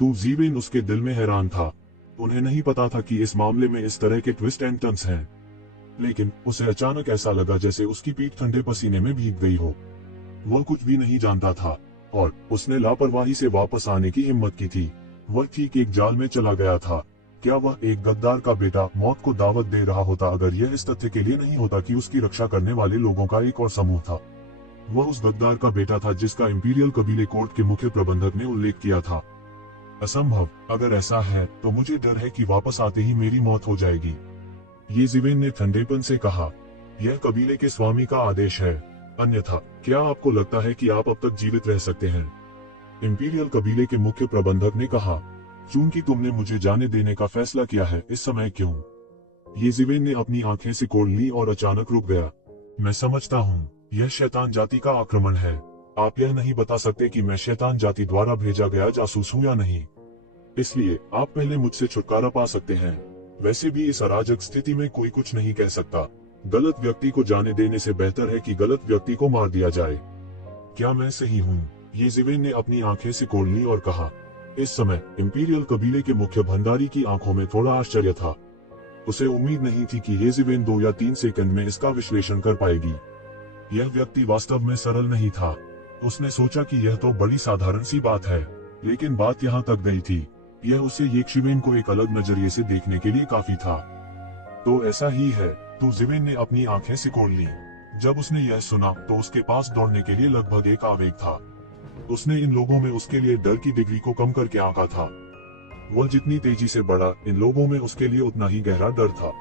तो जीवेन उसके दिल में हैरान था। उन्हें नहीं पता था कि इस मामले में इस तरह के ट्विस्ट एंड टर्न्स हैं। लेकिन उसे अचानक ऐसा लगा जैसे उसकी पीठ ठंडे पसीने में भीग गई हो। वह कुछ भी नहीं जानता था और उसने लापरवाही से वापस आने की हिम्मत की थी। वह ठीक एक जाल में चला गया था। क्या वह एक गद्दार का बेटा मौत को दावत दे रहा होता अगर यह इस तथ्य के लिए नहीं होता कि उसकी रक्षा करने वाले लोगों का एक और समूह था। वह उस गद्दार का बेटा था जिसका इंपीरियल कबीले कोर्ट के मुख्य प्रबंधक ने उल्लेख किया था। असंभव, अगर ऐसा है तो मुझे डर है कि वापस आते ही मेरी मौत हो जाएगी, ये जीवेन ने ठंडेपन से कहा। यह कबीले के स्वामी का आदेश है, अन्यथा क्या आपको लगता है कि आप अब तक जीवित रह सकते हैं? इंपीरियल कबीले के मुख्य प्रबंधक ने कहा। चूंकि तुमने मुझे जाने देने का फैसला किया है, इस समय क्यों? ये जीवेन ने अपनी आंखें सिकोड़ ली और अचानक रुक गया। मैं समझता हूँ, यह शैतान जाति का आक्रमण है। आप यह नहीं बता सकते कि मैं शैतान जाति द्वारा भेजा गया जासूस हूँ या नहीं, इसलिए आप पहले मुझसे छुटकारा पा सकते हैं। वैसे भी इस अराजक स्थिति में कोई कुछ नहीं कह सकता। गलत व्यक्ति को जाने देने से बेहतर है कि गलत व्यक्ति को मार दिया जाए। क्या मैं सही हूँ? ये जीवेन ने अपनी आंखें सिकोड़ ली और कहा। इस समय इंपीरियल कबीले के मुख्य भंडारी की आंखों में थोड़ा आश्चर्य था। उसे उम्मीद नहीं थी कि ये जीवेन 2 या 3 सेकंड में इसका विश्लेषण कर पाएगी। यह व्यक्ति वास्तव में सरल नहीं था। उसने सोचा कि यह तो बड़ी साधारण सी बात है, लेकिन बात यहाँ तक गई थी। यह उसे येशिवेन को एक अलग नजरिए से देखने के लिए काफी था। तो ऐसा ही है, तो जीवेन ने अपनी आंखें सिकोड़ ली। जब उसने यह सुना तो उसके पास दौड़ने के लिए लगभग एक आवेग था। उसने इन लोगों में उसके लिए डर की डिग्री को कम करके आंका था। वह जितनी तेजी से बढ़ा, इन लोगों में उसके लिए उतना ही गहरा डर था।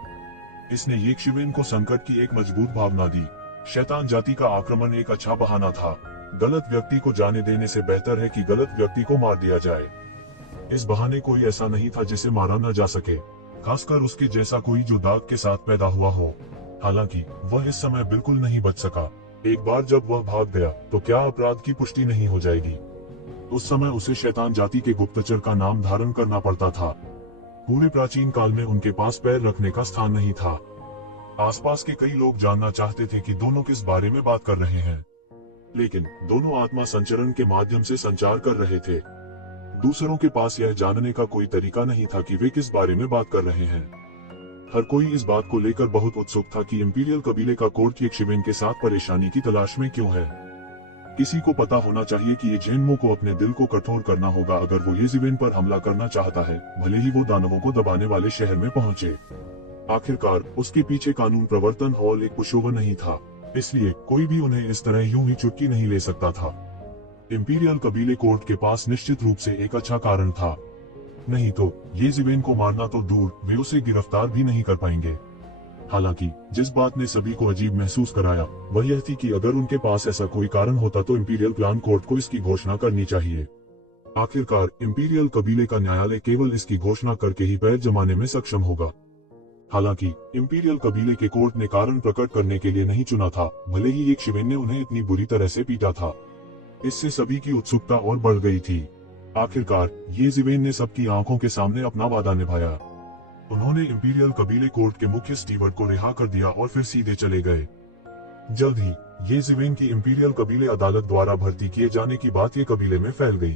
इसने येशिवेन को संकट की एक मजबूत भावना दी। शैतान जाति का आक्रमण एक अच्छा बहाना था। गलत व्यक्ति को जाने देने से बेहतर है कि गलत व्यक्ति को मार दिया जाए। इस बहाने कोई ऐसा नहीं था जिसे मारा न जा सके, खासकर उसके जैसा कोई जो दाग के साथ पैदा हुआ हो। हालांकि वह इस समय बिल्कुल नहीं बच सका। एक बार जब वह भाग गया तो क्या अपराध की पुष्टि नहीं हो जाएगी? उस समय उसे शैतान जाति के गुप्तचर का नाम धारण करना पड़ता था। पूरे प्राचीन काल में उनके पास पैर रखने का स्थान नहीं था। आसपास के कई लोग जानना चाहते थे कि दोनों किस बारे में बात कर रहे हैं, लेकिन दोनों आत्मा संचरण के माध्यम से संचार कर रहे थे। दूसरों के पास यह जानने का कोई तरीका नहीं था कि वे किस बारे में बात कर रहे हैं। हर कोई इस बात को लेकर बहुत उत्सुक था कि इंपीरियल कबीले का कोर्ट येशिवेन के साथ परेशानी की तलाश में क्यों है। किसी को पता होना चाहिए कि ये जेनमो को अपने दिल को कठोर करना होगा अगर वो येशिवेन पर हमला करना चाहता है, भले ही वो दानवों को दबाने वाले शहर में पहुंचे। आखिरकार उसके पीछे कानून प्रवर्तन हॉल एक पुशोवर नहीं था, इसलिए कोई भी उन्हें इस तरह यूं ही चुटकी नहीं ले सकता था। इंपीरियल कबीले कोर्ट के पास निश्चित रूप से एक अच्छा कारण था, नहीं तो ये जीवेन को मारना तो दूर, वे उसे गिरफ्तार भी नहीं कर पाएंगे। हालांकि जिस बात ने सभी को अजीब महसूस कराया वह यह थी कि अगर उनके पास ऐसा कोई कारण होता तो इंपीरियल क्लान कोर्ट को इसकी घोषणा करनी चाहिए। आखिरकार इंपीरियल कबीले का न्यायालय केवल इसकी घोषणा करके ही पैर जमाने में सक्षम होगा। हालांकि इंपीरियल कबीले के कोर्ट ने कारण प्रकट करने के लिए नहीं चुना था, भले ही येशिवेन ने उन्हें इतनी बुरी तरह से पीटा था। इससे सभी की उत्सुकता और बढ़ गई थी। आखिरकार येशिवेन ने सबकी आंखों के सामने अपना वादा निभाया। उन्होंने इंपीरियल कबीले कोर्ट के मुख्य स्टीवर्ड को रिहा कर दिया और फिर सीधे चले गए। जल्द ही येशिवेन की इंपीरियल कबीले अदालत द्वारा भर्ती किए जाने की बात ये कबीले में फैल गई।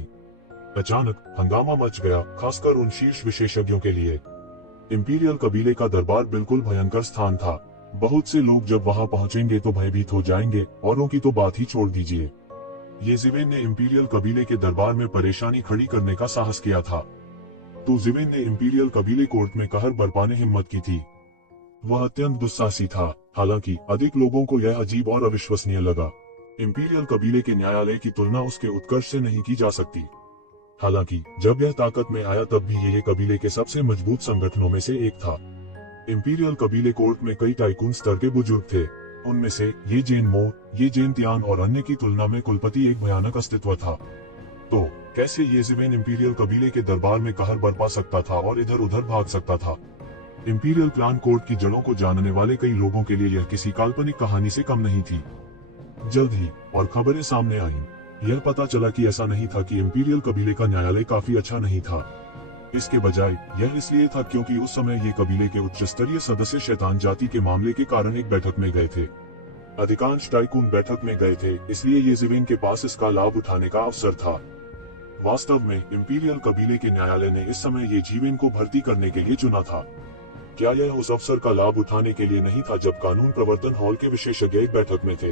अचानक हंगामा मच गया, खासकर उन शीर्ष विशेषज्ञों के लिए। इंपीरियल कबीले का दरबार बिल्कुल भयंकर स्थान था। बहुत से लोग जब वहां पहुंचेंगे तो भयभीत हो जाएंगे, औरों की तो बात ही छोड़ दीजिए। येशिवेन ने इंपीरियल कबीले के दरबार में परेशानी खड़ी करने का साहस किया था, तो जीवेन ने इंपीरियल कबीले कोर्ट में कहर बरपाने हिम्मत की थी। वह अत्यंत दुस्साहसी था, हालांकि अधिक लोगों को यह अजीब और अविश्वसनीय लगा। इंपीरियल कबीले के न्यायालय की तुलना उसके उत्कर्ष से नहीं की जा सकती। हालांकि जब यह ताकत में आया तब भी यह कबीले के सबसे मजबूत संगठनों में से एक था। इंपीरियल कबीले कोर्ट में कई टाइकून स्तर के बुजुर्ग थे। उनमें से ये जेन मो, ये जेन तियान और अन्य की तुलना में कुलपति एक भयानक अस्तित्व था। तो कैसे येशिवेन इंपीरियल कबीले के दरबार में कहर बरपा सकता था और इधर उधर भाग सकता था? इंपीरियल क्लान कोर्ट की जड़ों को जानने वाले कई लोगों के लिए यह किसी काल्पनिक कहानी से कम नहीं थी। जल्द ही और खबरें सामने आईं। यह पता चला कि ऐसा नहीं था कि इंपीरियल कबीले का न्यायालय काफी अच्छा नहीं था। इसके बजाय यह इसलिए था क्योंकि उस समय ये कबीले के उच्च स्तरीय सदस्य शैतान जाति के मामले के कारण एक बैठक में गए थे। अधिकांश टाइकून बैठक में गए थे, इसलिए येशिवेन के पास इसका लाभ उठाने का अवसर था। वास्तव में इंपीरियल कबीले के न्यायालय ने इस समय ये जीवेन को भर्ती करने के लिए चुना था। क्या यह उस अवसर का लाभ उठाने के लिए नहीं था जब कानून प्रवर्तन हॉल के विशेषज्ञ एक बैठक में थे?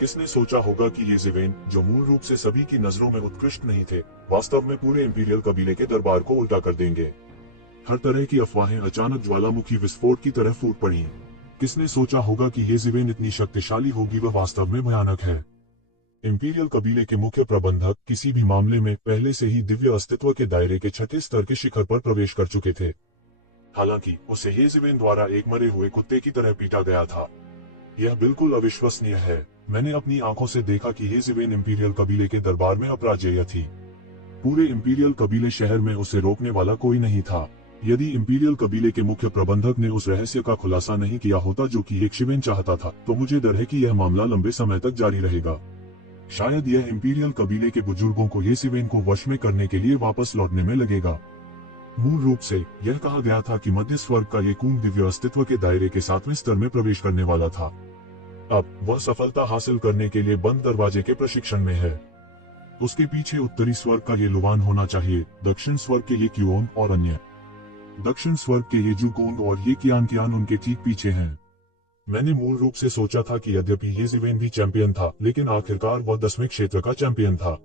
किसने सोचा होगा कि ये जीवेन, जो मूल रूप से सभी की नजरों में उत्कृष्ट नहीं थे, वास्तव में पूरे इंपीरियल कबीले के दरबार को उल्टा कर देंगे। हर तरह की अफवाहें अचानक ज्वालामुखी विस्फोट की तरह फूट पड़ी। किसने सोचा होगा कि ये जीवेन इतनी शक्तिशाली होगी, वह वास्तव में भयानक है। इंपीरियल कबीले के मुख्य प्रबंधक किसी भी मामले में पहले से ही दिव्य अस्तित्व के दायरे के छठे स्तर के शिखर पर प्रवेश कर चुके थे। हालांकि उसे ये जीवेन द्वारा एक मरे हुए कुत्ते की तरह पीटा गया था। यह बिल्कुल अविश्वसनीय है। मैंने अपनी आंखों से देखा कि ये जीवेन इंपीरियल कबीले के दरबार में अपराजेय थी। पूरे इंपीरियल कबीले शहर में उसे रोकने वाला कोई नहीं था। यदि इंपीरियल कबीले के मुख्य प्रबंधक ने उस रहस्य का खुलासा नहीं किया होता जो कि यक्षिवेन चाहता था, तो मुझे डर है कि यह मामला लंबे समय तक जारी रहेगा। शायद यह इंपीरियल कबीले के बुजुर्गों को येसीवेन को वश में करने के लिए वापस लौटने में लगेगा। मूल रूप से यह कहा गया था कि मध्य स्वर्ग का ये कुंभ दिव्य अस्तित्व के दायरे के 7वें स्तर में प्रवेश करने वाला था। अब वह सफलता हासिल करने के लिए बंद दरवाजे के प्रशिक्षण में है। उसके पीछे उत्तरी स्वर्ग का ये लुवान होना चाहिए, दक्षिण स्वर्ग के ये क्यूओन और अन्य। दक्षिण स्वर्ग के ये जुकोन और ये कियान उनके ठीक पीछे हैं। मैंने मूल रूप से सोचा था कि यद्यपि ये जीवेन भी चैंपियन था, लेकिन आखिरकार वह 10वें क्षेत्र का चैंपियन था।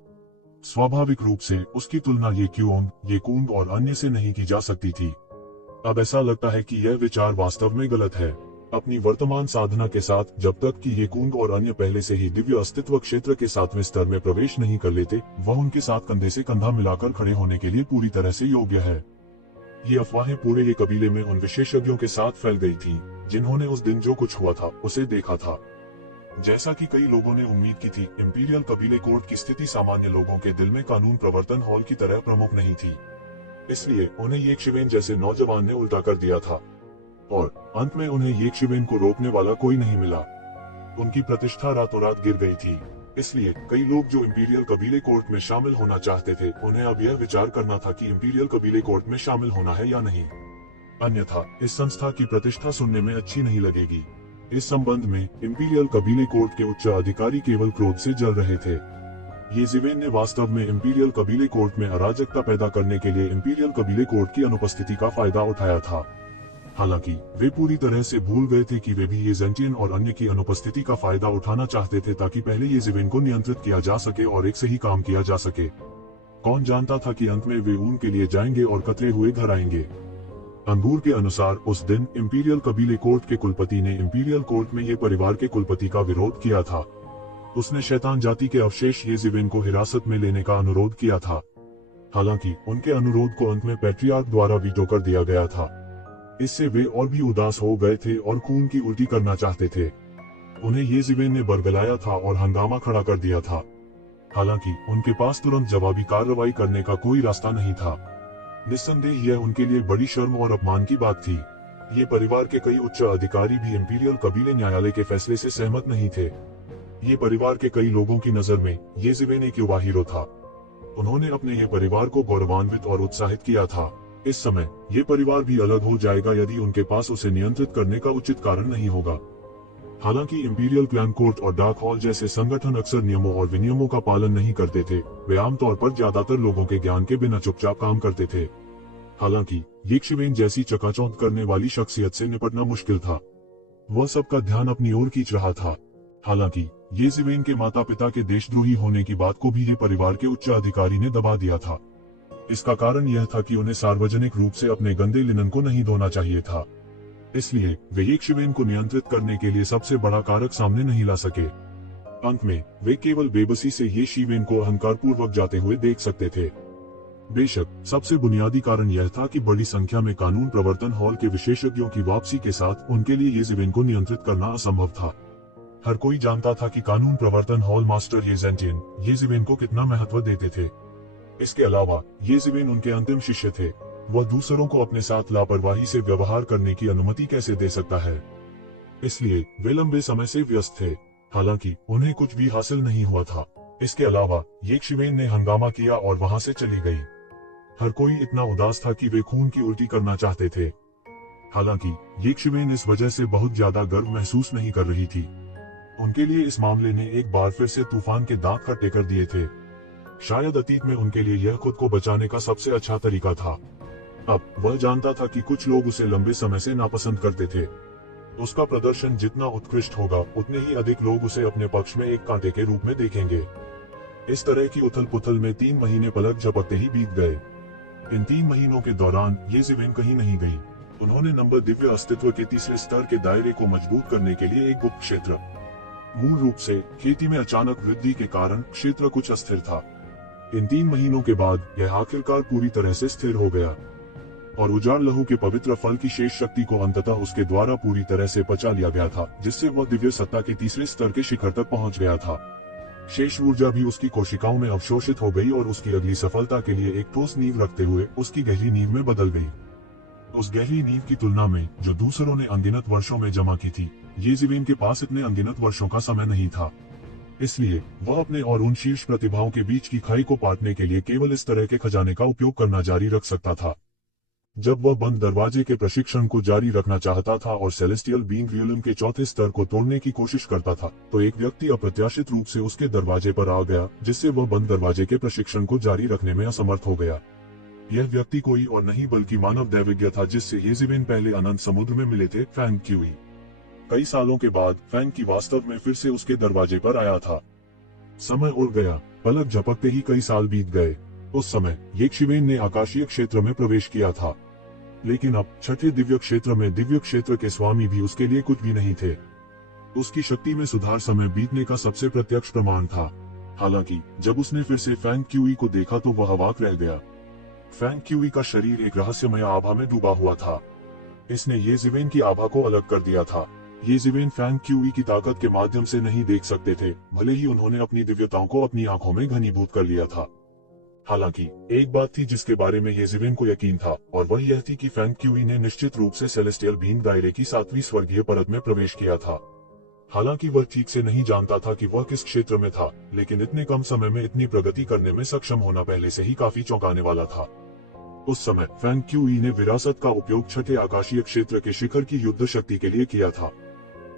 स्वाभाविक रूप से उसकी तुलना ये क्यूओन, ये कुंड और अन्य से नहीं की जा सकती थी। अब ऐसा लगता है कि यह विचार वास्तव में गलत है। अपनी वर्तमान साधना के साथ, जब तक कि ये कुंड और अन्य पहले से ही दिव्य अस्तित्व क्षेत्र के 7वें स्तर में प्रवेश नहीं कर लेते, वह उनके साथ कंधे से कंधा मिलाकर खड़े होने के लिए पूरी तरह से योग्य है। ये अफवाहें पूरे ये कबीले में उन विशेषज्ञों के साथ फैल गई थी जिन्होंने उस दिन जो कुछ हुआ था उसे देखा था। जैसा कि कई लोगों ने उम्मीद की थी, इंपीरियल कबीले कोर्ट की स्थिति सामान्य लोगों के दिल में कानून प्रवर्तन हॉल की तरह प्रमुख नहीं थी। इसलिए उन्हें यक्षिवेन जैसे नौजवान ने उल्टा कर दिया था और अंत में उन्हें यक्षिवेन को रोकने वाला कोई नहीं मिला। उनकी प्रतिष्ठा रातों रात गिर गई थी। इसलिए कई लोग जो इंपीरियल कबीले कोर्ट में शामिल होना चाहते थे, उन्हें अब यह विचार करना था कि इंपीरियल कबीले कोर्ट में शामिल होना है या नहीं। अन्यथा इस संस्था की प्रतिष्ठा सुनने में अच्छी नहीं लगेगी। इस संबंध में इंपीरियल कबीले कोर्ट के उच्च अधिकारी केवल क्रोध से जल रहे थे। ये जीवेन ने वास्तव में इंपीरियल कबीले कोर्ट में अराजकता पैदा करने के लिए इंपीरियल कबीले कोर्ट की अनुपस्थिति का फायदा उठाया था। हालांकि वे पूरी तरह से भूल गए थे कि वे भी ये जेंटियन और अन्य की अनुपस्थिति का फायदा उठाना चाहते थे ताकि पहले ये जीवेन को नियंत्रित किया जा सके और एक सही काम किया जा सके। कौन जानता था कि अंत में वे ऊन के लिए जाएंगे और कतरे हुए घर आएंगे। अंगूर के अनुसार उस दिन इंपीरियल कबीले कोर्ट के कुलपति ने इंपीरियल कोर्ट में ये परिवार के कुलपति का विरोध किया था। उसने शैतान जाति के अवशेष ये जीवेन को हिरासत में लेने का अनुरोध किया था। हालांकि उनके अनुरोध को अंत में पैट्रियार्क द्वारा वीटो कर दिया गया था। इससे वे और भी उदास हो गए थे और खून की उल्टी करना चाहते थे। उन्हें ये जीवेन ने बरगलाया था और हंगामा खड़ा कर दिया था। हालांकि उनके पास तुरंत जवाबी कार्रवाई करने का कोई रास्ता नहीं था। निस्संदेह यह उनके लिए बड़ी शर्म और अपमान की बात थी। ये परिवार के कई उच्च अधिकारी भी इंपीरियल कबीले न्यायालय के फैसले से सहमत नहीं थे। ये परिवार के कई लोगों की नजर में ये जीवेन एक युवा हीरो था। उन्होंने अपने ये परिवार को गौरवान्वित और उत्साहित किया था। इस समय ये परिवार भी अलग हो जाएगा यदि उनके पास उसे नियंत्रित करने का उचित कारण नहीं होगा। हालांकि इंपीरियल क्लैन कोर्ट और डार्क हॉल जैसे संगठन अक्सर नियमों और विनियमों का पालन नहीं करते थे। वे आमतौर पर ज्यादातर लोगों के ज्ञान के बिना चुपचाप काम करते थे। हालांकि यक्षिवेन जैसी चकाचौंध करने वाली शख्सियत से निपटना मुश्किल था। वह सबका ध्यान अपनी ओर खींच रहा था। हालांकि ये जीवेन के माता पिता के देशद्रोही होने की बात को भी ये परिवार के उच्च अधिकारी ने दबा दिया था। इसका कारण यह था कि उन्हें सार्वजनिक रूप से अपने गंदे लिनन को नहीं धोना चाहिए था। इसलिए वे यक्षिवेन को नियंत्रित करने के लिए सबसे बड़ा कारक सामने नहीं ला सके। अंत में वे केवल बेबसी से ये शिवेन को अहंकार पूर्वक जाते हुए देख सकते थे। बेशक सबसे बुनियादी कारण यह था कि बड़ी संख्या में कानून प्रवर्तन हॉल के विशेषज्ञों की वापसी के साथ उनके लिए ये जीवेन को नियंत्रित करना असंभव था। हर कोई जानता था कि कानून प्रवर्तन हॉल मास्टर ये जेंटियन ये जीवेन को कितना महत्व देते थे। इसके अलावा ये जीवेन उनके अंतिम शिष्य थे। वह दूसरों को अपने साथ लापरवाही से व्यवहार करने की अनुमति कैसे दे सकता है। इसलिए वे लंबे समय से व्यस्त थे। हालांकि उन्हें कुछ भी हासिल नहीं हुआ था। इसके अलावा यक्षिवेन ने हंगामा किया और वहां से चली गई। हर कोई इतना उदास था कि वे खून की उल्टी करना चाहते थे। हालांकि यक्षिवेन इस वजह से बहुत ज्यादा गर्व महसूस नहीं कर रही थी। उनके लिए इस मामले ने एक बार फिर से तूफान के दांत खट्टे कर दिए थे। शायद अतीत में उनके लिए यह खुद को बचाने का सबसे अच्छा तरीका था। अब वह जानता था कि कुछ लोग उसे लंबे समय से नापसंद करते थे। उसका प्रदर्शन जितना उत्कृष्ट होगा, उतने ही अधिक लोग उसे अपने पक्ष में एक कांटे के रूप में देखेंगे। इस तरह की उथल पुथल में 3 महीने पलक झपकते ही बीत गए। इन 3 महीनों के दौरान येज़ेबेल कहीं नहीं गई। उन्होंने नंबर दिव्य अस्तित्व के तीसरे स्तर के दायरे को मजबूत करने के लिए एक गुप्त क्षेत्र, मूल रूप से खेती में अचानक वृद्धि के कारण क्षेत्र कुछ अस्थिर था। इन 3 महीनों के बाद यह आखिरकार पूरी तरह से स्थिर हो गया और उजाड़ लहू के पवित्र फल की शेष शक्ति को अंततः उसके द्वारा पूरी तरह से पचा लिया गया था, जिससे वह दिव्य सत्ता के तीसरे स्तर के शिखर तक पहुंच गया था। शेष ऊर्जा भी उसकी कोशिकाओं में अवशोषित हो गई और उसकी अगली सफलता के लिए एक ठोस नींव रखते हुए उसकी गहरी नींव में बदल गई। उस गहरी नींव की तुलना में जो दूसरों ने अनगिनत वर्षों में जमा की थी, येज़ेबेल के पास इतने अनगिनत वर्षों का समय नहीं था। इसलिए वह अपने और उन शीर्ष प्रतिभाओं के बीच की खाई को पाटने के लिए केवल इस तरह के खजाने का उपयोग करना जारी रख सकता था। जब वह बंद दरवाजे के प्रशिक्षण को जारी रखना चाहता था और सेलेस्टियल बीइंग रियलम के चौथे स्तर को तोड़ने की कोशिश करता था, तो एक व्यक्ति अप्रत्याशित रूप से उसके दरवाजे पर आ गया, जिससे वह बंद दरवाजे के प्रशिक्षण को जारी रखने में असमर्थ हो गया। यह व्यक्ति कोई और नहीं बल्कि मानव दैवज्ञ था, जिससे येज़ेबेल पहले अनंत समुद्र में मिले थे, फैंग क्यूई। कई सालों के बाद फैंग की वास्तव में फिर से उसके दरवाजे पर आया था। समय उड़ गया, पलक झपकते ही कई साल बीत गए। उस समय येज़ेबेल ने आकाशीय क्षेत्र में प्रवेश किया था, लेकिन अब छठे दिव्य क्षेत्र में दिव्य क्षेत्र के स्वामी भी उसके लिए कुछ भी नहीं थे। उसकी शक्ति में सुधार समय बीतने का सबसे प्रत्यक्ष प्रमाण था। हालांकि जब उसने फिर से फैंग क्यूई को देखा तो वह अवाक रह गया। फैंग क्यूई का शरीर एक रहस्यमय आभा में डूबा हुआ था। इसने येज़ेबेल की आभा को अलग कर दिया था। येज़ेबेल फैंग क्यूई की ताकत के माध्यम से नहीं देख सकते थे, भले ही उन्होंने अपनी दिव्यताओं को अपनी आंखों में घनीभूत कर लिया था। हालांकि एक बात थी जिसके बारे में येज़ेबेल को यकीन था, और वह यह थी कि फैंग क्यूई ने निश्चित रूप से सेलेस्टियल बीइंग दायरे की 7वीं स्वर्गीय परत में प्रवेश किया था। हालांकि वह ठीक से नहीं जानता था कि वह किस क्षेत्र में था, लेकिन इतने कम समय में इतनी प्रगति करने में सक्षम होना पहले से ही काफी चौंकाने वाला था। उस समय फैंग क्यूई ने विरासत का उपयोग छठे आकाशीय क्षेत्र के शिखर की युद्ध शक्ति के लिए किया था,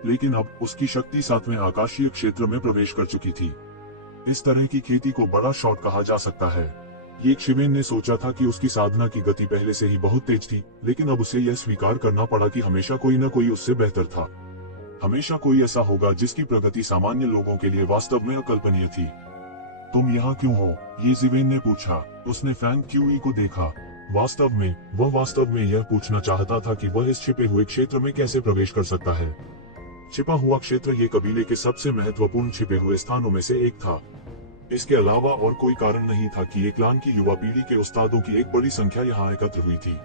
लेकिन अब उसकी शक्ति 7वें आकाशीय क्षेत्र में प्रवेश कर चुकी थी। इस तरह की खेती को बड़ा शॉट कहा जा सकता है। येज़ेबेल ने सोचा था कि उसकी साधना की गति पहले से ही बहुत तेज थी, लेकिन अब उसे यह स्वीकार करना पड़ा कि हमेशा कोई न कोई उससे बेहतर था। हमेशा कोई ऐसा होगा जिसकी प्रगति सामान्य लोगों के लिए वास्तव में अकल्पनीय थी। तुम यहाँ क्यों हो? येज़ेबेल ने पूछा। उसने फैंग क्यूई को देखा। वह वास्तव में यह पूछना चाहता था कि वह इस छिपे हुए क्षेत्र में कैसे प्रवेश कर सकता है। छिपा हुआ क्षेत्र ये कबीले के सबसे महत्वपूर्ण छिपे हुए स्थानों में से एक था। इसके अलावा और कोई कारण नहीं था कि एक क्लान की युवा पीढ़ी के उस्तादों की एक बड़ी संख्या यहाँ एकत्र हुई थी।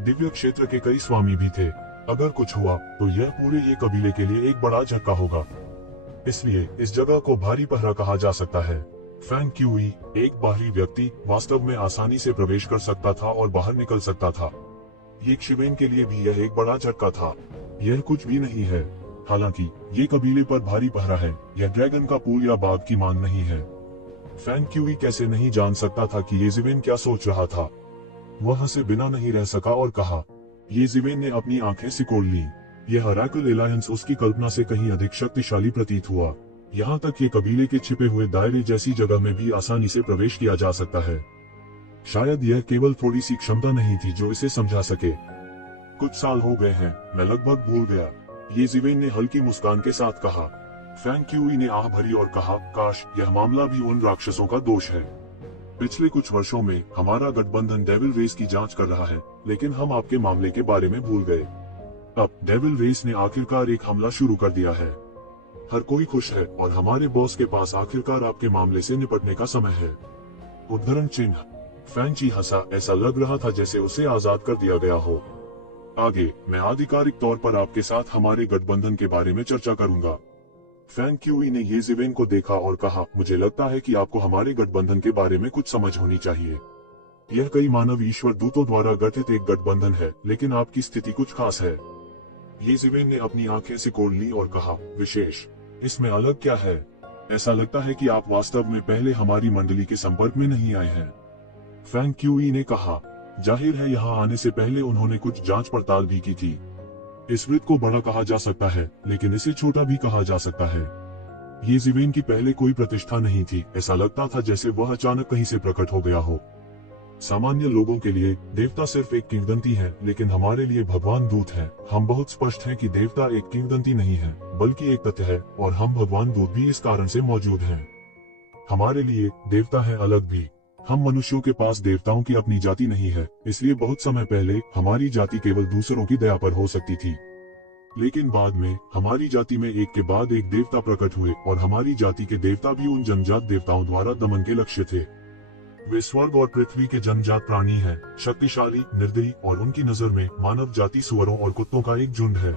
दिव्य क्षेत्र के कई स्वामी भी थे। अगर कुछ हुआ तो यह पूरे ये कबीले के लिए एक बड़ा झटका होगा। इसलिए इस जगह को भारी पहरा कहा जा सकता है। फैंग क्यूई, एक बाहरी व्यक्ति, वास्तव में आसानी से प्रवेश कर सकता था और बाहर निकल सकता था। येज़ेबेल के लिए भी यह एक बड़ा झटका था। यह कुछ भी नहीं है। हालांकि ये कबीले पर भारी पहरा है, यह ड्रैगन का पूल या बाग की मांग नहीं है। फैंग क्यूई कैसे नहीं जान सकता था कि येज़ेबेल क्या सोच रहा था। वह हंसे बिना नहीं रह सका और कहा। येज़ेबेल ने अपनी आंखें सिकोड़ ली। यह हराकल एलायंस उसकी कल्पना से कहीं अधिक शक्तिशाली प्रतीत हुआ। यहाँ तक कि कबीले के छिपे हुए दायरे जैसी जगह में भी आसानी से प्रवेश किया जा सकता है। शायद यह केवल थोड़ी सी क्षमता नहीं थी जो इसे समझा सके। कुछ साल हो गए हैं, मैं लगभग भूल गया, येज़ेबेल ने हल्की मुस्कान के साथ कहा। फैंग क्यूई ने आह भरी और कहा, काश यह मामला भी उन राक्षसों का दोष है। पिछले कुछ वर्षों में हमारा गठबंधन डेविल रेस की जांच कर रहा है, लेकिन हम आपके मामले के बारे में भूल गए। अब डेविल रेस ने आखिरकार एक हमला शुरू कर दिया है। हर कोई खुश है और हमारे बॉस के पास आखिरकार आपके मामले से निपटने का समय है। उद्धरण चिन्ह। फैंग ची हंसा, ऐसा लग रहा था जैसे उसे आजाद कर दिया गया हो। आगे मैं आधिकारिक तौर पर आपके साथ हमारे गठबंधन के बारे में चर्चा करूंगा। फैंग क्यूई ने येज़ेबेल को देखा और कहा, मुझे लगता है कि आपको हमारे गठबंधन के बारे में कुछ समझ होनी चाहिए। यह कई मानव ईश्वर दूतों द्वारा गठित एक गठबंधन है, लेकिन आपकी स्थिति कुछ खास है। येज़ेबेल ने अपनी आंखें सिकोड़ ली और कहा, विशेष? इसमें अलग क्या है? ऐसा लगता है कि आप वास्तव में पहले हमारी मंडली के संपर्क में नहीं आए हैं। फैंग क्यूई ने कहा, जाहिर है यहाँ आने से पहले उन्होंने कुछ जांच पड़ताल भी की थी। इस वृत्त को बड़ा कहा जा सकता है, लेकिन इसे छोटा भी कहा जा सकता है। ये जिवेन की पहले कोई प्रतिष्ठा नहीं थी, ऐसा लगता था जैसे वह अचानक कहीं से प्रकट हो गया हो। सामान्य लोगों के लिए देवता सिर्फ एक किंवदंती है, लेकिन हमारे लिए भगवान दूत है। हम बहुत स्पष्ट हैं कि देवता एक किंवदंती नहीं है, बल्कि एक तथ्य है, और हम भगवान दूत भी इस कारण से मौजूद हैं। हमारे लिए देवता है अलग भी। हम मनुष्यों के पास देवताओं की अपनी जाति नहीं है, इसलिए बहुत समय पहले हमारी जाति केवल दूसरों की दया पर हो सकती थी। लेकिन बाद में हमारी जाति में एक के बाद एक देवता प्रकट हुए, और हमारी जाति के देवता भी उन जनजात देवताओं द्वारा दमन के लक्ष्य थे। वे स्वर्ग और पृथ्वी के जनजात प्राणी हैं, शक्तिशाली, निर्दयी, और उनकी नजर में मानव जाति सुअरों और कुत्तों का एक झुंड है।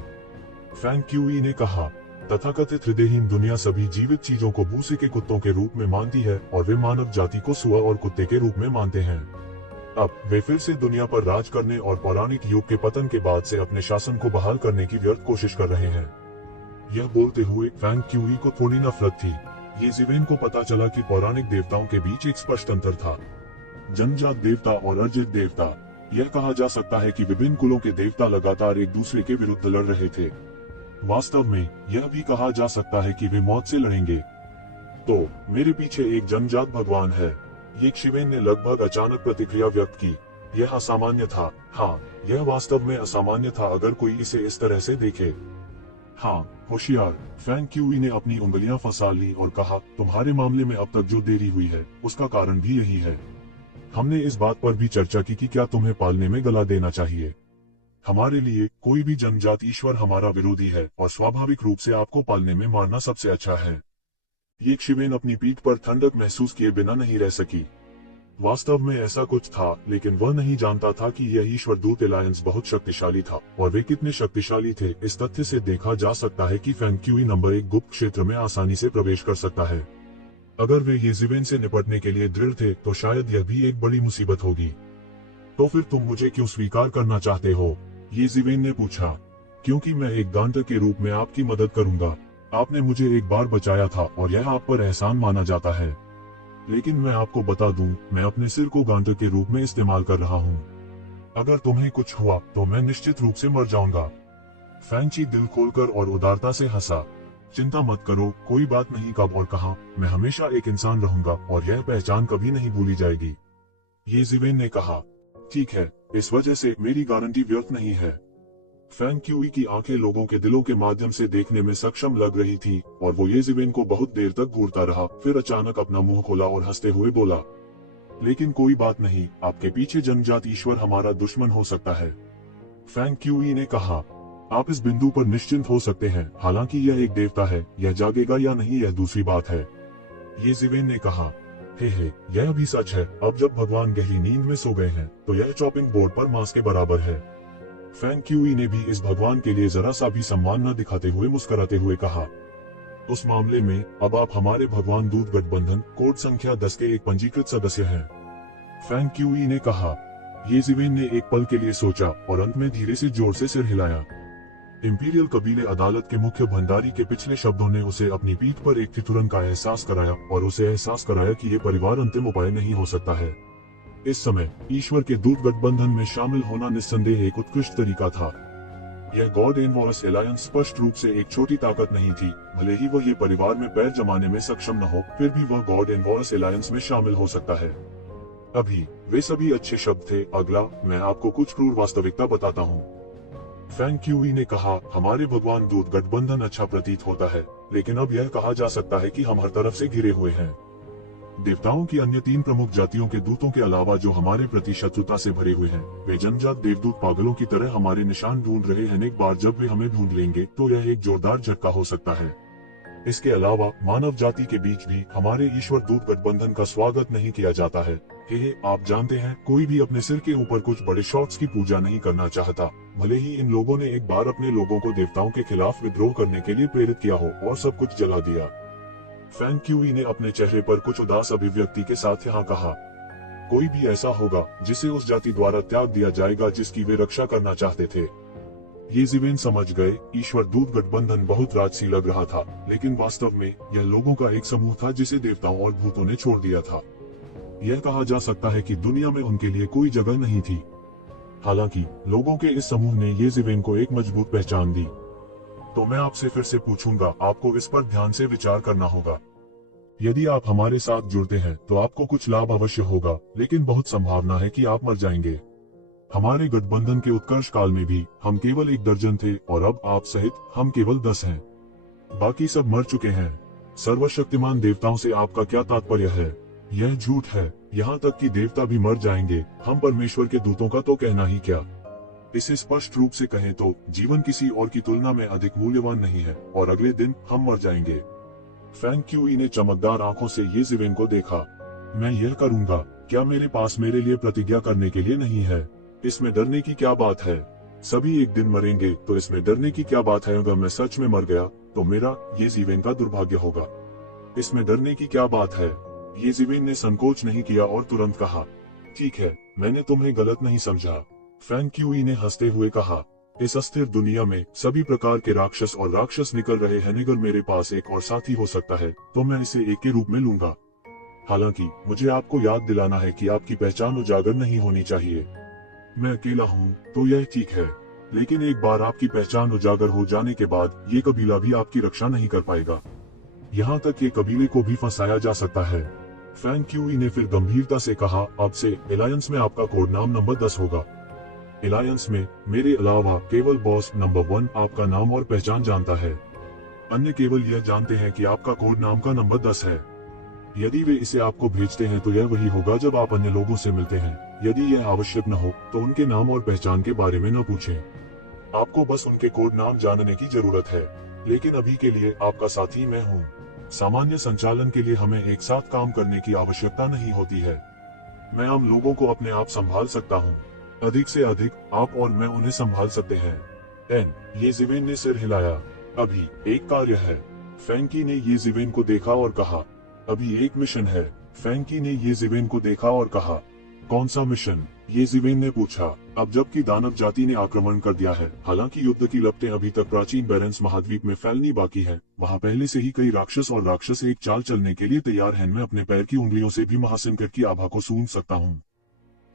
फैंग क्यूई ने कहा, तथाकथित हृदयहीन दुनिया सभी जीवित चीजों को भूसे के कुत्तों के रूप में मानती है, और वे मानव जाति को सुअर और कुत्ते के रूप में मानते हैं। अब वे फिर से दुनिया पर राज करने और पौराणिक युग के पतन के बाद से अपने शासन को बहाल करने की व्यर्थ कोशिश कर रहे हैं। यह बोलते हुए फैंग क्यूई को थोड़ी नफरत थी। ये जिवेन को पता चला कि पौराणिक देवताओं के बीच एक स्पष्ट अंतर था। जनजात देवता और अर्जित देवता। यह कहा जा सकता है कि विभिन्न कुलों के देवता लगातार एक दूसरे के विरुद्ध लड़ रहे थे। वास्तव में यह भी कहा जा सकता है कि वे मौत से लड़ेंगे। तो मेरे पीछे एक जनजात भगवान है। ये शिवेन ने लगभग अचानक प्रतिक्रिया व्यक्त की। यह असामान्य था। हाँ, यह वास्तव में असामान्य था अगर कोई इसे इस तरह से देखे। हाँ, होशियार। फैंग क्यूई ने अपनी उंगलियां फंसा ली और कहा, तुम्हारे मामले में अब तक जो देरी हुई है, उसका कारण भी यही है। हमने इस बात पर भी चर्चा की कि क्या तुम्हें पालने में गला देना चाहिए। हमारे लिए कोई भी जनजात ईश्वर हमारा विरोधी है, और स्वाभाविक रूप से आपको पालने में मारना सबसे अच्छा है। ये शिवेन अपनी पीठ पर ठंडक महसूस किए बिना नहीं रह सकी। वास्तव में ऐसा कुछ था, लेकिन वह नहीं जानता था कि यह ईश्वर दूत एलायंस बहुत शक्तिशाली था, और वे कितने शक्तिशाली थे इस तथ्य से देखा जा सकता है कि फैंग क्यूई नंबर 1 गुप्त क्षेत्र में आसानी से प्रवेश कर सकता है। अगर वे ये जिवेन से निपटने के लिए दृढ़ थे, तो शायद यह भी एक बड़ी मुसीबत होगी। तो फिर तुम मुझे क्यों स्वीकार करना चाहते हो? ये जिवेन ने पूछा। क्योंकि मैं एक गांटर के रूप में आपकी मदद करूंगा। आपने मुझे एक बार बचाया था, और यह आप पर एहसान माना जाता है। लेकिन मैं आपको बता दूं, मैं अपने सिर को गांटर के रूप में इस्तेमाल कर रहा हूं। अगर तुम्हें कुछ हुआ तो मैं निश्चित रूप से मर जाऊंगा। फैंची दिल खोलकर और उदारता से हंसा। चिंता मत करो, कोई बात नहीं, कब और कहां, मैं हमेशा एक इंसान रहूंगा, और यह पहचान कभी नहीं भूली जाएगी। ये जिवेन ने कहा। ठीक है, इस वजह से मेरी गारंटी व्यर्थ नहीं है। फैंग क्यूई की आंखें लोगों के दिलों के माध्यम से देखने में सक्षम लग रही थी, और वो ये जिवेन को बहुत देर तक घूरता रहा, फिर अचानक अपना मुंह खोला और हंसते हुए बोला, लेकिन कोई बात नहीं, आपके पीछे जनजात ईश्वर हमारा दुश्मन हो सकता है। फैंग क्यूई ने कहा, आप इस बिंदु पर निश्चिंत हो सकते हैं, हालांकि यह एक देवता है, यह जागेगा या नहीं यह दूसरी बात है। ये जिवेन ने कहा, हे, यह भी सच है, अब जब भगवान गहरी नींद में सो गए हैं, तो यह चॉपिंग बोर्ड पर मांस के बराबर है। फैंग क्यूई ने भी इस भगवान के लिए जरा सा भी सम्मान न दिखाते हुए मुस्कुराते हुए कहा, उस मामले में अब आप हमारे भगवान दूत गठबंधन कोड संख्या 10 के एक पंजीकृत सदस्य हैं। फैंग क्यूई ने कहा। ये जिवेन ने एक पल के लिए सोचा, और अंत में धीरे से जोर से सिर हिलाया। इंपीरियल कबीले अदालत के मुख्य भंडारी के पिछले शब्दों ने उसे अपनी पीठ पर एक ठिठुरन का एहसास कराया, और उसे एहसास कराया कि ये परिवार अंतिम उपाय नहीं हो सकता है। इस समय ईश्वर के दूत गठबंधन में शामिल होना निस्संदेह एक उत्कृष्ट तरीका था। यह गॉड एनवॉरस एलायंस स्पष्ट रूप से एक छोटी ताकत नहीं थी। भले ही वह ये परिवार में पैर जमाने में सक्षम न हो, फिर भी वह गॉड एनवॉरस एलायंस में शामिल हो सकता है। अभी वे सभी अच्छे शब्द थे। अगला, मैं आपको कुछ क्रूर वास्तविकता बताता हूँ। फैंग क्यूई ने कहा, हमारे भगवान दूत गठबंधन अच्छा प्रतीत होता है, लेकिन अब यह कहा जा सकता है कि हम हर तरफ से घिरे हुए हैं। देवताओं की अन्य 3 प्रमुख जातियों के दूतों के अलावा जो हमारे प्रति शत्रुता से भरे हुए हैं, वे जनजात देवदूत पागलों की तरह हमारे निशान ढूंढ रहे हैं। एक बार जब वे हमें ढूंढ लेंगे, तो यह एक जोरदार झटका हो सकता है। इसके अलावा मानव जाति के बीच भी हमारे ईश्वर दूत गठबंधन का स्वागत नहीं किया जाता है। आप जानते हैं, कोई भी अपने सिर के ऊपर कुछ बड़े शॉट्स की पूजा नहीं करना चाहता, भले ही इन लोगों ने एक बार अपने लोगों को देवताओं के खिलाफ विद्रोह करने के लिए प्रेरित किया हो और सब कुछ जला दिया। फैंग क्यूई ने अपने चेहरे पर कुछ उदास अभिव्यक्ति के साथ यहाँ कहा, कोई भी ऐसा होगा जिसे उस जाति द्वारा त्याग दिया जाएगा जिसकी वे रक्षा करना चाहते थे। ये जिवेन समझ गए, ईश्वर दूत गठबंधन बहुत राजसी लग रहा था, लेकिन वास्तव में यह लोगों का एक समूह था जिसे देवताओं और भूतों ने छोड़ दिया था। यह कहा जा सकता है कि दुनिया में उनके लिए कोई जगह नहीं थी। हालांकि लोगों के इस समूह ने ये जिवेन को एक मजबूत पहचान दी। तो मैं आपसे फिर से पूछूंगा, आपको इस पर ध्यान से विचार करना होगा। यदि आप हमारे साथ जुड़ते हैं तो आपको कुछ लाभ अवश्य होगा, लेकिन बहुत संभावना है कि आप मर जाएंगे। हमारे गठबंधन के उत्कर्ष काल में भी हम केवल 1 दर्जन थे और अब आप सहित हम केवल 10 हैं। बाकी सब मर चुके हैं। सर्वशक्तिमान देवताओं से आपका क्या तात्पर्य है? यह झूठ है। यहाँ तक कि देवता भी मर जाएंगे, हम परमेश्वर के दूतों का तो कहना ही क्या। इसे स्पष्ट रूप से कहें तो जीवन किसी और की तुलना में अधिक मूल्यवान नहीं है और अगले दिन हम मर जाएंगे। फैंग क्यूई ने चमकदार आंखों से ये जिवेन को देखा। मैं यह करूंगा। क्या मेरे पास मेरे लिए प्रतिज्ञा करने के लिए नहीं है? इसमें डरने की क्या बात है? सभी एक दिन मरेंगे, तो इसमें डरने की क्या बात है? अगर मैं सच में मर गया तो मेरा ये जीवेन का दुर्भाग्य होगा। इसमें डरने की क्या बात है? ये जीवेन ने संकोच नहीं किया और तुरंत कहा, ठीक है, मैंने तुम्हें गलत नहीं समझा। फैंग क्यूई ने हंसते हुए कहा, इस अस्थिर दुनिया में सभी प्रकार के राक्षस और राक्षस निकल रहे हैं। अगर मेरे पास एक और साथी हो सकता है तो मैं इसे एक के रूप में लूंगा। हालांकि मुझे आपको याद दिलाना है कि आपकी पहचान उजागर नहीं होनी चाहिए। मैं अकेला हूँ तो यह ठीक है, लेकिन एक बार आपकी पहचान उजागर हो जाने के बाद ये कबीला भी आपकी रक्षा नहीं कर पाएगा। यहाँ तक कि कबीले को भी फंसाया जा सकता है। फैंग क्यूई ने फिर गंभीरता से कहा, अब से एलायंस में आपका कोड नाम नंबर 10 होगा। एलायंस में मेरे अलावा केवल बॉस नंबर 1 आपका नाम और पहचान जानता है। अन्य केवल यह जानते हैं कि आपका कोड नाम का नंबर 10 है। यदि वे इसे आपको भेजते हैं तो यह वही होगा जब आप अन्य लोगों से मिलते हैं। यदि यह आवश्यक न हो तो उनके नाम और पहचान के बारे में न पूछें। आपको बस उनके कोड नाम जानने की जरूरत है। लेकिन अभी के लिए आपका साथी मैं हूँ। सामान्य संचालन के लिए हमें एक साथ काम करने की आवश्यकता नहीं होती है। मैं आम लोगों को अपने आप संभाल सकता हूँ। अधिक से अधिक आप और मैं उन्हें संभाल सकते हैं। एन, ये जिवेन ने सिर हिलाया। अभी एक कार्य है। फैंकी ने ये जिवेन को देखा और कहा, अभी एक मिशन है। फैंकी ने ये जिवेन को देखा और कहा, कौन सा मिशन? ये जिवेन ने पूछा। अब जबकि दानव जाति ने आक्रमण कर दिया है, हालांकि युद्ध की लपटें अभी तक प्राचीन बैरेंस महाद्वीप में फैलनी बाकी है। वहाँ पहले से ही कई राक्षस और राक्षस एक चाल चलने के लिए तैयार हैं। मैं अपने पैर की उंगलियों से भी महासंकट की आभा को सूंघ सकता हूँ।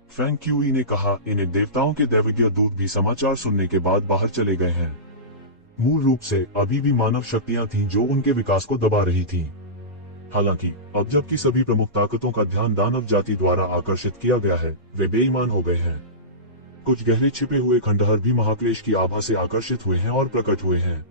फैंग क्यूई ने कहा, इन्हें देवताओं के दैवज्ञ दूत भी समाचार सुनने के बाद बाहर चले गए हैं। मूल रूप से अभी भी मानव शक्तियां थीं जो उनके विकास को दबा रही थीं। हालांकि अब जबकि सभी प्रमुख ताकतों का ध्यान दानव जाति द्वारा आकर्षित किया गया है, वे बेईमान हो गए हैं। कुछ गहरे छिपे हुए खंडहर भी महाक्लेश की आभा से आकर्षित हुए हैं और प्रकट हुए हैं।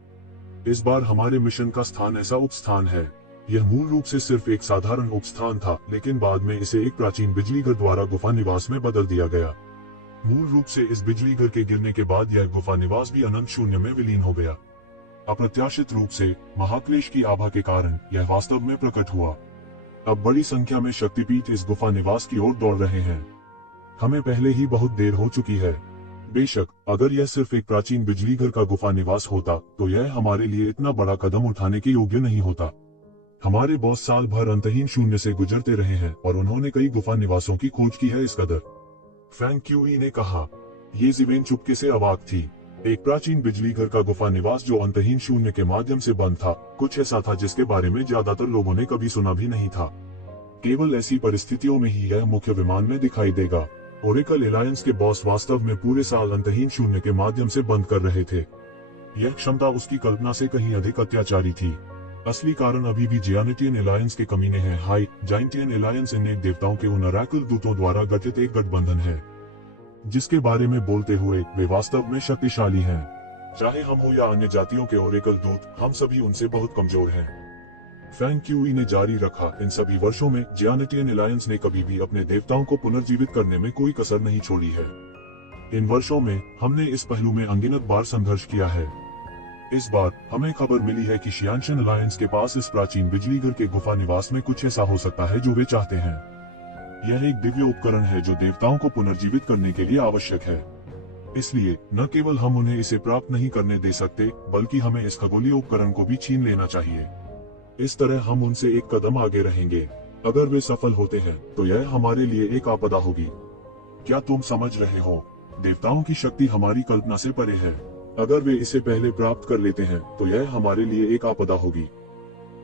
इस बार हमारे मिशन का स्थान ऐसा उपस्थान है। यह मूल रूप से सिर्फ एक साधारण उपस्थान था, लेकिन बाद में इसे एक प्राचीन बिजली घर द्वारा गुफा निवास में बदल दिया गया। मूल रूप से इस बिजली घर के गिरने के बाद यह गुफा निवास भी अनंत शून्य में विलीन हो गया। अप्रत्याशित रूप से महाक्लेश की आभा के कारण यह वास्तव में प्रकट हुआ। अब बड़ी संख्या में शक्तिपीठ इस गुफा निवास की ओर दौड़ रहे हैं। हमें पहले ही बहुत देर हो चुकी है। बेशक अगर यह सिर्फ एक प्राचीन बिजली घर का गुफा निवास होता तो यह हमारे लिए इतना बड़ा कदम उठाने के योग्य नहीं होता। हमारे बॉस साल भर अंतहीन शून्य से गुजरते रहे हैं और उन्होंने कई गुफा निवासों की खोज की है। इस कदर, फैंग क्यूई ने कहा। ये जिवेन चुपके से अवाक थी। एक प्राचीन बिजली घर का गुफा निवास जो अंतहीन शून्य के माध्यम से बंद था, कुछ ऐसा था जिसके बारे में ज्यादातर लोगों ने कभी सुना भी नहीं था। केवल ऐसी परिस्थितियों में ही यह मुख्य विमान में दिखाई देगा। ओरेकल एलायंस के बॉस वास्तव में पूरे साल अंतहीन शून्य के माध्यम से बंद कर रहे थे। यह क्षमता उसकी कल्पना से कहीं अधिक अत्याचारी थी। असली कारण अभी भी जियानेटियन एलायंस के कमीने हैं। हाई जाइंटियन एलायंस अनेक देवताओं के उन अराकल दूतों द्वारा गठित एक गठबंधन है, जिसके बारे में बोलते हुए वे वास्तव में शक्तिशाली हैं। चाहे हम हो या अन्य जातियों के ओरेकल दूत, हम सभी उनसे बहुत कमजोर हैं। फैंग क्यूई ने जारी रखा, इन सभी वर्षों में जियानेटियन एलायंस ने कभी भी अपने देवताओं को पुनर्जीवित करने में कोई कसर नहीं छोड़ी है। इन वर्षों में हमने इस पहलू में अनगिनत बार संघर्ष किया है। इस बार हमें खबर मिली है कि शियानशन अलायंस के पास इस प्राचीन बिजली घर के गुफा निवास में कुछ ऐसा हो सकता है जो वे चाहते हैं। यह एक दिव्य उपकरण है जो देवताओं को पुनर्जीवित करने के लिए आवश्यक है। इसलिए न केवल हम उन्हें इसे प्राप्त नहीं करने दे सकते, बल्कि हमें इस खगोलीय उपकरण को भी छीन लेना चाहिए। इस तरह हम उनसे एक कदम आगे रहेंगे। अगर वे सफल होते हैं तो यह हमारे लिए एक आपदा होगी। क्या तुम समझ रहे हो? देवताओं की शक्ति हमारी कल्पना से परे है। अगर वे इसे पहले प्राप्त कर लेते हैं तो यह हमारे लिए एक आपदा होगी।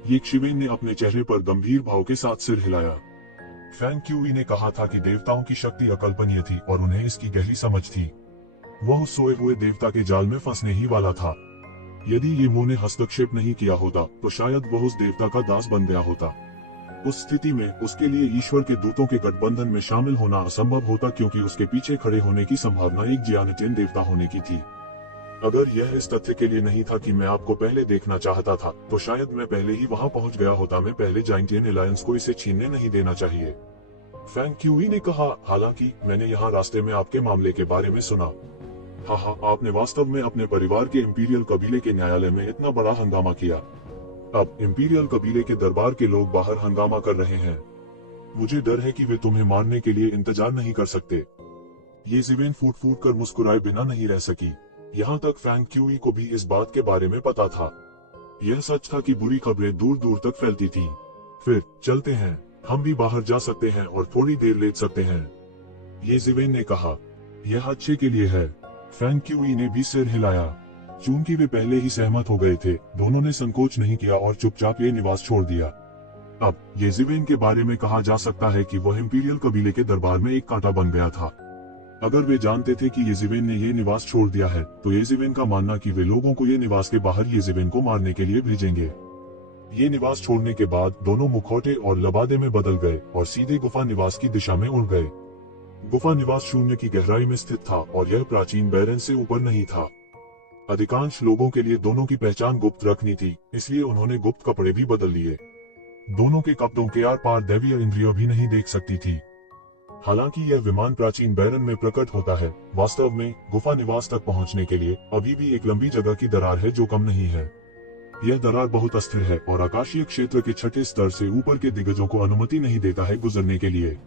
ये शिवेन ने अपने चेहरे पर गंभीर भाव के साथ सिर हिलाया। फैंग क्यूई ने कहा था कि देवताओं की शक्ति अकल्पनीय थी और उन्हें इसकी गहरी समझ थी। वह उस सोए हुए देवता के जाल में फंसने ही वाला था। यदि ये मो ने हस्तक्षेप नहीं किया होता तो शायद वह उस देवता का दास बन गया होता। उस स्थिति में उसके लिए ईश्वर के दूतों के गठबंधन में शामिल होना असंभव होता, क्योंकि उसके पीछे खड़े होने की संभावना एक जियानटियन देवता होने की थी। अगर यह इस तथ्य के लिए नहीं था कि मैं आपको पहले देखना चाहता था, तो शायद मैं पहले ही वहां पहुंच गया होता। मैं पहले जाइंटियन एलायंस को इसे छीनने नहीं देना चाहिए, फैंग क्यूई ने कहा। हालांकि मैंने यहाँ रास्ते में आपके मामले के बारे में सुना। हाँ, आपने वास्तव में अपने परिवार के इंपीरियल कबीले के न्यायालय में इतना बड़ा हंगामा किया। अब इंपीरियल कबीले के दरबार के लोग बाहर हंगामा कर रहे हैं। मुझे डर है कि वे तुम्हें मारने के लिए इंतजार नहीं कर सकते। ये ज़िवेन फूट फूट कर मुस्कुराए बिना नहीं रह सकी। यहाँ तक फैंग क्यूई को भी इस बात के बारे में पता था। यह सच था कि बुरी खबरें दूर दूर तक फैलती थीं। फिर चलते हैं, हम भी बाहर जा सकते हैं और थोड़ी देर लेट सकते हैं, ये ज़िवेन ने कहा। यह अच्छे के लिए है, फैंग क्यूई ने भी सिर हिलाया। चूंकि वे पहले ही सहमत हो गए थे, दोनों ने संकोच नहीं किया और चुपचाप ये निवास छोड़ दिया। अब ये ज़िवेन के बारे में कहा जा सकता है कि वह इंपीरियल कबीले के दरबार में एक कांटा बन गया था। अगर वे जानते थे कि ये ज़िवेन ने ये निवास छोड़ दिया है, तो ये ज़िवेन का मानना कि वे लोगों को ये निवास के बाहर ये ज़िवेन को मारने के लिए भेजेंगे। ये निवास छोड़ने के बाद दोनों मुखौटे और लबादे में बदल गए और सीधे गुफा निवास की दिशा में उड़ गए। गुफा निवास शून्य की गहराई में स्थित था और यह प्राचीन बैरन से ऊपर नहीं था। अधिकांश लोगों के लिए दोनों की पहचान गुप्त रखनी थी, इसलिए उन्होंने गुप्त कपड़े भी बदल लिए। दोनों के कपड़ों के आर पार दैवीय इंद्रियों भी नहीं देख सकती थी। हालांकि यह विमान प्राचीन बैरन में प्रकट होता है, वास्तव में गुफा निवास तक पहुंचने के लिए अभी भी एक लंबी जगह की दरार है जो कम नहीं है। यह दरार बहुत अस्थिर है और आकाशीय क्षेत्र के छठे स्तर से ऊपर के दिग्गजों को अनुमति नहीं देता है गुजरने के लिए।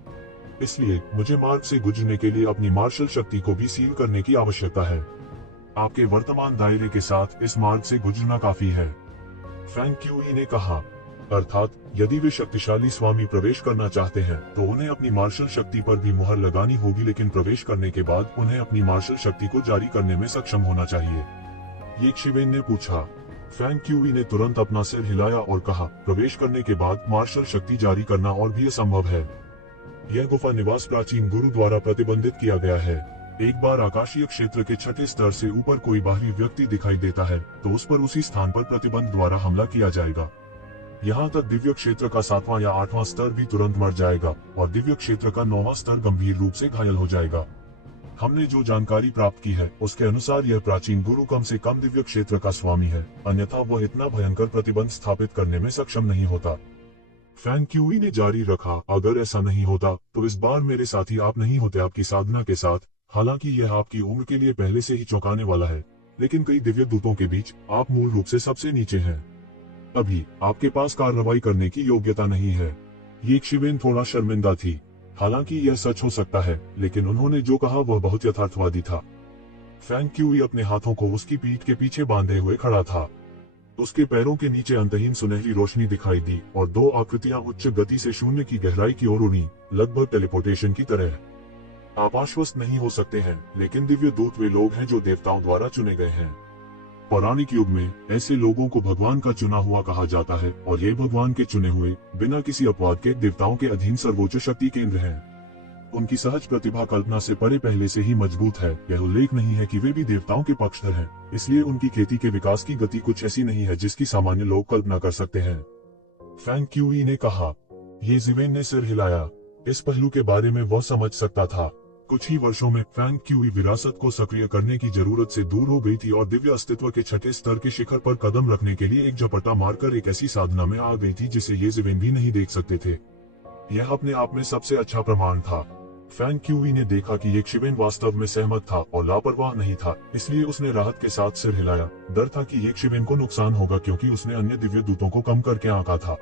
इसलिए मुझे मार्ग से गुजरने के लिए अपनी मार्शल शक्ति को भी सील करने की आवश्यकता है। आपके वर्तमान दायरे के साथ इस मार्ग से गुजरना काफी है, फैंग क्यूई ने कहा। अर्थात यदि वे शक्तिशाली स्वामी प्रवेश करना चाहते हैं तो उन्हें अपनी मार्शल शक्ति पर भी मुहर लगानी होगी, लेकिन प्रवेश करने के बाद उन्हें अपनी मार्शल शक्ति को जारी करने में सक्षम होना चाहिए, ये शिवेन ने पूछा। फैंग क्यूई ने तुरंत अपना सिर हिलाया और कहा, प्रवेश करने के बाद मार्शल शक्ति जारी करना और भी असंभव है। यह गुफा निवास प्राचीन गुरु द्वारा प्रतिबंधित किया गया है। एक बार आकाशीय क्षेत्र के छठे स्तर से ऊपर कोई बाहरी व्यक्ति दिखाई देता है तो उस पर उसी स्थान पर प्रतिबंध द्वारा हमला किया जाएगा। यहाँ तक दिव्य क्षेत्र का 7वां या 8वां स्तर भी तुरंत मर जाएगा और दिव्य क्षेत्र का 9वां स्तर गंभीर रूप से घायल हो जाएगा। हमने जो जानकारी प्राप्त की है उसके अनुसार यह प्राचीन गुरु कम से कम दिव्य क्षेत्र का स्वामी है, अन्यथा वह इतना भयंकर प्रतिबंध स्थापित करने में सक्षम नहीं होता। फैंग क्यूई ने जारी रखा, अगर ऐसा नहीं होता तो इस बार मेरे साथी आप नहीं होते आपकी साधना के साथ। हालांकि यह आपकी उम्र के लिए पहले से ही चौंकाने वाला है, लेकिन कई दिव्य दूतों के बीच आप मूल रूप से सबसे नीचे हैं। अभी आपके पास कार्रवाई करने की योग्यता नहीं है। ये शिवेन थोड़ा शर्मिंदा थी। हालांकि यह सच हो सकता है, लेकिन उन्होंने जो कहा वह बहुत यथार्थवादी था। फैंग क्यूई अपने हाथों को उसकी पीठ के पीछे बांधे हुए खड़ा था। उसके पैरों के नीचे अंतहीन सुनहरी रोशनी दिखाई दी और दो आकृतियां उच्च गति से शून्य की गहराई की ओर उड़ी, लगभग टेलीपोर्टेशन की तरह। आप आश्वस्त नहीं हो सकते हैं, लेकिन दिव्य दूत वे लोग हैं जो देवताओं द्वारा चुने गए हैं। पौराणिक युग में ऐसे लोगों को भगवान का चुना हुआ कहा जाता है और ये भगवान के चुने हुए, बिना किसी अपवाद के देवताओं के अधीन सर्वोच्च शक्ति केंद्र हैं। उनकी सहज प्रतिभा कल्पना से परे पहले से ही मजबूत है। यह उल्लेख नहीं है कि वे भी देवताओं के पक्षधर हैं, इसलिए उनकी खेती के विकास की गति कुछ ऐसी नहीं है जिसकी सामान्य लोग कल्पना कर सकते हैं, फैंग क्यूई ने कहा। ये ज़िवेन ने सिर हिलाया। इस पहलू के बारे में वह समझ सकता था। कुछ ही वर्षों में फैंग क्यूई विरासत को सक्रिय करने की जरूरत से दूर हो गई थी और दिव्य अस्तित्व के छठे स्तर के शिखर पर कदम रखने के लिए एक झपट्टा मारकर एक ऐसी साधना में आ गई थी जिसे ये ज़िवेन भी नहीं देख सकते थे। यह अपने आप में सबसे अच्छा प्रमाण था। फैंग क्यूई ने देखा कि ये शिवेन वास्तव में सहमत था और लापरवाह नहीं था, इसलिए उसने राहत के साथ सिर हिलाया। डर था कि ये शिवेन को नुकसान होगा क्योंकि उसने अन्य दिव्य दूतों को कम करके आंका था।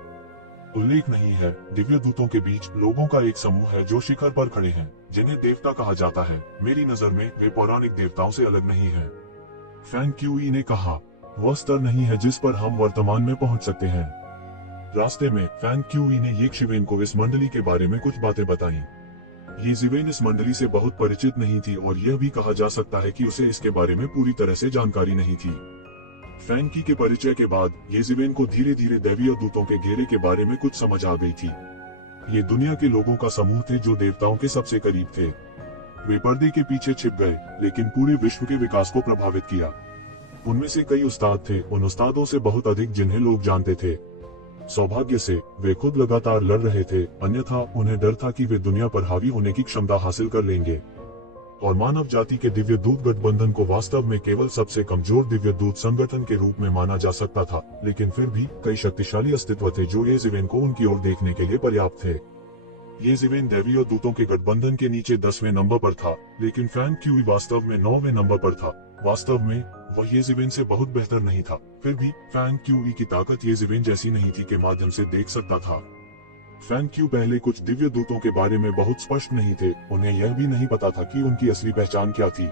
उल्लेख नहीं है, दिव्य दूतों के बीच लोगों का एक समूह है जो शिखर पर खड़े हैं, जिन्हें देवता कहा जाता है। मेरी नजर में वे पौराणिक देवताओं से अलग नहीं हैं, फैंग क्यूई ने कहा। वह स्तर नहीं है जिस पर हम वर्तमान में पहुंच सकते हैं। रास्ते में फैंग क्यूई ने ये शिवेन को इस मंडली के बारे में कुछ बातें बताई। ये ज़िवेन इस मंडली से बहुत परिचित नहीं थी और यह भी कहा जा सकता है कि उसे इसके बारे में पूरी तरह से जानकारी नहीं थी। फैंग की के परिचय के बाद ये ज़िवेन को धीरे धीरे दैवीय दूतों के घेरे के बारे में कुछ समझ आ गई थी। ये दुनिया के लोगों का समूह थे जो देवताओं के सबसे करीब थे। वे पर्दे के पीछे छिप गए, लेकिन पूरे विश्व के विकास को प्रभावित किया। उनमें से कई उस्ताद थे, उन उस्तादों से बहुत अधिक जिन्हें लोग जानते थे। सौभाग्य से वे खुद लगातार लड़ रहे थे, अन्यथा उन्हें डर था कि वे दुनिया पर हावी होने की क्षमता हासिल कर लेंगे और मानव जाति के दिव्य दूत गठबंधन को वास्तव में केवल सबसे कमजोर दिव्य दूत संगठन के रूप में माना जा सकता था। लेकिन फिर भी कई शक्तिशाली अस्तित्व थे जो येज़ेवेन को उनकी ओर देखने के लिए पर्याप्त थे। येज़ेवेन दैवीय दूतों के गठबंधन के नीचे 10वें नंबर पर था, लेकिन फैंग क्यूई वास्तव में 9वें नंबर पर था। वास्तव में वह येज़ेवेन से बहुत बेहतर नहीं था, फिर भी फैंग क्यूई की ताकत येज़ेवेन जैसी नहीं थी के माध्यम से देख सकता था। फैंग क्यू पहले कुछ दिव्य दूतों के बारे में बहुत स्पष्ट नहीं थे, उन्हें यह भी नहीं पता था कि उनकी असली पहचान क्या थी।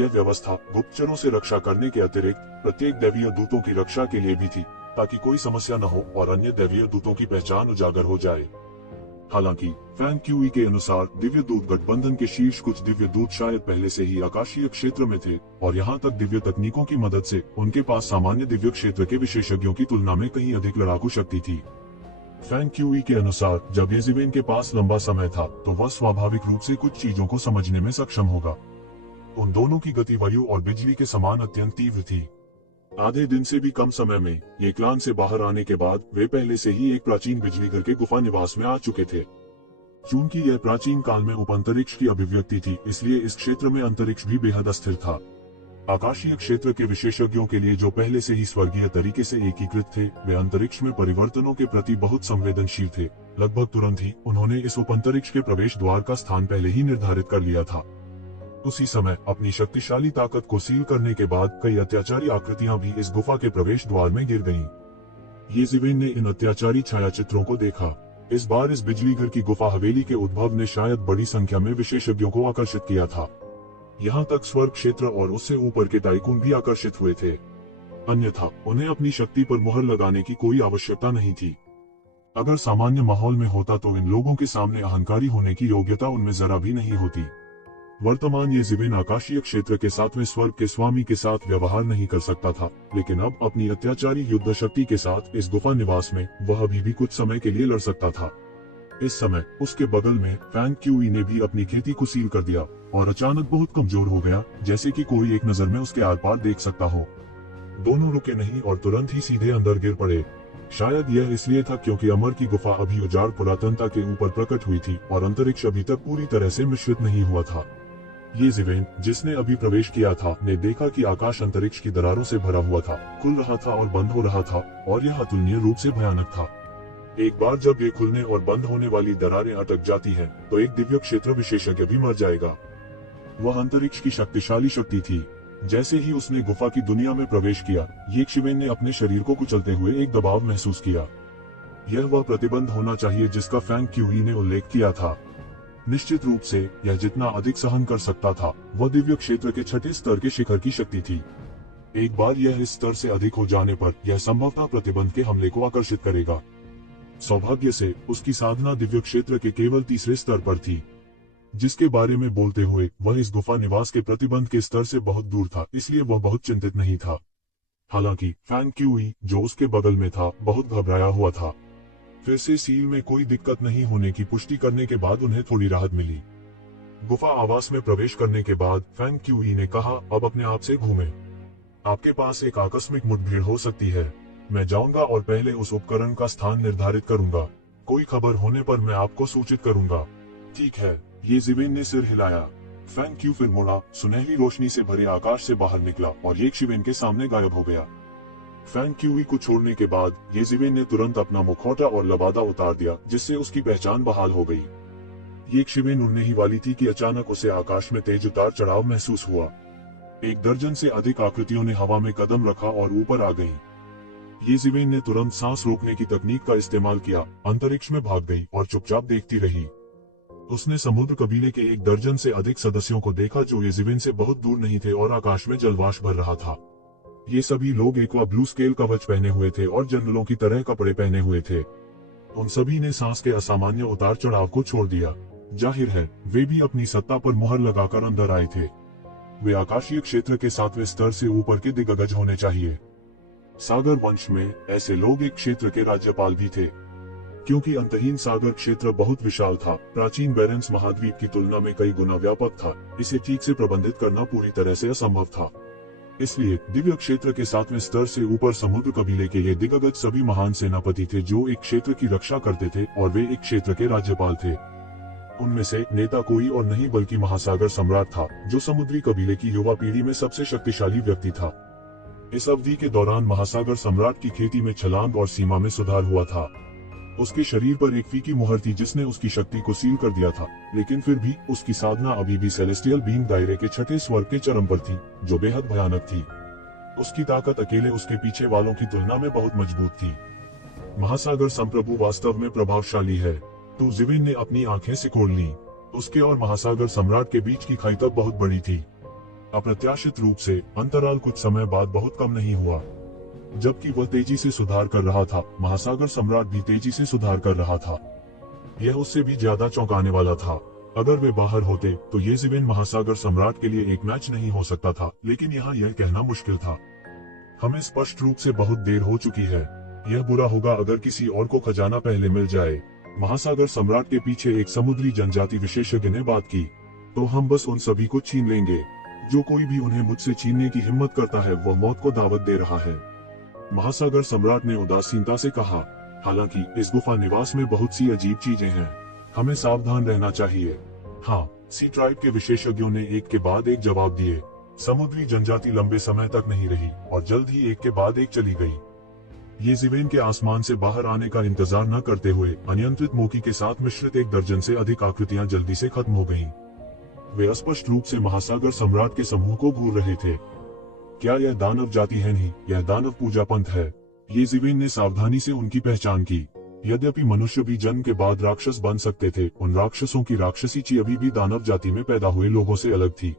यह व्यवस्था गुप्तचरों से रक्षा करने के अतिरिक्त प्रत्येक दैवीय दूतों की रक्षा के लिए भी थी, ताकि कोई समस्या न हो और अन्य दैवीय दूतों की पहचान उजागर हो जाए। हालांकि फैंग क्यूई के अनुसार दिव्य दूत गठबंधन के शीर्ष कुछ दिव्य दूत शायद पहले से ही आकाशीय क्षेत्र में थे और यहाँ तक दिव्य तकनीकों की मदद से उनके पास सामान्य दिव्य क्षेत्र के विशेषज्ञों की तुलना में कहीं अधिक लड़ाकू शक्ति थी। फैंग क्यूई के अनुसार जब येज़ेवेन के पास लंबा समय था तो वह स्वाभाविक रूप से कुछ चीजों को समझने में सक्षम होगा। उन दोनों की गति वायु और बिजली के समान अत्यंत तीव्र थी। आधे दिन से भी कम समय में ये क्लान से बाहर आने के बाद वे पहले से ही एक प्राचीन बिजली घर के गुफा निवास में आ चुके थे। चूंकि यह प्राचीन काल में उपअंतरिक्ष की अभिव्यक्ति थी, इसलिए इस क्षेत्र में अंतरिक्ष भी बेहद अस्थिर था। आकाशीय क्षेत्र के विशेषज्ञों के लिए जो पहले से ही स्वर्गीय तरीके से एकीकृत थे, वे अंतरिक्ष में परिवर्तनों के प्रति बहुत संवेदनशील थे। लगभग तुरंत ही उन्होंने इस उपअंतरिक्ष के प्रवेश द्वार का स्थान पहले ही निर्धारित कर लिया था। उसी समय अपनी शक्तिशाली ताकत को सील करने के बाद कई अत्याचारी आकृतियां भी इस गुफा के प्रवेश द्वार में गिर गईं। येज़ेवेन ने इन अत्याचारी छायाचित्रों को देखा। इस बार इस बिजली घर की गुफा हवेली के उद्भव ने शायद बड़ी संख्या में विशेषज्ञों को आकर्षित किया था। यहाँ तक स्वर्ग क्षेत्र और उससे ऊपर के टाइकून भी आकर्षित हुए थे, अन्यथा उन्हें अपनी शक्ति पर मुहर लगाने की कोई आवश्यकता नहीं थी। अगर सामान्य माहौल में होता तो इन लोगों के सामने अहंकारी होने की योग्यता उनमें जरा भी नहीं होती। वर्तमान येज़ेवेन आकाशीय क्षेत्र के 7वें स्वर्ग के स्वामी के साथ व्यवहार नहीं कर सकता था, लेकिन अब अपनी अत्याचारी युद्ध शक्ति के साथ इस गुफा निवास में वह अभी भी कुछ समय के लिए लड़ सकता था। इस समय उसके बगल में फैंग क्यूई ने भी अपनी खेती को सील कर दिया और अचानक बहुत कमजोर हो गया, जैसे कि कोई एक नजर में उसके आर पार देख सकता हो। दोनों रुके नहीं और तुरंत ही सीधे अंदर गिर पड़े। शायद यह इसलिए था क्योंकि अमर की गुफा अभी उजाड़ पुरातनता के ऊपर प्रकट हुई थी और अंतरिक्ष अभी तक पूरी तरह से मिश्रित नहीं हुआ था। येज़ेवेन, जिसने अभी प्रवेश किया था, ने देखा कि आकाश अंतरिक्ष की दरारों से भरा हुआ था, खुल रहा था और बंद हो रहा था, और यह अतुलनीय रूप से भयानक था। एक बार जब ये खुलने और बंद होने वाली दरारें अटक जाती हैं, तो एक दिव्य क्षेत्र विशेषज्ञ भी मर जाएगा। वह अंतरिक्ष की शक्तिशाली शक्ति थी। जैसे ही उसने गुफा की दुनिया में प्रवेश किया, येज़ेवेन ने अपने शरीर को कुचलते हुए एक दबाव महसूस किया। यह वह प्रतिबंध होना चाहिए जिसका फैंग क्यूई ने उल्लेख किया था। निश्चित रूप से यह जितना अधिक सहन कर सकता था, वह दिव्य क्षेत्र के 6ठे स्तर के शिखर की शक्ति थी। एक बार यह इस स्तर से अधिक हो जाने पर यह संभवतः प्रतिबंध के हमले को आकर्षित करेगा। सौभाग्य से उसकी साधना दिव्य क्षेत्र के केवल 3रे स्तर पर थी, जिसके बारे में बोलते हुए वह इस गुफा निवास के प्रतिबंध के स्तर से बहुत दूर था, इसलिए वह बहुत चिंतित नहीं था। हालांकि फैंग क्यूई, जो उसके बगल में था, बहुत घबराया हुआ था। फिर से सील में कोई दिक्कत नहीं होने की पुष्टि करने के बाद उन्हें थोड़ी राहत मिली। गुफा आवास में प्रवेश करने के बाद फैंग क्यूई ने कहा, अब अपने आप से घूमें। आपके पास एक आकस्मिक मुठभेड़ हो सकती है। मैं जाऊंगा और पहले उस उपकरण का स्थान निर्धारित करूंगा। कोई खबर होने पर मैं आपको सूचित करूंगा। ठीक है, येज़ेवेन ने सिर हिलाया। फैंग क्यू फिर मुड़ा, सुनहरी रोशनी से भरे आकाश से बाहर निकला और येज़ेवेन के सामने गायब हो गया। फैंग क्यूई को छोड़ने के बाद येज़ेवेन ने तुरंत अपना मुखौटा और लबादा उतार दिया, जिससे उसकी पहचान बहाल हो गई। येज़ेवेन उड़ने ही वाली थी कि अचानक उसे आकाश में तेज उतार चढ़ाव महसूस हुआ। 1 दर्जन से अधिक आकृतियों ने हवा में कदम रखा और ऊपर आ गईं। येज़ेवेन ने तुरंत सांस रोकने की तकनीक का इस्तेमाल किया, अंतरिक्ष में भाग गई और चुपचाप देखती रही। उसने समुद्र कबीले के 1 दर्जन से अधिक सदस्यों को देखा जो येज़ेवेन से बहुत दूर नहीं थे और आकाश में जलवाष्प भर रहा था। ये सभी लोग एक्वा ब्लू स्केल कवच पहने हुए थे और जनरलों की तरह कपड़े पहने हुए थे। उन सभी ने सांस के असामान्य उतार चढ़ाव को छोड़ दिया। जाहिर है वे भी अपनी सत्ता पर मुहर लगाकर अंदर आए थे। वे आकाशीय क्षेत्र के 7वें स्तर से ऊपर के दिग्गज होने चाहिए। सागर वंश में ऐसे लोग एक क्षेत्र के राज्यपाल भी थे। क्योंकि अंतहीन सागर क्षेत्र बहुत विशाल था, प्राचीन बैरेंस महाद्वीप की तुलना में कई गुना व्यापक था, इसे ठीक से प्रबंधित करना पूरी तरह से असंभव था। इसलिए दिव्य क्षेत्र के 7वें स्तर से ऊपर समुद्र कबीले के ये दिग्गज सभी महान सेनापति थे जो एक क्षेत्र की रक्षा करते थे और वे एक क्षेत्र के राज्यपाल थे। उनमें से नेता कोई और नहीं बल्कि महासागर सम्राट था, जो समुद्री कबीले की युवा पीढ़ी में सबसे शक्तिशाली व्यक्ति था। इस अवधि के दौरान महासागर सम्राट की खेती में छलांग और सीमा में सुधार हुआ था। उसके शरीर पर एक फीकी मुहर थी जिसने उसकी शक्ति को सील कर दिया था, लेकिन फिर भी उसकी साधना अभी भी सेलेस्टियल बीइंग दायरे के छठे स्वर्ग के चरम पर थी, जो बेहद भयानक थी। उसकी ताकत अकेले उसके पीछे वालों की तुलना में बहुत मजबूत थी। महासागर संप्रभु वास्तव में प्रभावशाली है। तो जिवेन ने अपनी आंखें सिकोड़ ली। उसके और महासागर सम्राट के बीच की खाई तब बहुत बड़ी थी। अप्रत्याशित रूप से अंतराल कुछ समय बाद बहुत कम नहीं हुआ। जबकि वह तेजी से सुधार कर रहा था, महासागर सम्राट भी तेजी से सुधार कर रहा था। यह उससे भी ज्यादा चौंकाने वाला था। अगर वे बाहर होते तो ये जिवेन महासागर सम्राट के लिए एक मैच नहीं हो सकता था, लेकिन यहाँ यह कहना मुश्किल था। हमें स्पष्ट रूप से बहुत देर हो चुकी है। यह बुरा होगा अगर किसी और को खजाना पहले मिल जाए। महासागर सम्राट के पीछे एक समुद्री जनजाति विशेषज्ञ ने बात की। तो हम बस उन सभी को छीन लेंगे। जो कोई भी उन्हें मुझसे छीनने की हिम्मत करता है वह मौत को दावत दे रहा है। महासागर सम्राट ने उदासीनता से कहा, हालांकि इस गुफा निवास में बहुत सी अजीब चीजें हैं। हमें सावधान रहना चाहिए। हाँ, सी ट्राइब के विशेषज्ञों ने एक के बाद एक जवाब दिए। समुद्री जनजाति लंबे समय तक नहीं रही और जल्द ही एक के बाद एक चली गई। ये जिवेन के आसमान से बाहर आने का इंतजार न करते हुए अनियंत्रित मोकी के साथ मिश्रित 1 दर्जन से अधिक आकृतियां जल्दी से खत्म हो गईं। वे स्पष्ट रूप से महासागर सम्राट के समूह को घूर रहे थे। क्या यह दानव जाति है? नहीं, यह दानव पूजा पंथ है। ये जिवेन ने सावधानी से उनकी पहचान की। यद्यपि मनुष्य भी जन्म के बाद राक्षस बन सकते थे, उन राक्षसों की राक्षसी ची अभी भी दानव जाति में पैदा हुए लोगों से अलग थी।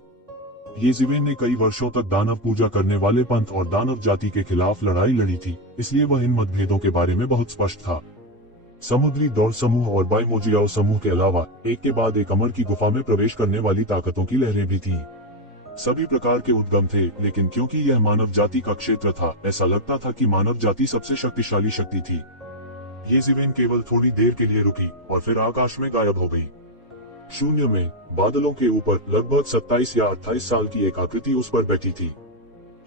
ये जिवेन ने कई वर्षों तक दानव पूजा करने वाले पंथ और दानव जाति के खिलाफ लड़ाई लड़ी थी, इसलिए वह इन मतभेदों के बारे में बहुत स्पष्ट था। समुद्री दौड़ समूह और बाइमोजियाओ समूह के अलावा एक के बाद एक अमर की गुफा में प्रवेश करने वाली ताकतों की लहरें भी थीं। सभी प्रकार के उद्गम थे, लेकिन क्योंकि यह मानव जाति का क्षेत्र था, ऐसा लगता था कि मानव जाति सबसे शक्तिशाली शक्ति थी। ये जिवेन केवल थोड़ी देर के लिए रुकी और फिर आकाश में गायब हो गई। शून्य में बादलों के ऊपर लगभग 27 या 28 साल की एक आकृति उस पर बैठी थी।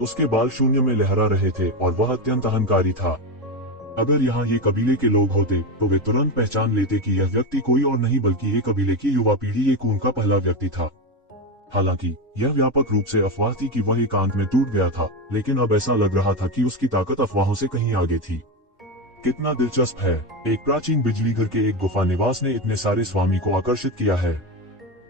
उसके बाल शून्य में लहरा रहे थे और वह अत्यंत अहंकारी था। अगर यहाँ ये कबीले के लोग होते तो वे तुरंत पहचान लेते कि यह व्यक्ति कोई और नहीं बल्कि ये कबीले की युवा पीढ़ी येकून का पहला व्यक्ति था। हालांकि यह व्यापक रूप से अफवाह थी कि वह एकांत में टूट गया था, लेकिन अब ऐसा लग रहा था कि उसकी ताकत अफवाहों से कहीं आगे थी। कितना दिलचस्प है, एक प्राचीन बिजली घर के एक गुफा निवास ने इतने सारे स्वामी को आकर्षित किया है।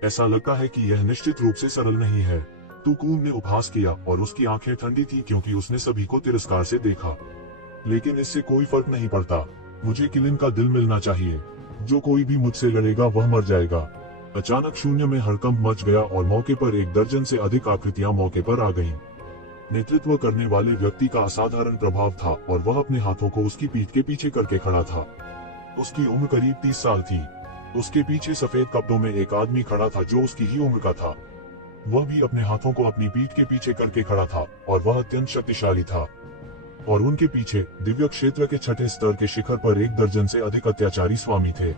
ऐसा लगता है कि यह निश्चित रूप से सरल नहीं है। तुकून ने उपहास किया और उसकी आंखें ठंडी थी क्योंकि उसने सभी को तिरस्कार से देखा। लेकिन इससे कोई फर्क नहीं पड़ता। मुझे किलिन का दिल मिलना चाहिए। जो कोई भी मुझसे लड़ेगा वह मर जाएगा। अचानक शून्य में हड़कंप मच गया और मौके पर 1 दर्जन से अधिक आकृतियां मौके पर आ गईं। नेतृत्व करने वाले व्यक्ति का असाधारण प्रभाव था और वह अपने हाथों को उसकी पीठ के पीछे करके खड़ा था। उसकी उम्र करीब 30 साल थी। उसके पीछे सफेद कपड़ों में एक आदमी खड़ा था जो उसकी ही उम्र का था। वह भी अपने हाथों को अपनी पीठ के पीछे करके खड़ा था और वह अत्यंत शक्तिशाली था। और उनके पीछे दिव्य क्षेत्र के छठे स्तर के शिखर पर 1 दर्जन से अधिक अत्याचारी स्वामी थे।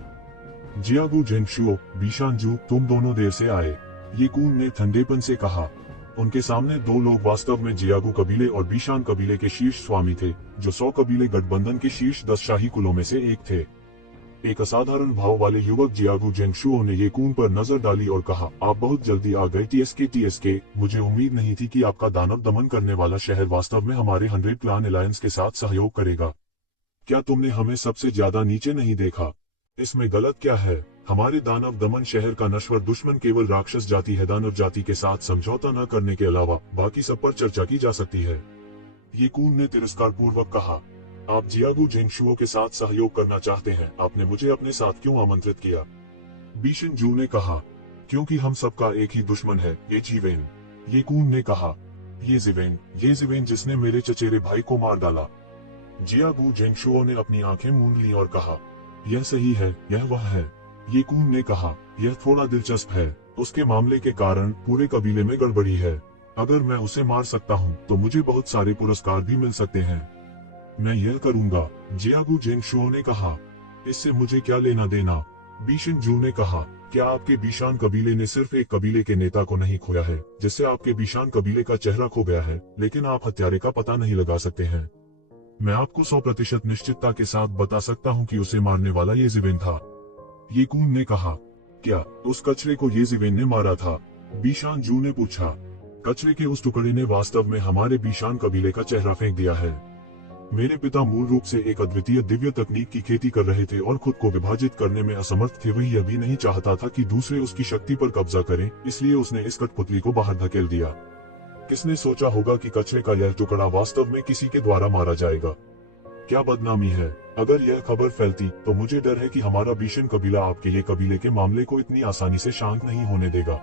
जियागु जेंगशुओ, बीशानजू, तुम दोनों देर से आए, येकून ने ठंडेपन से कहा। उनके सामने 2 लोग वास्तव में जियागु कबीले और बीशान कबीले के शीर्ष स्वामी थे, जो 100 कबीले गठबंधन के शीर्ष 10 शाही कुलों में से एक थे। एक असाधारण भाव वाले युवक जियागु जेंगशुओ ने येकून पर नजर डाली और कहा, आप बहुत जल्दी आ गए टीएसके। मुझे उम्मीद नहीं थी कि आपका दानव दमन करने वाला शहर वास्तव में हमारे 100 क्लान अलायंस के साथ सहयोग करेगा। क्या तुमने हमें सबसे ज्यादा नीचे नहीं देखा? इसमें गलत क्या है? हमारे दानव दमन शहर का नश्वर दुश्मन केवल राक्षस जाति है। दानव जाति के साथ समझौता न करने के अलावा बाकी सब पर चर्चा की जा सकती है। येकून ने तिरस्कार पूर्वक कहा, आप जियागु जेंगशुओ के साथ सहयोग करना चाहते हैं, आपने मुझे अपने साथ क्यों आमंत्रित किया? बीशिनजू ने कहा, क्योंकि हम सबका एक ही दुश्मन है, ये जिवेन। येकून ने कहा, ये जिवेन जिसने मेरे चचेरे भाई को मार डाला। जियागु जेंगशुओ ने अपनी आंखें मूंद ली और कहा, यह सही है, यह वह है। येकून ने कहा, यह थोड़ा दिलचस्प है। उसके मामले के कारण पूरे कबीले में गड़बड़ी है। अगर मैं उसे मार सकता हूँ तो मुझे बहुत सारे पुरस्कार भी मिल सकते हैं। मैं यह करूंगा, जियागु जेंगशुओ ने कहा। इससे मुझे क्या लेना देना? बीशिनजू ने कहा, क्या आपके बीशान कबीले ने सिर्फ एक कबीले के नेता को नहीं खोया है, जिससे आपके बीशान कबीले का चेहरा खो गया है, लेकिन आप हत्यारे का पता नहीं लगा सकते हैं? मैं आपको 100% निश्चितता के साथ बता सकता हूं कि उसे मारने वाला ये जिवेन था। ये कून ने कहा। क्या उस कचरे को ये जिवेन ने मारा था? बीशान जू ने पूछा। कचरे के उस टुकड़े ने वास्तव में हमारे बीशान कबीले का चेहरा फेंक दिया है। मेरे पिता मूल रूप से एक अद्वितीय दिव्य तकनीक की खेती कर रहे थे और खुद को विभाजित करने में असमर्थ थे। वही यह भी नहीं चाहता था कि दूसरे उसकी शक्ति पर कब्जा करें, इसलिए उसने इस कठपुतली को बाहर धकेल दिया। किसने सोचा होगा कि कचरे का यह टुकड़ा वास्तव में किसी के द्वारा मारा जाएगा? क्या बदनामी है! अगर यह खबर फैलती तो मुझे डर है कि हमारा बीशन कबीला आपके ये कबीले के मामले को इतनी आसानी से शांत नहीं होने देगा।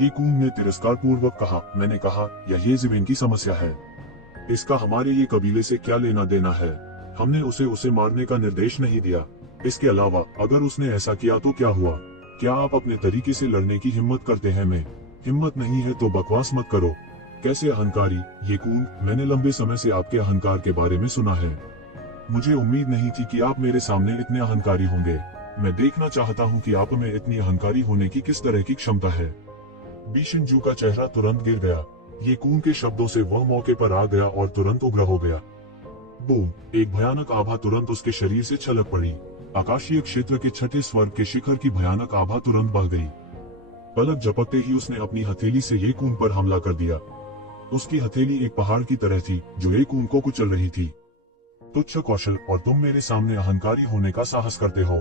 ये कून ने तिरस्कार पूर्वक कहा। मैंने कहा, यह ये जिवेन की समस्या है। इसका हमारे ये कबीले से क्या लेना देना है? हमने उसे मारने का निर्देश नहीं दिया। इसके अलावा अगर उसने ऐसा किया तो क्या हुआ? क्या आप अपने तरीके से लड़ने की हिम्मत करते हैं? में हिम्मत नहीं है तो बकवास मत करो। कैसे अहंकारी! ये कून, मैंने लंबे समय से आपके अहंकार के बारे में सुना है। मुझे उम्मीद नहीं थी कि आप मेरे सामने इतने अहंकारी होंगे। मैं देखना चाहता हूँ कि आप में इतनी अहंकारी होने की किस तरह की क्षमता है। बीशन जू का चेहरा तुरंत गिर गया। ये कून के शब्दों से वह मौके पर आ गया और तुरंत उग्र हो गया। बूम! एक भयानक आभा तुरंत उसके शरीर से छलक पड़ी। आकाशीय क्षेत्र के छठे स्वर्ग के शिखर की भयानक आभा तुरंत बह गई। पलक झपकते ही उसने अपनी हथेली से ये कून पर हमला कर दिया। उसकी हथेली एक पहाड़ की तरह थी जो ये कून को कुचल रही थी। तुच्छ कौशल, और तुम मेरे सामने अहंकारी होने का साहस करते हो।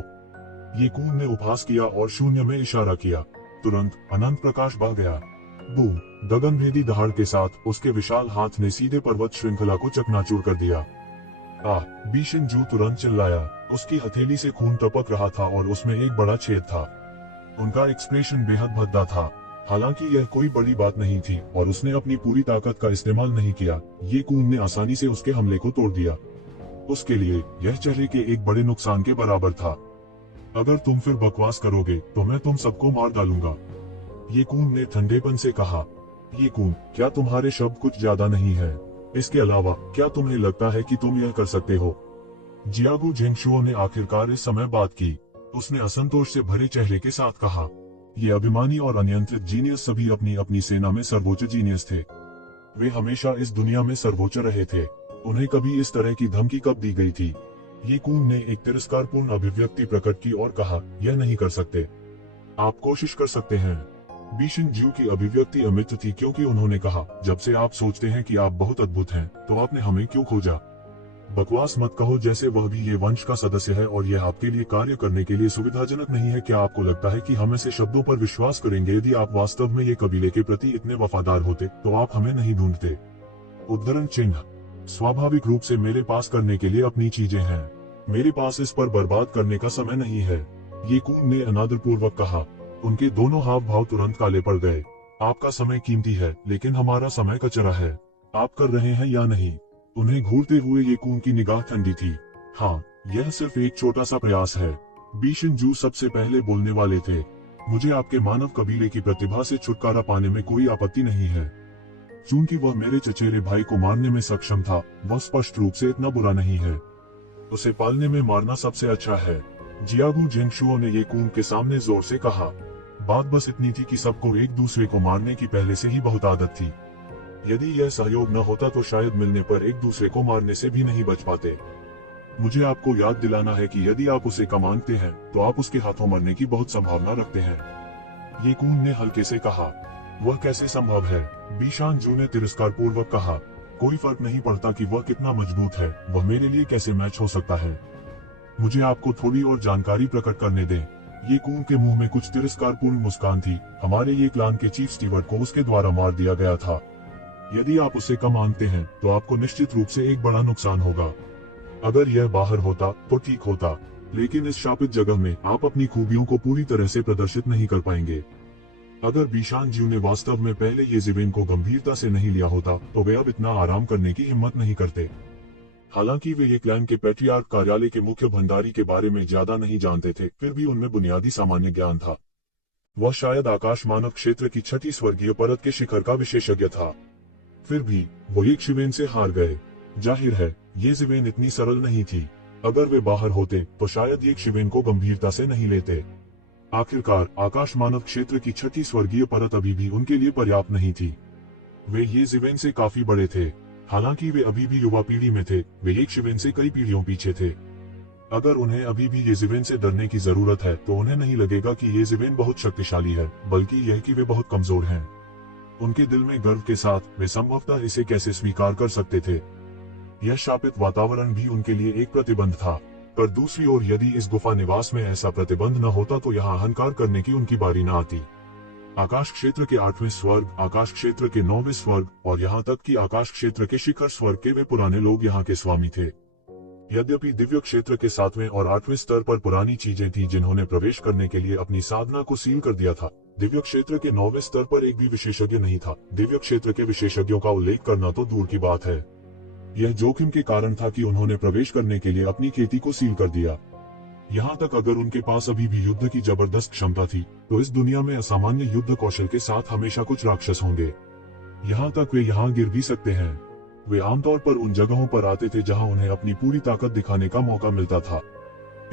ये कून ने उपहास किया और शून्य में इशारा किया। तुरंत अनंत प्रकाश बह गया। बूम! गगनभेदी दहाड़ के साथ उसके विशाल हाथ ने सीधे पर्वत श्रृंखला को चकनाचूर कर दिया। आह! बीशन जू तुरंत चिल्लाया। उसकी हथेली से खून टपक रहा था और उसमें एक बड़ा छेद था। उनका एक्सप्रेशन बेहद भद्दा था। हालांकि यह कोई बड़ी बात नहीं थी और उसने अपनी पूरी ताकत का इस्तेमाल नहीं किया। ये कून ने आसानी से उसके हमले को तोड़ दिया। उसके लिए यह चेहरे के एक बड़े नुकसान के बराबर था। अगर तुम फिर बकवास करोगे तो मैं तुम सबको मार डालूंगा। ये कून ने ठंडेपन से कहा। ये कून, क्या तुम्हारे शब्द कुछ ज्यादा नहीं है? इसके अलावा क्या तुम्हें लगता है कि तुम यह कर सकते हो? जियागू झेंगशुओ ने आखिरकार इस समय बात की। उसने असंतोष से भरे चेहरे के साथ कहा, ये अभिमानी और अनियंत्रित जीनियस सभी अपनी अपनी सेना में सर्वोच्च जीनियस थे। वे हमेशा इस दुनिया में सर्वोच्च रहे थे। उन्हें कभी इस तरह की धमकी कब दी गई थी? ये कून ने एक तिरस्कारपूर्ण अभिव्यक्ति प्रकट की और कहा, यह नहीं कर सकते। आप कोशिश कर सकते हैं। बीशन जू की अभिव्यक्ति अमित थी क्योंकि उन्होंने कहा, जब से आप सोचते हैं कि आप बहुत अद्भुत हैं, तो आपने हमें क्यों खोजा? बकवास मत कहो जैसे वह भी ये वंश का सदस्य है और यह आपके लिए कार्य करने के लिए सुविधाजनक नहीं है। क्या आपको लगता है कि हम ऐसे शब्दों पर विश्वास करेंगे? यदि आप वास्तव में ये कबीले के प्रति इतने वफादार होते तो आप हमें नहीं ढूंढते। उद्धरण चिन्ह। स्वाभाविक रूप से मेरे पास करने के लिए अपनी चीजें हैं। मेरे पास इस पर बर्बाद करने का समय नहीं है। ये कून ने अनादरपूर्वक कहा। उनके दोनों हाव भाव तुरंत काले पड़ गए। आपका समय कीमती है, लेकिन हमारा समय कचरा है। आप कर रहे हैं या नहीं? उन्हें घूरते हुए ये कून की निगाह ठंडी थी। हाँ, यह सिर्फ एक छोटा सा प्रयास है। बीशन जू सबसे पहले बोलने वाले थे। मुझे आपके मानव कबीले की प्रतिभा से छुटकारा पाने में कोई आपत्ति नहीं है। चूंकि वह मेरे चचेरे भाई को मारने में सक्षम था, वह स्पष्ट रूप से इतना बुरा नहीं है। उसे पालने में मारना सबसे अच्छा है। जियागू झेंगशुओ ने ये कून के सामने जोर से कहा। बात बस इतनी थी कि सबको एक दूसरे को मारने की पहले से ही बहुत आदत थी। यदि यह सहयोग न होता तो शायद मिलने पर एक दूसरे को मारने से भी नहीं बच पाते। मुझे आपको याद दिलाना है कि यदि आप उसे कमांगते हैं तो आप उसके हाथों मरने की बहुत संभावना रखते हैं। ये कून ने हल्के से कहा। वह कैसे संभव है? बीशान जू ने तिरस्कार पूर्वक कहा। कोई फर्क नहीं पड़ता कि वह कितना मजबूत है, वह मेरे लिए कैसे मैच हो सकता है। मुझे आपको थोड़ी और जानकारी प्रकट करने दें। ये कून के मुंह में कुछ तिरस्कारपूर्ण मुस्कान थी। हमारे ये क्लान के चीफ स्टीवर्ड को उसके द्वारा मार दिया गया था। यदि आप उसे कम मानते हैं तो आपको निश्चित रूप से एक बड़ा नुकसान होगा। अगर यह बाहर होता तो ठीक होता, लेकिन इस शापित जगह में आप अपनी खूबियों को पूरी तरह से प्रदर्शित नहीं कर पाएंगे। अगर बीशान जू ने वास्तव में पहले ये जिवेन को गंभीरता से नहीं लिया होता तो वे अब इतना आराम करने की हिम्मत नहीं करते। हालांकि वे ये क्लैन के पैट्रियार्क कार्यालय के मुख्य भंडारी के बारे में ज्यादा नहीं जानते थे, फिर भी उनमें बुनियादी सामान्य ज्ञान था। वह शायद आकाश मानव क्षेत्र की छठी स्वर्गीय परत के शिखर का विशेषज्ञ था। फिर भी वो एक शिवेन से हार गए। जाहिर है ये जिवेन इतनी सरल नहीं थी। अगर वे बाहर होते तो शायद एक शिवेन को गंभीरता से नहीं लेते। आखिरकार आकाश मानव क्षेत्र की छठी स्वर्गीय परत अभी भी उनके लिए पर्याप्त नहीं थी। वे ये जीवन से काफी बड़े थे। हालांकि वे अभी भी युवा पीढ़ी में थे, वे एक शिवेन से कई पीढ़ियों पीछे थे। अगर उन्हें अभी भी ये जीवन से डरने की जरूरत है तो उन्हें नहीं लगेगा कि ये जीवन बहुत शक्तिशाली है, बल्कि यह कि वे बहुत कमजोर हैं। उनके दिल में गर्व के साथ वे संभवतः इसे कैसे स्वीकार कर सकते थे। यह शापित वातावरण भी उनके लिए एक प्रतिबंध था। पर दूसरी ओर यदि इस गुफा निवास में ऐसा प्रतिबंध न होता तो यहाँ अहंकार करने की उनकी बारी न आती। आकाश क्षेत्र के 8वें स्वर्ग, आकाश क्षेत्र के 9वें स्वर्ग और यहाँ तक कि आकाश क्षेत्र के शिखर स्वर्ग के वे पुराने लोग यहाँ के स्वामी थे। यद्यपि दिव्य क्षेत्र के 7वें और 8वें स्तर पर पुरानी चीजें थी जिन्होंने प्रवेश करने के लिए अपनी साधना को सील कर दिया था, दिव्य क्षेत्र के 9वें स्तर पर एक भी विशेषज्ञ नहीं था। दिव्य क्षेत्र के विशेषज्ञों का उल्लेख करना तो दूर की बात है। यह जोखिम के कारण था कि उन्होंने प्रवेश करने के लिए अपनी खेती को सील कर दिया। यहाँ तक अगर उनके पास अभी भी युद्ध की जबरदस्त क्षमता थी तो इस दुनिया में असामान्य युद्ध कौशल के साथ हमेशा कुछ राक्षस होंगे। यहाँ तक वे यहाँ गिर भी सकते हैं। वे आमतौर पर उन जगहों पर आते थे जहाँ उन्हें अपनी पूरी ताकत दिखाने का मौका मिलता था।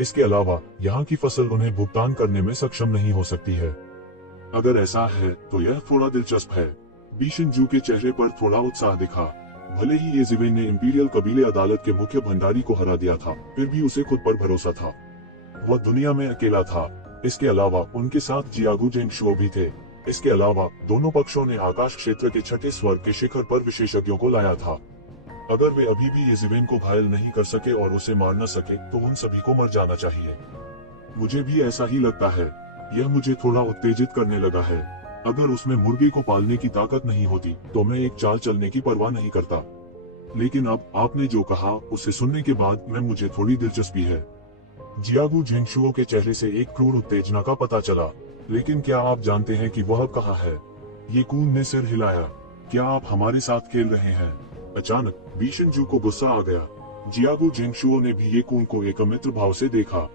इसके अलावा यहाँ की फसल उन्हें भुगतान करने में सक्षम नहीं हो सकती है। अगर ऐसा है तो यह थोड़ा दिलचस्प है। बीशन जू के चेहरे पर थोड़ा उत्साह दिखा। भले ही ये जीवन ने इंपीरियल कबीले अदालत के मुख्य भंडारी को हरा दिया था, फिर भी उसे खुद पर भरोसा था। वह दुनिया में अकेला था। इसके अलावा उनके साथ जियागु जेंगशुओ भी थे। इसके अलावा दोनों पक्षों ने आकाश क्षेत्र के छठे स्वर्ग के शिखर पर विशेषज्ञों को लाया था। अगर वे अभी भी ये जीवन को घायल नहीं कर सके और उसे मार न सके तो उन सभी को मर जाना चाहिए। मुझे भी ऐसा ही लगता है। यह मुझे थोड़ा उत्तेजित करने लगा है। अगर उसमें मुर्गे को पालने की ताकत नहीं होती तो मैं एक चाल चलने की परवाह नहीं करता। लेकिन अब आपने जो कहा उसे सुनने के बाद मुझे थोड़ी दिलचस्पी है। जियागु जेंगशुओ के चेहरे से एक क्रूर उत्तेजना का पता चला। लेकिन क्या आप जानते हैं कि वह कहाँ है? ये कून ने सिर हिलाया। क्या आप हमारे साथ खेल रहे हैं? अचानक बीशन जू को गुस्सा आ गया। जियागु जेंगशुओ ने भी ये कून को एक अमित्र भाव से देखा।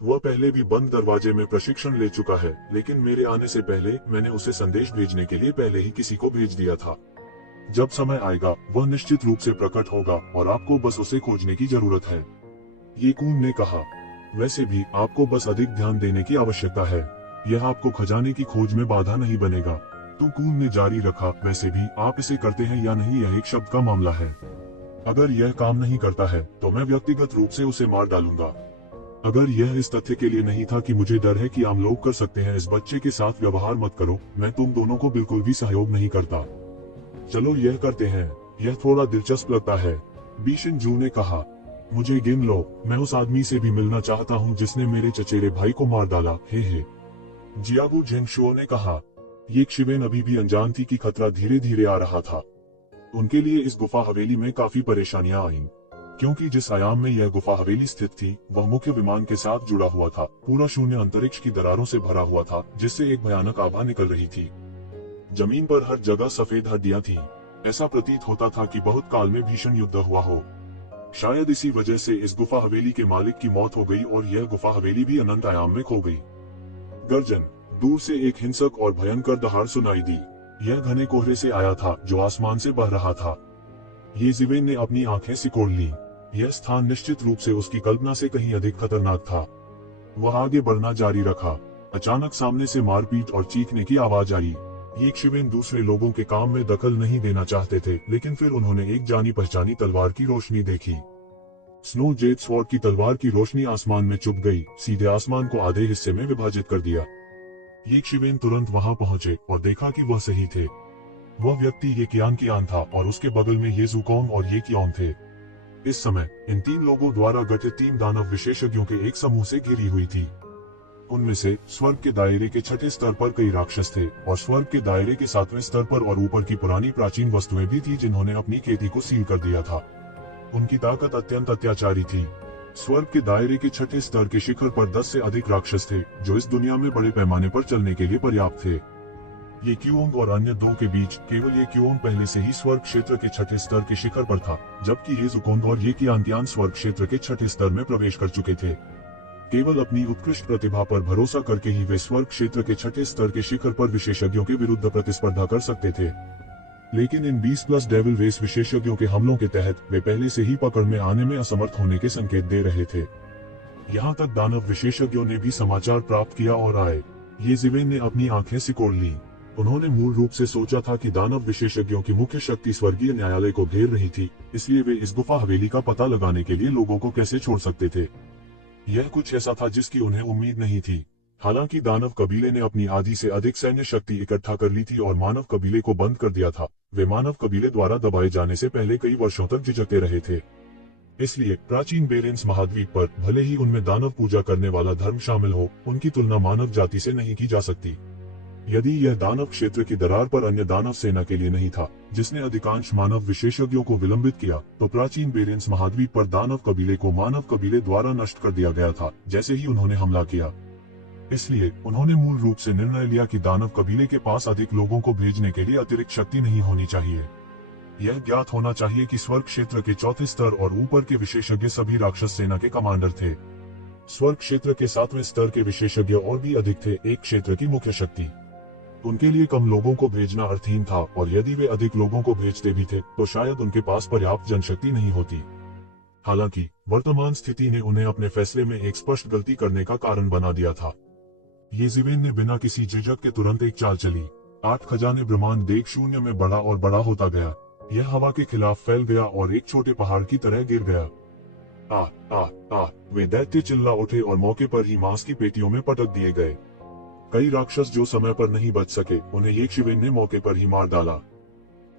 वह पहले भी बंद दरवाजे में प्रशिक्षण ले चुका है, लेकिन मेरे आने से पहले मैंने उसे संदेश भेजने के लिए पहले ही किसी को भेज दिया था। जब समय आएगा वह निश्चित रूप से प्रकट होगा और आपको बस उसे खोजने की जरूरत है, ये कून ने कहा। वैसे भी आपको बस अधिक ध्यान देने की आवश्यकता है। यह आपको खजाने की खोज में बाधा नहीं बनेगा। तो कून ने जारी रखा, वैसे भी आप इसे करते हैं या नहीं यह एक शब्द का मामला है। अगर यह काम नहीं करता है तो मैं व्यक्तिगत रूप से उसे मार डालूंगा। अगर यह इस तथ्य के लिए नहीं था कि मुझे डर है कि आम लोग कर सकते हैं इस बच्चे के साथ व्यवहार मत करो, मैं तुम दोनों को बिल्कुल भी सहयोग नहीं करता। चलो यह करते हैं, यह थोड़ा दिलचस्प लगता है, बीशन जू ने कहा। मुझे गिन लो, मैं उस आदमी से भी मिलना चाहता हूँ जिसने मेरे चचेरे भाई को मार डाला। हे जियागु जेंगशुओ ने कहा। ये शिवेन अभी भी अनजान थी कि खतरा धीरे धीरे आ रहा था। उनके लिए इस गुफा हवेली में काफी परेशानियां आईं, क्योंकि जिस आयाम में यह गुफा हवेली स्थित थी वह मुख्य विमान के साथ जुड़ा हुआ था। पूरा शून्य अंतरिक्ष की दरारों से भरा हुआ था जिससे एक भयानक आभा निकल रही थी। जमीन पर हर जगह सफेद हड्डियां थीं। ऐसा प्रतीत होता था कि बहुत काल में भीषण युद्ध हुआ हो। शायद इसी वजह से इस गुफा हवेली के मालिक की मौत हो गई और यह गुफा हवेली भी अनंत आयाम में खो गई। गर्जन, दूर से एक हिंसक और भयंकर दहाड़ सुनाई दी। यह घने कोहरे से आया था जो आसमान से बह रहा था। ये जीवेन ने अपनी आंखें सिकोड़ ली। यह स्थान निश्चित रूप से उसकी कल्पना से कहीं अधिक खतरनाक था। वह आगे बढ़ना जारी रखा। अचानक सामने से मारपीट और चीखने की आवाज आई। ये शिवेन दूसरे लोगों के काम में दखल नहीं देना चाहते थे, लेकिन फिर उन्होंने एक जानी पहचानी तलवार की रोशनी देखी। स्नो जेड स्वॉर्ड की तलवार की रोशनी आसमान में चुभ गई, सीधे आसमान को आधे हिस्से में विभाजित कर दिया। ये शिवेन तुरंत वहां पहुंचे और देखा कि वह सही थे। वह व्यक्ति ये कियान था और उसके बगल में ये जुकोंग और ये कियोन थे। इस समय इन 3 लोगों द्वारा गठित टीम दानव विशेषज्ञों के एक समूह से घिरी हुई थी। उनमें से स्वर्ग के दायरे के 6ठे स्तर पर कई राक्षस थे और स्वर्ग के दायरे के 7वें स्तर पर और ऊपर की पुरानी प्राचीन वस्तुएं भी थी जिन्होंने अपनी खेती को सील कर दिया था। उनकी ताकत अत्यंत अत्याचारी थी। स्वर्ग के दायरे के 6ठे स्तर के शिखर पर 10 से अधिक राक्षस थे जो इस दुनिया में बड़े पैमाने पर चलने के लिए पर्याप्त थे। ये क्यूओंग और अन्य 2 के बीच केवल ये क्यूओंग पहले से ही स्वर्ग क्षेत्र के 6ठे स्तर के शिखर पर था, जबकि ये जुकोंग और ये कियान स्वर्ग क्षेत्र के 6ठे स्तर में प्रवेश कर चुके थे। केवल अपनी उत्कृष्ट प्रतिभा पर भरोसा करके ही वे स्वर्ग क्षेत्र के 6ठे स्तर के शिखर पर विशेषज्ञों के विरुद्ध प्रतिस्पर्धा कर सकते थे। लेकिन इन 20+ डेविल रेस विशेषज्ञों के हमलों के तहत वे पहले से ही पकड़ में आने में असमर्थ होने के संकेत दे रहे थे। यहाँ तक दानव विशेषज्ञों ने भी समाचार प्राप्त किया और आए। येज़ेवेन ने अपनी आंखें सिकोड़ ली। उन्होंने मूल रूप से सोचा था कि दानव विशेषज्ञों की मुख्य शक्ति स्वर्गीय न्यायालय को घेर रही थी, इसलिए वे इस गुफा हवेली का पता लगाने के लिए लोगों को कैसे छोड़ सकते थे। यह कुछ ऐसा था जिसकी उन्हें उम्मीद नहीं थी। हालांकि दानव कबीले ने अपनी आधी से अधिक सैन्य शक्ति इकट्ठा कर ली थी और मानव कबीले को बंद कर दिया था। वे मानव कबीले द्वारा दबाए जाने से पहले कई वर्षों तक झिझकते रहे थे। इसलिए प्राचीन बेरेंस महाद्वीप पर भले ही उनमें दानव पूजा करने वाला धर्म शामिल हो, उनकी तुलना मानव जाति से नहीं की जा सकती। यदि यह दानव क्षेत्र की दरार पर अन्य दानव सेना के लिए नहीं था, जिसने अधिकांश मानव विशेषज्ञों को विलंबित किया, तो प्राचीन बेरेंस महाद्वीप पर दानव कबीले को मानव कबीले द्वारा नष्ट कर दिया गया था जैसे ही उन्होंने हमला किया। इसलिए उन्होंने मूल रूप से निर्णय लिया कि दानव कबीले के पास अधिक लोगों को भेजने के लिए अतिरिक्त शक्ति नहीं होनी चाहिए। यह ज्ञात होना चाहिए कि स्वर्ग क्षेत्र के चौथे स्तर और ऊपर के विशेषज्ञ सभी राक्षस सेना के कमांडर थे। स्वर्ग क्षेत्र के 7वें स्तर के विशेषज्ञ और भी अधिक थे, एक क्षेत्र की मुख्य शक्ति। उनके लिए कम लोगों को भेजना अर्थहीन था, और यदि वे अधिक लोगों को भेजते भी थे तो शायद उनके पास पर्याप्त जनशक्ति नहीं होती। हालांकि वर्तमान स्थिति ने उन्हें अपने फैसले में एक स्पष्ट गलती करने का कारण बना दिया था। येज़ेवेन ने बिना किसी झिझक के तुरंत एक चाल चली। 8 खजाने ब्रह्मांड देख शून्य में बड़ा और बड़ा होता गया। यह हवा के खिलाफ फैल गया और एक छोटे पहाड़ की तरह गिर गया। वे दैत्य चिल्ला उठे और मौके पर ही मांस की पेटियों में पटक दिए गए। कई राक्षस जो समय पर नहीं बच सके, उन्हें येज़ेवेन ने मौके पर ही मार डाला।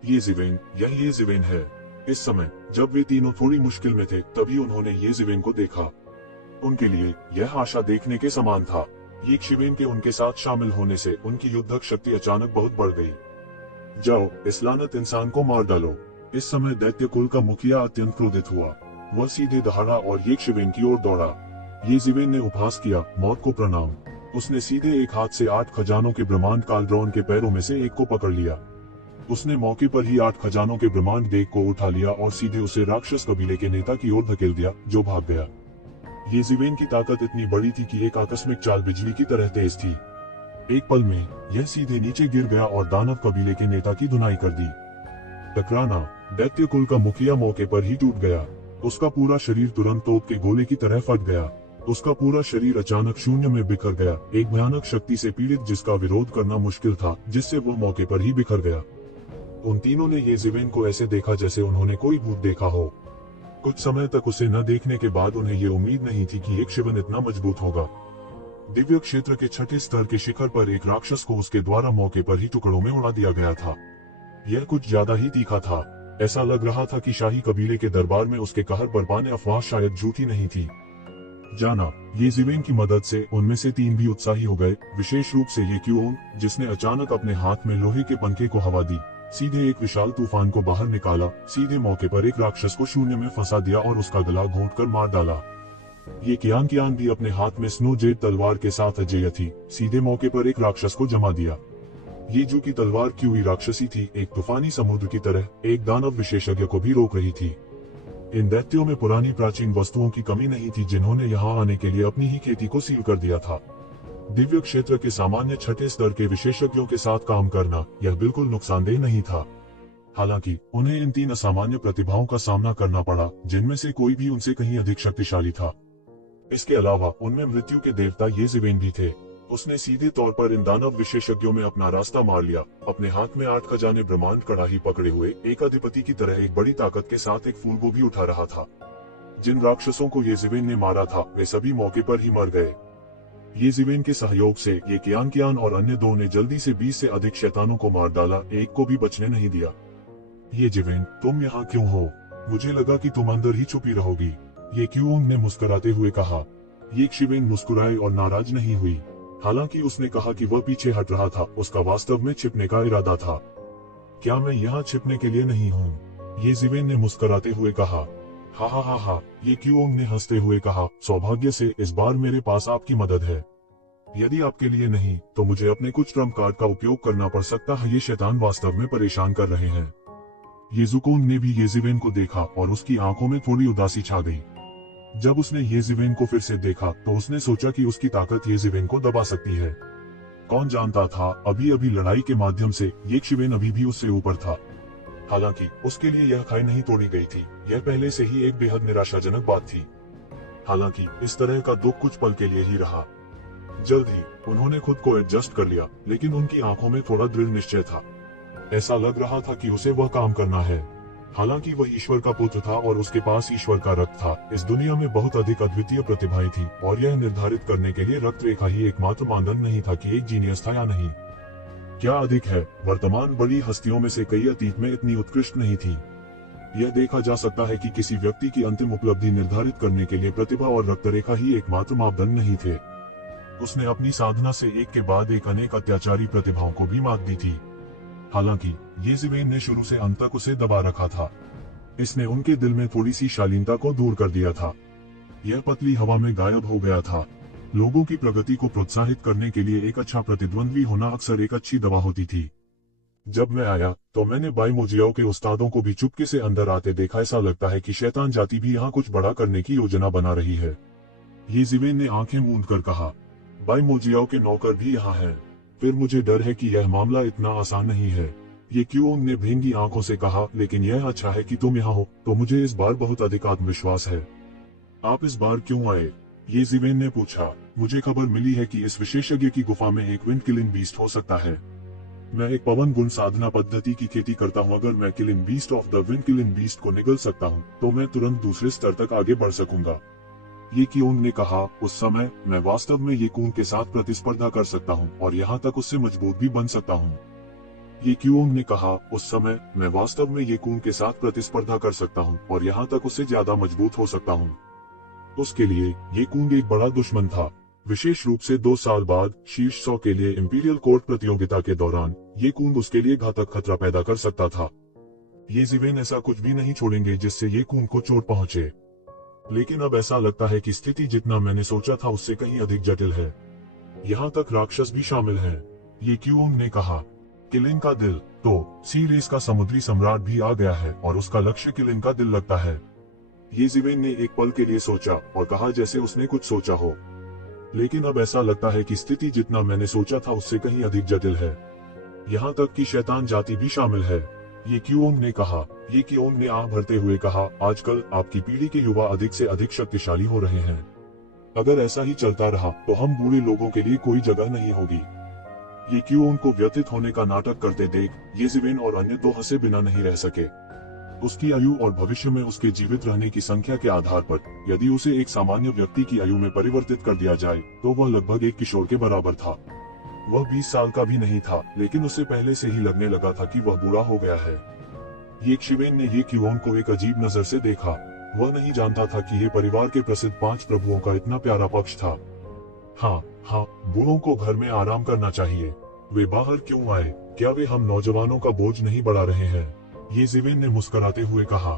येज़ेवेन, यह येज़ेवेन है। इस समय जब वे तीनों थोड़ी मुश्किल में थे, तभी उन्होंने येज़ेवेन को देखा। उनके लिए यह आशा देखने के समान था। येज़ेवेन के उनके साथ शामिल होने से उनकी युद्धक शक्ति अचानक बहुत बढ़ गई। जाओ, इस लानत इंसान को मार डालो। इस समय दैत्य कुल का मुखिया अत्यंत क्रोधित हुआ। वह सीधे दहाड़ा और येज़ेवेन की ओर दौड़ा। येज़ेवेन ने उपहास किया, मौत को प्रणाम। उसने सीधे एक हाथ से 8 खजानों के ब्रह्मांड कालड्रॉन के पैरों में से एक को पकड़ लिया। उसने मौके पर ही 8 खजानों के ब्रह्मांड देग को उठा लिया और सीधे उसे राक्षस कबीले के नेता की ओर धकेल दिया, जो भाग गया। येज़ेवेन की ताकत इतनी बड़ी थी कि एक आकस्मिक चाल बिजली की तरह तेज थी। एक पल में यह सीधे नीचे गिर गया और दानव कबीले के नेता की धुनाई कर दी। टकराना, दैत्य कुल का मुखिया मौके पर ही टूट गया। उसका पूरा शरीर तुरंत तोप के गोले की तरह फट गया। उसका पूरा शरीर अचानक शून्य में बिखर गया, एक भयानक शक्ति से पीड़ित जिसका विरोध करना मुश्किल था, जिससे वो मौके पर ही बिखर गया। उन तीनों ने येज़ेवेन को ऐसे देखा जैसे उन्होंने कोई भूत देखा हो। कुछ समय तक उसे न देखने के बाद उन्हें ये उम्मीद नहीं थी कि येज़ेवेन इतना मजबूत होगा। दिव्य क्षेत्र के 6ठे स्तर के शिखर पर एक राक्षस को उसके द्वारा मौके पर ही टुकड़ों में उड़ा दिया गया था। यह कुछ ज्यादा ही तीखा था। ऐसा लग रहा था कि शाही कबीले के दरबार में उसके कहर बरपाने अफवाह शायद झूठी नहीं थी। जाना, येज़ेवेन की मदद से उनमें से 3 भी उत्साही हो गए, विशेष रूप से येक्यूओंग, जिसने अचानक अपने हाथ में लोहे के पंखे को हवा दी, सीधे एक विशाल तूफान को बाहर निकाला, सीधे मौके पर एक राक्षस को शून्य में फंसा दिया और उसका गला घोंटकर मार डाला। ये कियान भी अपने हाथ में स्नो जेड तलवार के साथ अजेय थी, सीधे मौके पर एक राक्षस को जमा दिया। ये जो की तलवार क्यों राक्षसी थी, एक तूफानी समुद्र की तरह, एक दानव विशेषज्ञ को भी रोक रही थी। इन दैत्यों में पुरानी प्राचीन वस्तुओं की कमी नहीं थी, जिन्होंने यहाँ आने के लिए अपनी ही खेती को सील कर दिया था। दिव्य क्षेत्र के सामान्य 6ठे स्तर के विशेषज्ञों के साथ काम करना यह बिल्कुल नुकसानदेह नहीं था। हालांकि उन्हें इन 3 असामान्य प्रतिभाओं का सामना करना पड़ा, जिनमें से कोई भी उनसे कहीं अधिक शक्तिशाली था। इसके अलावा उनमें मृत्यु के देवता येज़ेवेन भी थे। उसने सीधे तौर पर इन दानव विशेषज्ञों में अपना रास्ता मार लिया, अपने हाथ में 8 खजाने ब्रह्मांड कड़ाही पकड़े हुए एक अधिपति की तरह एक बड़ी ताकत के साथ एक फूलगोभी उठा रहा था। जिन राक्षसों को येज़ेवेन ने मारा था, वे सभी मौके पर ही मर गए। येज़ेवेन के सहयोग से ये कियान और अन्य 2 ने जल्दी से 20 से अधिक शैतानों को मार डाला, एक को भी बचने नहीं दिया। येज़ेवेन, तुम यहाँ क्यों हो? मुझे लगा कि तुम अंदर ही छुपी रहोगी, येक्यूओंग ने मुस्कुराते हुए कहा। येज़ेवेन मुस्कुराई और नाराज नहीं हुई। हालांकि उसने कहा कि वह पीछे हट रहा था, उसका वास्तव में छिपने का इरादा था। क्या मैं यहाँ छिपने के लिए नहीं हूँ? येज़ेवेन ने मुस्कुराते हुए कहा। हा, येक्यूओंग ने हंसते हुए कहा, सौभाग्य से इस बार मेरे पास आपकी मदद है। यदि आपके लिए नहीं, तो मुझे अपने कुछ ट्रम्प कार्ड का उपयोग करना पड़ सकता है। ये शैतान वास्तव में परेशान कर रहे हैं। येज़ुकोंग ने भी येज़ेवेन को देखा और उसकी आंखों में थोड़ी उदासी छा गई। जब उसने येज़ेवेन को फिर से देखा तो उसने सोचा कि उसकी ताकत येज़ेवेन को दबा सकती है। कौन जानता था, अभी लड़ाई के माध्यम से येज़ेवेन अभी भी उससे ऊपर था। हालांकि उसके लिए यह खाई नहीं तोड़ी गई थी, यह पहले से ही एक बेहद निराशाजनक बात थी। हालांकि इस तरह का दुख कुछ पल के लिए ही रहा। जल्द ही उन्होंने खुद को एडजस्ट कर लिया, लेकिन उनकी आंखों में थोड़ा दृढ़ निश्चय था। ऐसा लग रहा था कि उसे वह काम करना है। हालांकि वह ईश्वर का पुत्र था और उसके पास ईश्वर का रक्त था। इस दुनिया में बहुत अधिक अद्वितीय प्रतिभाएं थी और यह निर्धारित करने के लिए रक्त रेखा ही एकमात्र मानदंड नहीं था कि एक जीनियस था या नहीं। क्या अधिक है, वर्तमान बड़ी हस्तियों में से कई अतीत में इतनी उत्कृष्ट नहीं थी। यह देखा जा सकता है कि किसी व्यक्ति की अंतिम उपलब्धि निर्धारित करने के लिए प्रतिभा और रक्त रेखा ही एकमात्र मापदंड नहीं थे। उसने अपनी साधना से एक के बाद एक अनेक अत्याचारी प्रतिभाओं को भी मात दी थी। हालांकि येज़ेबेल ने शुरू से अंत तक उसे दबा रखा था। इसने उनके दिल में थोड़ी सी शालीनता को दूर कर दिया था। यह पतली हवा में गायब हो गया था। लोगों की प्रगति को प्रोत्साहित करने के लिए एक अच्छा प्रतिद्वंद्वी होना अक्सर एक अच्छी दवा होती थी। जब मैं आया तो मैंने बाईमोजियाओ के उस्तादों को भी चुपके से अंदर आते देखा। ऐसा लगता है कि शैतान जाति भी यहाँ कुछ बड़ा करने की योजना बना रही है। येज़ेबेल ने आंखें मूंद कर कहा, बाईमोजियाओ के नौकर भी यहाँ हैं। फिर मुझे डर है कि यह मामला इतना आसान नहीं है। ये क्यूओंग ने भेंगी आंखों से कहा, लेकिन यह अच्छा है कि तुम यहाँ हो, तो मुझे इस बार बहुत अधिक आत्मविश्वास है। आप इस बार क्यों आए? येज़ेबेल ने पूछा। मुझे खबर मिली है कि इस विशेषज्ञ की गुफा में एक विंड किलिंग बीस्ट हो सकता है। मैं एक पवन गुण साधना पद्धति की खेती करता हूँ। अगर मैं killing beast of the wind killing beast को निगल सकता हूँ, तो मैं तुरंत दूसरे स्तर तक आगे बढ़ सकूंगा। ये क्यूओंग ने कहा, उस समय मैं वास्तव में ये कून के साथ प्रतिस्पर्धा कर सकता हूँ और यहाँ तक उससे मजबूत भी बन सकता हूँ। ये क्यूओंग ने कहा, उस समय मैं वास्तव में ये कून के साथ प्रतिस्पर्धा कर सकता हूँ और यहाँ तक उससे ज्यादा मजबूत हो सकता हूँ। उसके लिए ये कून एक बड़ा दुश्मन था। विशेष रूप से 2 साल बाद शीर्ष 100 के लिए इंपीरियल कोर्ट प्रतियोगिता के दौरान ये कून उसके लिए घातक खतरा पैदा कर सकता था। येज़ेबेल ऐसा कुछ भी नहीं छोड़ेंगे जिससे ये कून को चोट पहुंचे। लेकिन अब ऐसा लगता है कि स्थिति जितना मैंने सोचा था उससे कहीं अधिक जटिल है। यहाँ तक राक्षस भी शामिल हैं। ये क्यूओंग ने कहा। किलिंग का दिल, तो सी रेस का समुद्री सम्राट भी आ गया है और उसका लक्ष्य किलिंग का दिल लगता है। येज़ेबेल ने एक पल के लिए सोचा और कहा जैसे उसने कुछ सोचा हो। लेकिन अब ऐसा लगता है कि स्थिति जितना मैंने सोचा था उससे कहीं अधिक जटिल है। यहाँ तक कि शैतान जाति भी शामिल है। ये क्यूओंग ने कहा। ये क्यूओंग ने आह भरते हुए कहा, आजकल आपकी पीढ़ी के युवा अधिक से अधिक शक्तिशाली हो रहे हैं। अगर ऐसा ही चलता रहा तो हम बूढ़े लोगों के लिए कोई जगह नहीं होगी। ये क्यूओंग को व्यथित होने का नाटक करते देख येज़ेबेल और अन्य तो हंसे बिना नहीं रह सके। उसकी आयु और भविष्य में उसके जीवित रहने की संख्या के आधार पर यदि उसे एक सामान्य व्यक्ति की आयु में परिवर्तित कर दिया जाए तो वह लगभग एक किशोर के बराबर था। वह 20 साल का भी नहीं था, लेकिन उसे पहले से ही लगने लगा था कि वह बूढ़ा हो गया है। येज़ेबेल ने ये क्यूओंग को एक अजीब नजर से देखा। वह नहीं जानता था कि ये परिवार के प्रसिद्ध 5 प्रभुओं का इतना प्यारा पक्ष था। हाँ, बूढ़ों को घर में आराम करना चाहिए। वे बाहर क्यों आए? क्या वे हम नौजवानों का बोझ नहीं बढ़ा रहे हैं? येज़ेबेल ने मुस्कुराते हुए कहा।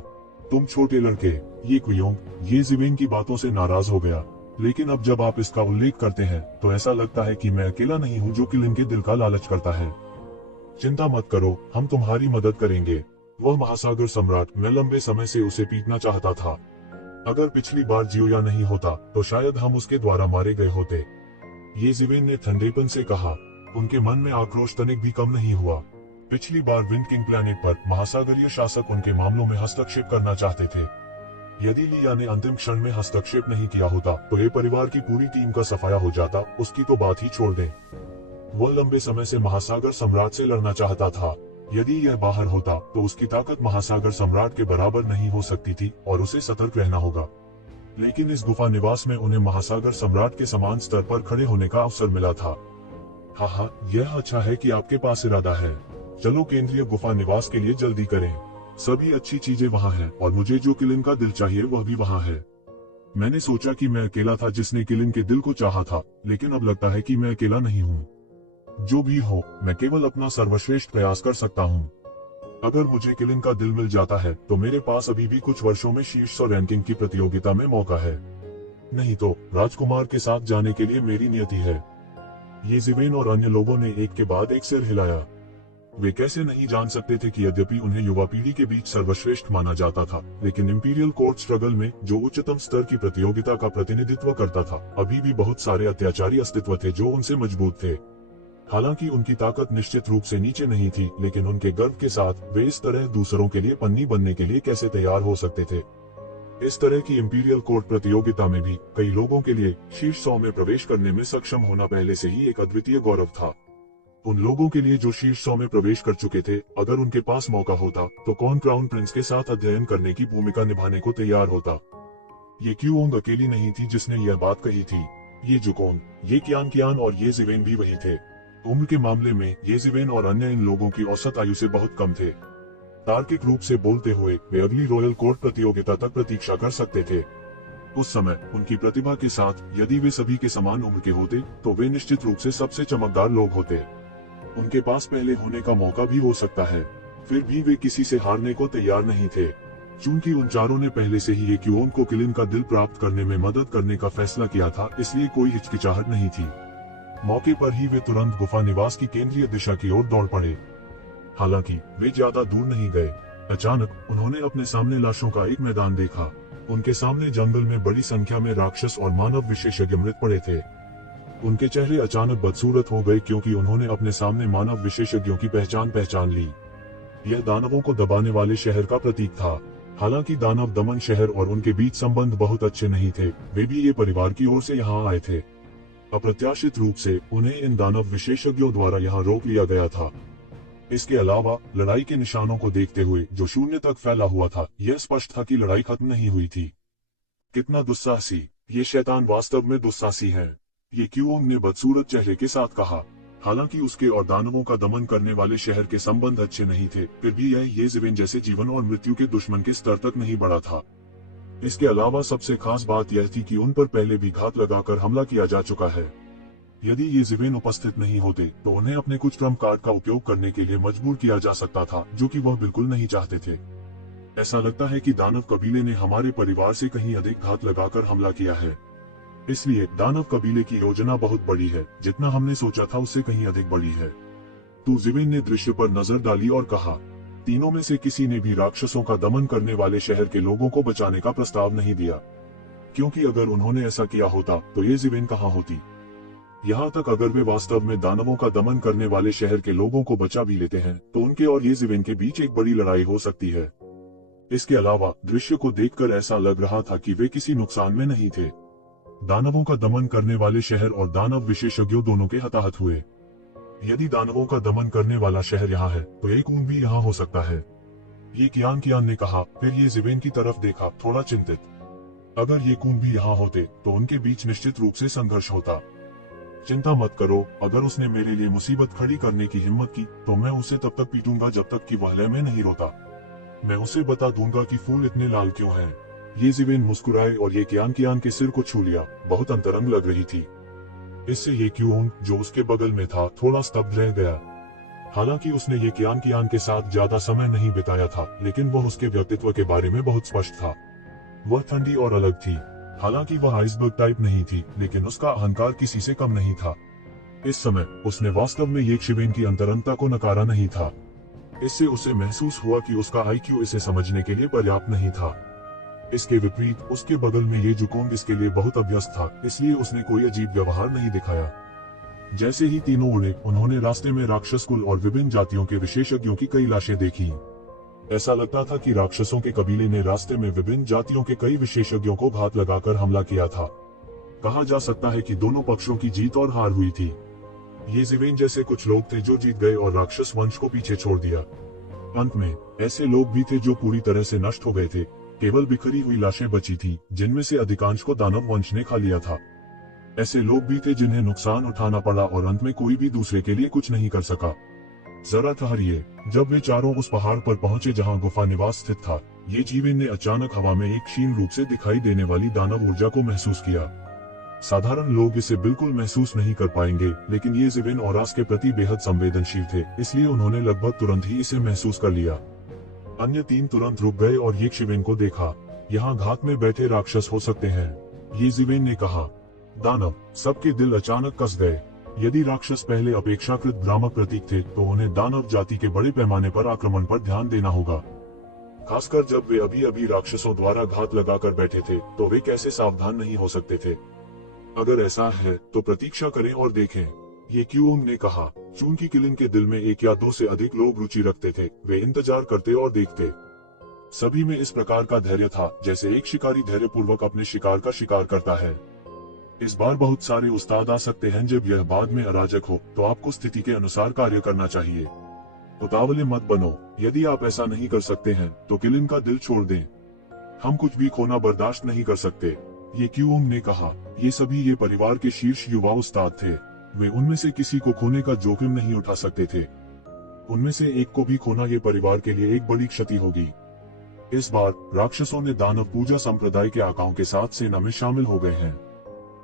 तुम छोटे लड़के, ये क्यूओंग येज़ेबेल की बातों से नाराज हो गया। लेकिन अब जब आप इसका उल्लेख करते हैं तो ऐसा लगता है कि मैं अकेला नहीं हूँ जो किलिंग के दिल का लालच करता है। चिंता मत करो, हम तुम्हारी मदद करेंगे। वह महासागर सम्राट, मैं लंबे समय से उसे पीटना चाहता था। अगर पिछली बार जियोया नहीं होता तो शायद हम उसके द्वारा मारे गए होते। येज़ेबेल ने ठंडेपन से कहा। उनके मन में आक्रोश तनिक भी कम नहीं हुआ। पिछली बार विंड किंग प्लैनेट पर महासागरीय शासक उनके मामलों में हस्तक्षेप करना चाहते थे। यदि लिया ने अंतिम क्षण में हस्तक्षेप नहीं किया होता तो ये परिवार की पूरी टीम का सफाया हो जाता। उसकी तो बात ही छोड़ दें। वह लंबे समय से महासागर सम्राट से लड़ना चाहता था। यदि यह बाहर होता तो उसकी ताकत महासागर सम्राट के बराबर नहीं हो सकती थी और उसे सतर्क रहना होगा। लेकिन इस गुफा निवास में उन्हें महासागर सम्राट के समान स्तर पर खड़े होने का अवसर मिला था। हाँ, यह अच्छा है कि आपके पास इरादा है। चलो केंद्रीय गुफा निवास के लिए जल्दी करें। सभी अच्छी चीजें वहाँ हैं और मुझे जो किलिंग का दिल चाहिए वह भी वहाँ है। मैंने सोचा कि मैं अकेला था जिसने किलिंग के दिल को चाहा था, लेकिन अब लगता है कि मैं अकेला नहीं हूँ। जो भी हो, मैं केवल अपना सर्वश्रेष्ठ प्रयास कर सकता हूँ। अगर मुझे किलिंग का दिल मिल जाता है तो मेरे पास अभी भी कुछ वर्षों में शीर्ष 100 रैंकिंग की प्रतियोगिता में मौका है। नहीं तो राजकुमार के साथ जाने के लिए मेरी नियति है। येज़ेबेल और अन्य लोगों ने एक के बाद एक सिर हिलाया। वे कैसे नहीं जान सकते थे कि यद्यपि उन्हें युवा पीढ़ी के बीच सर्वश्रेष्ठ माना जाता था, लेकिन इंपीरियल कोर्ट स्ट्रगल में जो उच्चतम स्तर की प्रतियोगिता का प्रतिनिधित्व करता था, अभी भी बहुत सारे अत्याचारी अस्तित्व थे जो उनसे मजबूत थे। हालांकि उनकी ताकत निश्चित रूप से नीचे नहीं थी, लेकिन उनके गर्व के साथ वे इस तरह दूसरों के लिए पन्नी बनने के लिए कैसे तैयार हो सकते थे। इस तरह की इंपीरियल कोर्ट प्रतियोगिता में भी कई लोगों के लिए शीर्ष 100 में प्रवेश करने में सक्षम होना पहले से ही एक अद्वितीय गौरव था। उन लोगों के लिए जो शीर्ष 100 में प्रवेश कर चुके थे, अगर उनके पास मौका होता तो कौन क्राउन प्रिंस के साथ अध्ययन करने की भूमिका निभाने को तैयार होता। ये क्यूओंग अकेली नहीं थी जिसने यह बात कही थी। ये जुकोंग, ये कियान और ये जिवेन भी वही थे। उम्र के मामले में ये जिवेन और अन्य इन लोगों की औसत आयु से बहुत कम थे। तार्किक रूप से बोलते हुए वे अगली रॉयल कोर्ट प्रतियोगिता तक प्रतीक्षा कर सकते थे। उस समय उनकी प्रतिभा के साथ यदि वे सभी के समान उम्र के होते तो वे निश्चित रूप से सबसे चमकदार लोग होते। उनके पास पहले होने का मौका भी हो सकता है, फिर भी वे किसी से हारने को तैयार नहीं थे। चूंकि उन चारों ने पहले से ही ये क्यूओन को किलिन का दिल प्राप्त करने में मदद करने का फैसला किया था, इसलिए कोई हिचकिचाहट नहीं थी। मौके पर ही वे तुरंत गुफा निवास की केंद्रीय दिशा की ओर दौड़ पड़े। हालांकि वे ज्यादा दूर नहीं गए। अचानक उन्होंने अपने सामने लाशों का एक मैदान देखा। उनके सामने जंगल में बड़ी संख्या में राक्षस और मानव विशेषज्ञ मृत पड़े थे। उनके चेहरे अचानक बदसूरत हो गए क्योंकि उन्होंने अपने सामने मानव विशेषज्ञों की पहचान ली। यह दानवों को दबाने वाले शहर का प्रतीक था। हालांकि दानव दमन शहर और उनके बीच संबंध बहुत अच्छे नहीं थे, वे भी ये परिवार की ओर से यहाँ आए थे। अप्रत्याशित रूप से उन्हें इन दानव विशेषज्ञों द्वारा यहाँ रोक लिया गया था। इसके अलावा लड़ाई के निशानों को देखते हुए जो शून्य तक फैला हुआ था, यह स्पष्ट था कि लड़ाई खत्म नहीं हुई थी। कितना दुस्साहसी, ये शैतान वास्तव में दुस्साहसी हैं, ये क्यूओंग ने बदसूरत चेहरे के साथ कहा। हालांकि उसके और दानवों का दमन करने वाले शहर के संबंध अच्छे नहीं थे, फिर भी यह ये जिवेन जैसे जीवन और मृत्यु के दुश्मन के स्तर तक नहीं बढ़ा था। इसके अलावा सबसे खास बात यह थी कि उन पर पहले भी घात लगाकर हमला किया जा चुका है। यदि ये जिवेन उपस्थित नहीं होते तो उन्हें अपने कुछ ट्रम्प कार्ड का उपयोग करने के लिए मजबूर किया जा सकता था, जो कि वह बिल्कुल नहीं चाहते थे। ऐसा लगता है कि दानव कबीले ने हमारे परिवार से कहीं अधिक घात लगाकर हमला किया है। इसलिए दानव कबीले की योजना बहुत बड़ी है, जितना हमने सोचा था उससे कहीं अधिक बड़ी है। तो जिवेन ने दृश्य पर नजर डाली और कहा, तीनों में से किसी ने भी राक्षसों का दमन करने वाले शहर के लोगों को बचाने का प्रस्ताव नहीं दिया, क्योंकि अगर उन्होंने ऐसा किया होता तो ये जिवेन कहाँ होती। यहाँ तक अगर वे वास्तव में दानवों का दमन करने वाले शहर के लोगों को बचा भी लेते हैं तो उनके और ये जिवेन के बीच एक बड़ी लड़ाई हो सकती है। इसके अलावा दृश्य को देखकर ऐसा लग रहा था कि वे किसी नुकसान में नहीं थे। दानवों का दमन करने वाले शहर और दानव विशेषज्ञों दोनों के हताहत हुए। यदि दानवों का दमन करने वाला शहर यहाँ है तो एक ऊन भी यहाँ हो सकता है, ये कियान ने कहा। फिर ये जिवेन की तरफ देखा, थोड़ा चिंतित। अगर ये कून भी यहाँ होते तो उनके बीच निश्चित रूप से संघर्ष होता। चिंता मत करो, अगर उसने मेरे लिए मुसीबत खड़ी करने की हिम्मत की तो मैं उसे तब तक पीटूंगा जब तक कि वह लय में नहीं रोता। मैं उसे बता दूंगा कि फूल इतने लाल क्यों हैं। ये जिवेन मुस्कुराए और ये कियान के सिर को छू लिया। बहुत अंतरंग लग रही थी। इससे ये क्यूओंग जो उसके बगल में था थोड़ा स्तब्ध रह गया। हालांकि उसने ये कियान के साथ ज्यादा समय नहीं बिताया था, लेकिन वह उसके व्यक्तित्व के बारे में बहुत स्पष्ट था। वह ठंडी और अलग थी। हालांकि वह आइसबर्ग टाइप नहीं थी, लेकिन उसका अहंकार किसी से कम नहीं था। इस समय उसने वास्तव में ये जिवेन की अंतरंगता को नकारा नहीं था। इससे उसे महसूस हुआ कि उसका आईक्यू इसे समझने के लिए पर्याप्त नहीं था। इसके विपरीत उसके बगल में ये जुकोंग इसके लिए बहुत अभ्यस्त था, इसलिए उसने कोई अजीब व्यवहार नहीं दिखाया। जैसे ही तीनों उड़े, उन्होंने रास्ते में राक्षस कुल और विभिन्न जातियों के विशेषज्ञों की कई लाशें देखी। ऐसा लगता था कि राक्षसों के कबीले ने रास्ते में विभिन्न जातियों के कई विशेषज्ञों को घात लगाकर हमला किया था। कहा जा सकता है कि दोनों पक्षों की जीत और हार हुई थी। ये जिवेन जैसे कुछ लोग थे जो जीत गए और राक्षस वंश को पीछे छोड़ दिया। अंत में ऐसे लोग भी थे जो पूरी तरह से नष्ट हो गए थे। केवल बिखरी हुई लाशें बची थी, जिनमें से अधिकांश को दानव वंश ने खा लिया था। ऐसे लोग भी थे जिन्हें नुकसान उठाना पड़ा और अंत में कोई भी दूसरे के लिए कुछ नहीं कर सका। जरा ठहरिए। जब वे चारों उस पहाड़ पर पहुंचे जहां गुफा निवास स्थित था, ये जिवेन ने अचानक हवा में एक क्षीण रूप से दिखाई देने वाली दानव ऊर्जा को महसूस किया। साधारण लोग इसे बिल्कुल महसूस नहीं कर पाएंगे, लेकिन ये जिवेन औरास के प्रति बेहद संवेदनशील थे, इसलिए उन्होंने लगभग तुरंत ही इसे महसूस कर लिया। अन्य तीन तुरंत रुक गए और ये जिवेन को देखा। यहाँ घात में बैठे राक्षस हो सकते हैं, ये जिवेन ने कहा। दानव सबके दिल अचानक कस गए। यदि राक्षस पहले अपेक्षाकृत भ्रामक प्रतीक थे तो उन्हें दानव जाति के बड़े पैमाने पर आक्रमण पर ध्यान देना होगा। खासकर जब वे अभी अभी राक्षसों द्वारा घात लगाकर बैठे थे तो वे कैसे सावधान नहीं हो सकते थे। अगर ऐसा है तो प्रतीक्षा करें और देखें, ये क्यूओंग ने कहा। चूंकि किलिन के दिल में एक या दो से अधिक लोग रुचि रखते थे, वे इंतजार करते और देखते। सभी में इस प्रकार का धैर्य था जैसे एक शिकारी धैर्यपूर्वक अपने शिकार का शिकार करता है। इस बार बहुत सारे उस्ताद आ सकते हैं। जब यह बाद में अराजक हो तो आपको स्थिति के अनुसार कार्य करना चाहिए। उतावले मत बनो। यदि आप ऐसा नहीं कर सकते हैं तो किलिन का दिल छोड़ दें। हम कुछ भी खोना बर्दाश्त नहीं कर सकते, ये क्यूओंग ने कहा। ये सभी ये परिवार के शीर्ष युवा उस्ताद थे। वे उनमें से किसी को खोने का जोखिम नहीं उठा सकते थे। उनमें से एक को भी खोना ये परिवार के लिए एक बड़ी क्षति होगी। इस बार राक्षसों ने दानव पूजा संप्रदाय के आकाओं के साथ सेना में शामिल हो गए हैं।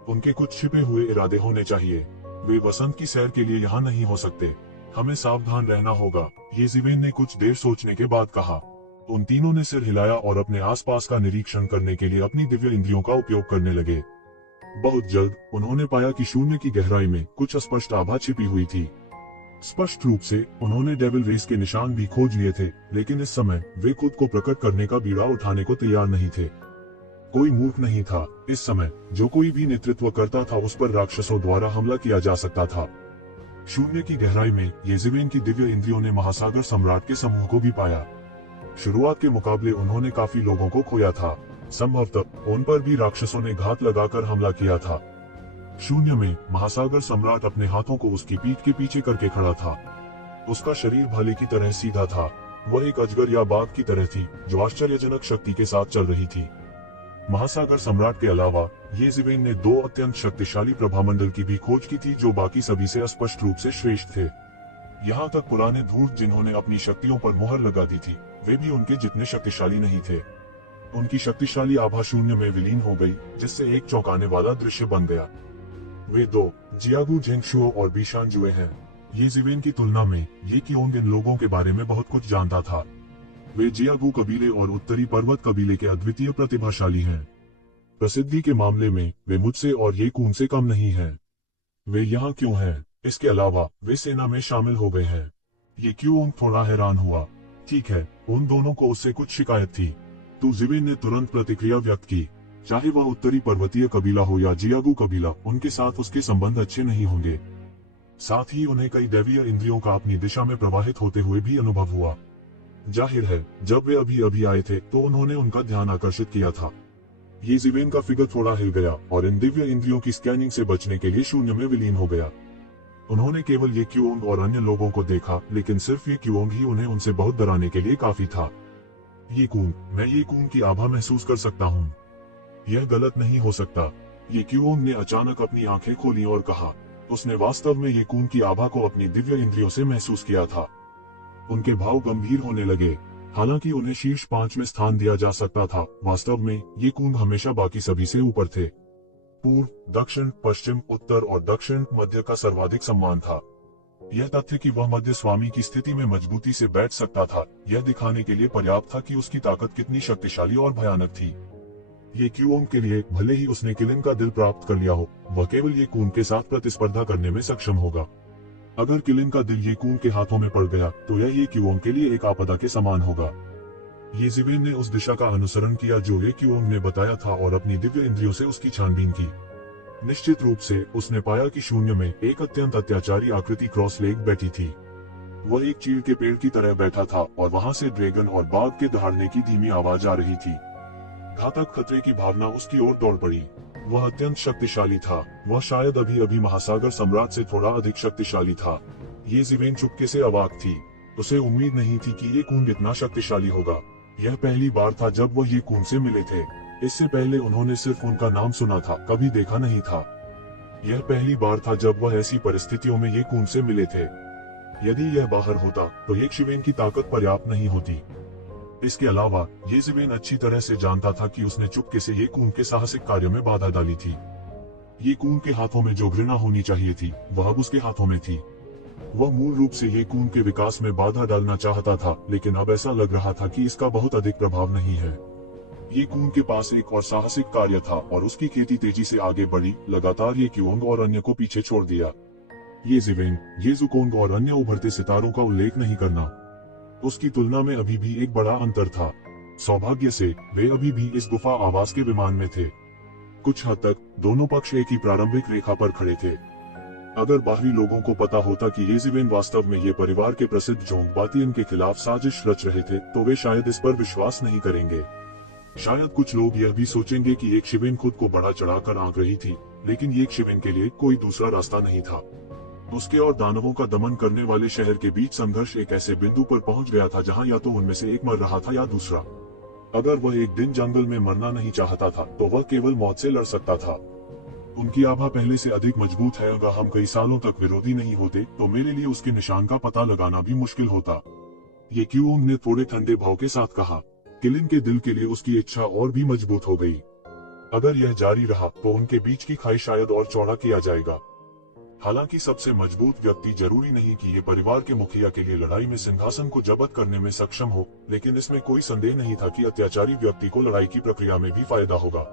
उनके कुछ छिपे हुए इरादे होने चाहिए। वे वसंत की सैर के लिए यहाँ नहीं हो सकते। हमें सावधान रहना होगा, ये जिवेन ने कुछ देर सोचने के बाद कहा। उन तीनों ने सिर हिलाया और अपने आसपास का निरीक्षण करने के लिए अपनी दिव्य इंद्रियों का उपयोग करने लगे। बहुत जल्द उन्होंने पाया कि शून्य की गहराई में कुछ अस्पष्ट आभा छिपी हुई थी। स्पष्ट रूप से उन्होंने डेविल रेस के निशान भी खोज लिए थे, लेकिन इस समय वे खुद को प्रकट करने का बीड़ा उठाने को तैयार नहीं थे। कोई मूर्ख नहीं था। इस समय जो कोई भी नेतृत्व करता था उस पर राक्षसों द्वारा हमला किया जा सकता था। शून्य की गहराई में येज़ेबेल की दिव्य इंद्रियों ने महासागर सम्राट के समूह को भी पाया। शुरुआत के मुकाबले उन्होंने काफी लोगों को खोया था। संभवतः उन पर भी राक्षसों ने घात लगाकर हमला किया था। शून्य में महासागर सम्राट अपने हाथों को उसकी पीठ के पीछे करके खड़ा था। उसका शरीर भाले की तरह सीधा था। वह एक अजगर या बाघ की तरह थी जो आश्चर्यजनक शक्ति के साथ चल रही थी। महासागर सम्राट के अलावा येज़ेबेल ने दो अत्यंत शक्तिशाली प्रभामंडल की भी खोज की थी जो बाकी सभी से स्पष्ट रूप से श्रेष्ठ थे। यहाँ तक पुराने धूर्त जिन्होंने अपनी शक्तियों पर मोहर लगा दी थी, वे भी उनके जितने शक्तिशाली नहीं थे। उनकी शक्तिशाली आभा शून्य में विलीन हो गई, जिससे एक चौंकाने वाला दृश्य बन गया। वे दो जियागू झेंगशुओ और बीशानजुए हैं। येज़ेबेल की तुलना में ये क्योंग इन लोगों के बारे में बहुत कुछ जानता था। वे जियागू कबीले और उत्तरी पर्वत कबीले के अद्वितीय प्रतिभाशाली हैं। प्रसिद्धि के मामले में वे मुझसे और ये कून से कम नहीं हैं। वे यहाँ क्यों हैं? इसके अलावा वे सेना में शामिल हो गए हैं। ये क्यों थोड़ा हैरान हुआ। ठीक है, उन दोनों को उससे कुछ शिकायत थी। तो जिवेन ने तुरंत प्रतिक्रिया व्यक्त की। चाहे वह उत्तरी पर्वतीय कबीला हो या जियागू कबीला, उनके साथ उसके संबंध अच्छे नहीं होंगे। साथ ही उन्हें कई दैवीय इंद्रियों का अपनी दिशा में प्रवाहित होते हुए भी अनुभव हुआ। जाहिर है, जब वे अभी अभी आए थे तो उन्होंने उनका ध्यान आकर्षित किया था। येज़ेबेल का फिगर थोड़ा हिल गया और इन दिव्य इंद्रियों की स्कैनिंग से बचने के लिए शून्य में विलीन हो गया। उन्होंने केवल ये क्योंग और अन्य लोगों को देखा, लेकिन सिर्फ ये क्योंग ही उन्हें उनसे बहुत डराने के लिए काफी था। ये कून, मैं ये कून की आभा महसूस कर सकता हूँ। यह गलत नहीं हो सकता। ये क्योंग ने अचानक अपनी आंखें खोली और कहा। उसने वास्तव में ये कून की आभा को अपनी दिव्य इंद्रियों से महसूस किया था। उनके भाव गंभीर होने लगे। हालांकि उन्हें शीर्ष 5 में स्थान दिया जा सकता था, वास्तव में ये कून हमेशा बाकी सभी से ऊपर थे। पूर्व, दक्षिण, पश्चिम, उत्तर और दक्षिण मध्य का सर्वाधिक सम्मान था। यह तथ्य कि वह मध्य स्वामी की स्थिति में मजबूती से बैठ सकता था, यह दिखाने के लिए पर्याप्त था कि उसकी ताकत कितनी शक्तिशाली और भयानक थी। ये क्योंग के लिए भले ही उसने किलिन का दिल प्राप्त कर लिया हो, वह केवल ये कून के साथ प्रतिस्पर्धा करने में सक्षम होगा। अगर किलिन का दिल ये कून के हाथों में पड़ गया तो यह ये क्योंग के लिए एक आपदा के समान होगा। येज़ेबेल ने उस दिशा का अनुसरण किया जो ये क्योंग ने बताया था और अपनी दिव्य इंद्रियों से उसकी छानबीन की। निश्चित रूप से उसने पाया कि शून्य में एक अत्यंत अत्याचारी आकृति क्रॉस लेग बैठी थी। वह एक चीड़ के पेड़ की तरह बैठा था और वहां से ड्रैगन और बाघ के दहाड़ने की धीमी आवाज आ रही थी। घातक खतरे की भावना उसकी ओर दौड़ पड़ी। वह अत्यंत शक्तिशाली था। वह शायद अभी अभी महासागर सम्राट से थोड़ा अधिक शक्तिशाली था। येज़ेबेल चुपके से अवाक थी। उसे उम्मीद नहीं थी कि ये कून इतना शक्तिशाली होगा। यह पहली बार था जब वह ये कून से मिले थे। इससे पहले उन्होंने सिर्फ उनका नाम सुना था, कभी देखा नहीं था। यह पहली बार था जब वह ऐसी परिस्थितियों में ये कून से मिले थे। यदि यह बाहर होता तो येज़ेबेल की ताकत पर्याप्त नहीं होती। इसके अलावा येज़ेबेल अच्छी तरह से जानता था कि उसने चुपके से ये कून के साहसिक कार्य में बाधा डाली थी। ये कून के हाथों में जो घृणा होनी चाहिए थी, वह अब उसके हाथों में थी। वह मूल रूप से ये कून के विकास में बाधा डालना चाहता था, लेकिन अब ऐसा लग रहा था कि इसका बहुत अधिक प्रभाव नहीं है। ये कून के पास एक और साहसिक कार्य था और उसकी खेती तेजी से आगे बढ़ी, लगातार ये क्योंग और अन्य को पीछे छोड़ दिया। येज़ेबेल, येज़ुकोंग और अन्य उभरते सितारों का उल्लेख नहीं करना। उसकी तुलना में अभी भी एक बड़ा अंतर था। सौभाग्य से वे अभी भी इस गुफा आवास के विमान में थे। कुछ हद तक दोनों पक्ष एक ही प्रारंभिक रेखा पर खड़े थे। अगर बाहरी लोगों को पता होता कि येज़िवेन वास्तव में ये परिवार के प्रसिद्ध जोंग बातियन के खिलाफ साजिश रच रहे थे, तो वे शायद इस पर विश्वास नहीं करेंगे। शायद कुछ लोग यह भी सोचेंगे कि एक शिवेन खुद को बढ़ा चढ़ाकर आंक रही थी, लेकिन ये शिवेन के लिए कोई दूसरा रास्ता नहीं था। उसके और दानवों का दमन करने वाले शहर के बीच संघर्ष एक ऐसे बिंदु पर पहुंच गया था जहां या तो उनमें से एक मर रहा था या दूसरा। अगर वह एक दिन जंगल में मरना नहीं चाहता था, तो वह केवल मौत से लड़ सकता था। उनकी आभा पहले से अधिक मजबूत है। अगर हम कई सालों तक विरोधी नहीं होते, तो मेरे लिए उसके निशान का पता लगाना भी मुश्किल होता। ये क्यूओंग ने थोड़े ठंडे भाव के साथ कहा। किलिन के दिल के लिए उसकी इच्छा और भी मजबूत हो गई। अगर यह जारी रहा, तो उनके बीच की खाई शायद और चौड़ा किया जाएगा। हालांकि सबसे मजबूत व्यक्ति जरूरी नहीं कि ये परिवार के मुखिया के लिए लड़ाई में सिंहासन को जब्त करने में सक्षम हो, लेकिन इसमें कोई संदेह नहीं था कि अत्याचारी व्यक्ति को लड़ाई की प्रक्रिया में भी फायदा होगा।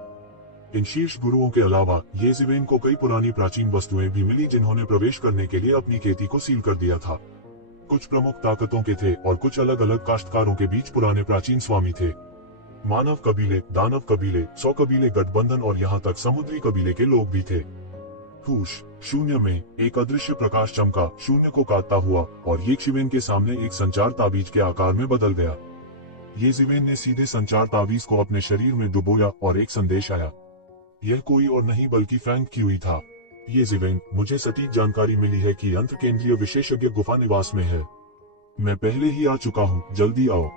इन शीर्ष गुरुओं के अलावा येज़िवेन को कई पुरानी प्राचीन वस्तुएं भी मिली जिन्होंने प्रवेश करने के लिए अपनी खेती को सील कर दिया था। कुछ प्रमुख ताकतों के थे और कुछ अलग अलग काश्तकारों के बीच पुराने प्राचीन स्वामी थे। मानव कबीले, दानव कबीले, 100 कबीले गठबंधन और यहाँ तक समुद्री कबीले के लोग भी थे। हुश, शून्य में एक अदृश्य प्रकाश चमका, शून्य को काटता हुआ, और येज़िवेन के सामने एक संचार ताबीज के आकार में बदल गया। येज़िवेन ने सीधे संचार ताबीज को अपने शरीर में डुबोया और एक संदेश आया। यह कोई और नहीं बल्कि फ्रैंक क्यूई था। येज़िवेन, मुझे सटीक जानकारी मिली है कि यंत्र केंद्रीय विशेषज्ञ गुफा निवास में है। मैं पहले ही आ चुका हूँ, जल्दी आओ।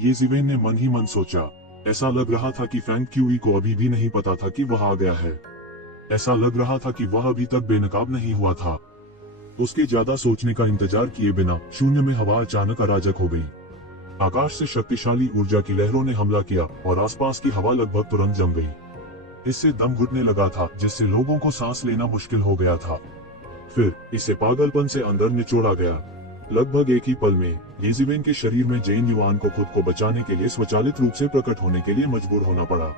येज़िवेन ने मन ही मन सोचा। ऐसा लग रहा था कि फ्रैंक क्यूई को अभी भी नहीं पता था कि वह आ गया है। ऐसा लग रहा था कि वह अभी तक बेनकाब नहीं हुआ था। उसके ज्यादा सोचने का इंतजार किए बिना शून्य में हवा अचानक अराजक हो गई। आकाश से शक्तिशाली ऊर्जा की लहरों ने हमला किया और आसपास की हवा लगभग तुरंत जम गई। इससे दम घुटने लगा था, जिससे लोगों को सांस लेना मुश्किल हो गया था। फिर इसे पागलपन से अंदर निचोड़ा गया। लगभग एक ही पल में येज़िवेन के शरीर में जेन युआन को खुद को बचाने के लिए स्वचालित रूप से प्रकट होने के लिए मजबूर होना पड़ा।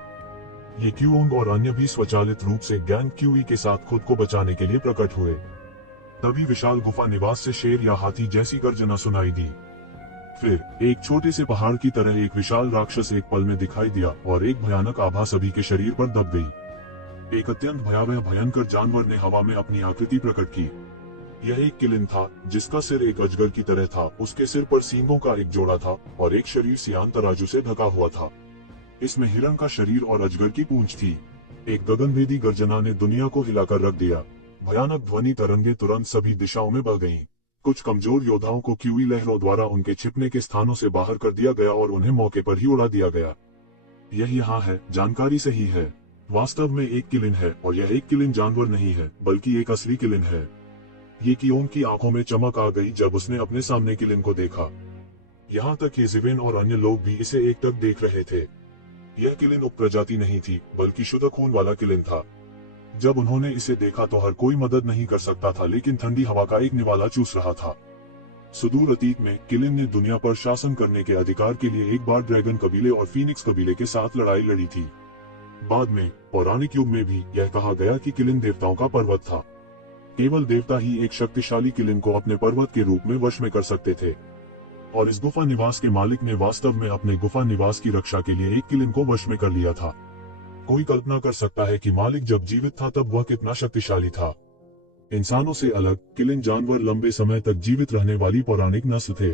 ये क्यूओंग और अन्य भी स्वचालित रूप से गैंग क्यूई के साथ खुद को बचाने के लिए प्रकट हुए। तभी विशाल गुफा निवास से शेर या हाथी जैसी गर्जना सुनाई दी। फिर एक छोटे से पहाड़ की तरह एक विशाल राक्षस एक पल में दिखाई दिया और एक भयानक आभा सभी के शरीर पर दब गई। एक अत्यंत भयावह भयंकर जानवर ने हवा में अपनी आकृति प्रकट की। यह एक किलिन था, जिसका सिर एक अजगर की तरह था। उसके सिर पर सींगों का एक जोड़ा था और एक शरीर सियान तराजू से ढका हुआ था। इसमें हिरण का शरीर और अजगर की पूंछ थी। एक गगनभेदी गर्जना ने दुनिया को हिलाकर रख दिया। भयानक ध्वनि तरंगे तुरंत सभी दिशाओं में बह गईं। कुछ कमजोर योद्धाओं को क्यूई लहरों द्वारा उनके छिपने के स्थानों से बाहर कर दिया गया और उन्हें मौके पर ही उड़ा दिया गया। यह यहाँ है, जानकारी सही है। वास्तव में एक किलिन है, और यह एक किलिन जानवर नहीं है, बल्कि एक असली किलिन है। ये क्यूओंग की आंखों में चमक आ गई जब उसने अपने सामने किलिन को देखा। यहाँ तक येज़िवेन और अन्य लोग भी इसे एकटक देख रहे थे। यह किलिन उपप्रजाति नहीं थी, बल्कि शुद्ध खून वाला किलिन था। जब उन्होंने इसे देखा तो हर कोई मदद नहीं कर सकता था, लेकिन ठंडी हवा का एक निवाला चूस रहा था। सुदूर अतीत में किलिन ने दुनिया पर शासन करने के अधिकार के लिए एक बार ड्रैगन कबीले और फीनिक्स कबीले के साथ लड़ाई लड़ी थी। बाद में पौराणिक युग में भी यह कहा गया कि किलिन देवताओं का पर्वत था। केवल देवता ही एक शक्तिशाली किलिन को अपने पर्वत के रूप में वश में कर सकते थे, और इस गुफा निवास के मालिक ने वास्तव में अपने गुफा निवास की रक्षा के लिए एक किलिन को वश में कर लिया था। कोई कल्पना कर सकता है कि मालिक जब जीवित था तब वह कितना शक्तिशाली था। इंसानों से अलग किलिन जानवर लंबे समय तक जीवित रहने वाली पौराणिक नस्ल थे।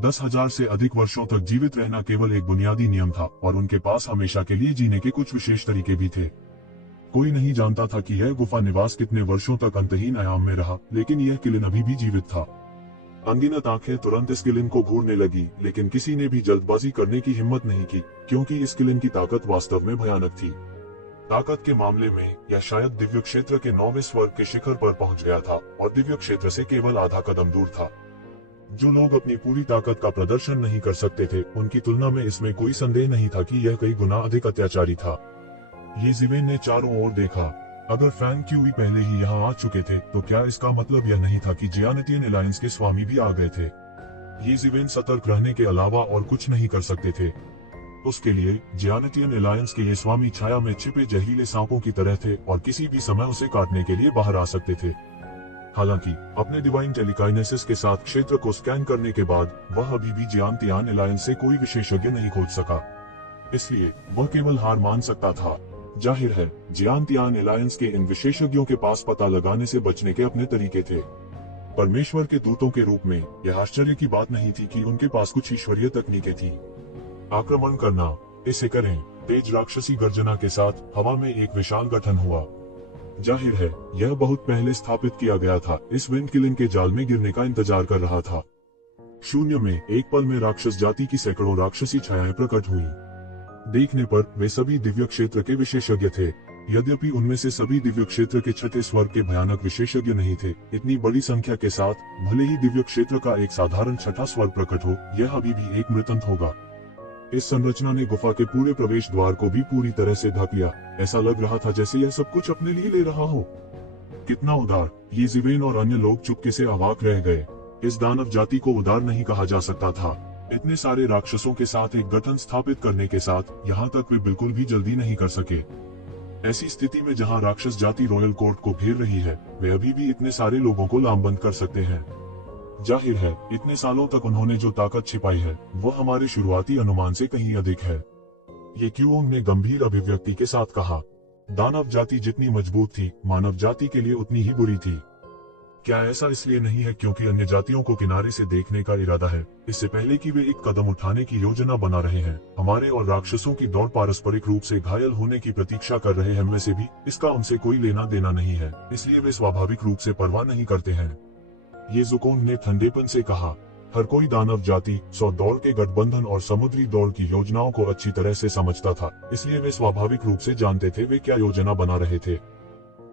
10,000 से अधिक वर्षों तक जीवित रहना केवल एक बुनियादी नियम था, और उनके पास हमेशा के लिए जीने के कुछ विशेष तरीके भी थे। कोई नहीं जानता था कि यह गुफा निवास कितने वर्षों तक अंतहीन आयाम में रहा, लेकिन यह किलिन अभी भी जीवित था। अनगिनत आंखें तुरंत इस किलिन को घूरने लगी, लेकिन किसी ने भी जल्दबाजी करने की हिम्मत नहीं की, क्योंकि इस किलिन की ताकत वास्तव में भयानक थी। ताकत के मामले में यह शायद दिव्य क्षेत्र के 9वें स्वर्ग के शिखर पर पहुंच गया था, और दिव्य क्षेत्र से केवल आधा कदम दूर था। जो लोग अपनी पूरी ताकत का प्रदर्शन नहीं कर सकते थे, उनकी तुलना में इसमें कोई संदेह नहीं था कि यह कई गुना अधिक अत्याचारी था। येज़िवेन ने चारों ओर देखा। अगर फ्रैंक क्यूई पहले ही यहाँ आ चुके थे, तो क्या इसका मतलब यह नहीं था कि जियानेटियन एलायंस के स्वामी भी आ गए थे? येज़िवेन सतर्क रहने के अलावा और कुछ नहीं कर सकते थे। उसके लिए जियानेटियन एलायंस के ये स्वामी छाया में छिपे जहरीले सांपों की तरह थे और किसी भी समय उसे काटने के लिए बाहर आ सकते थे। हालांकि अपने डिवाइन टेलीकाइनेसिस के साथ क्षेत्र को स्कैन करने के बाद वह अभी भी जियानेटियन एलायंस से कोई विशेषज्ञ नहीं खोज सका। इसलिए वह केवल हार मान सकता था। जाहिर है जियांतियान एलायंस के इन विशेषज्ञों के पास पता लगाने से बचने के अपने तरीके थे। परमेश्वर के दूतों के रूप में यह आश्चर्य की बात नहीं थी कि उनके पास कुछ ईश्वरीय तकनीकें थी। आक्रमण करना, इसे करें। तेज राक्षसी गर्जना के साथ हवा में एक विशाल गठन हुआ। जाहिर है यह बहुत पहले स्थापित किया गया था, इस विंड किलिंग के जाल में गिरने का इंतजार कर रहा था। शून्य में एक पल में राक्षस जाति की सैकड़ों राक्षसी छायाएं प्रकट हुई। देखने पर वे सभी दिव्य क्षेत्र के विशेषज्ञ थे, यद्यपि उनमें से सभी दिव्य क्षेत्र के छठे स्वर्ग के भयानक विशेषज्ञ नहीं थे। इतनी बड़ी संख्या के साथ भले ही दिव्य क्षेत्र का एक साधारण छठा स्वर्ग प्रकट हो, यह अभी भी एक मृतंत होगा। इस संरचना ने गुफा के पूरे प्रवेश द्वार को भी पूरी तरह से ढक लिया। ऐसा लग रहा था जैसे यह सब कुछ अपने लिए ले रहा हो। कितना उदार! ये जिवेन और अन्य लोग चुपके से अवाक रह गए। इस दानव जाति को उदार नहीं कहा जा सकता था। इतने सारे राक्षसों के साथ एक गठन स्थापित करने के साथ यहाँ तक वे बिल्कुल भी जल्दी नहीं कर सके। ऐसी स्थिति में जहाँ राक्षस जाति रॉयल कोर्ट को घेर रही है, वे अभी भी इतने सारे लोगों को लामबंद कर सकते हैं। जाहिर है इतने सालों तक उन्होंने जो ताकत छिपाई है वो हमारे शुरुआती अनुमान से कहीं अधिक है। ये क्यूओंग ने गंभीर अभिव्यक्ति के साथ कहा। दानव जाति जितनी मजबूत थी, मानव जाति के लिए उतनी ही बुरी थी। क्या ऐसा इसलिए नहीं है क्योंकि अन्य जातियों को किनारे से देखने का इरादा है, इससे पहले कि वे एक कदम उठाने की योजना बना रहे हैं? हमारे और राक्षसों की दौड़ पारस्परिक रूप से घायल होने की प्रतीक्षा कर रहे हैं, में से भी इसका उनसे कोई लेना देना नहीं है, इसलिए वे स्वाभाविक रूप से परवाह नहीं करते हैं। ये ज़ुकोंग ने ठंडेपन से कहा। हर कोई दानव जाति 100 दौड़ के गठबंधन और समुद्री दौड़ की योजनाओं को अच्छी तरह से समझता था, इसलिए वे स्वाभाविक रूप से जानते थे वे क्या योजना बना रहे थे।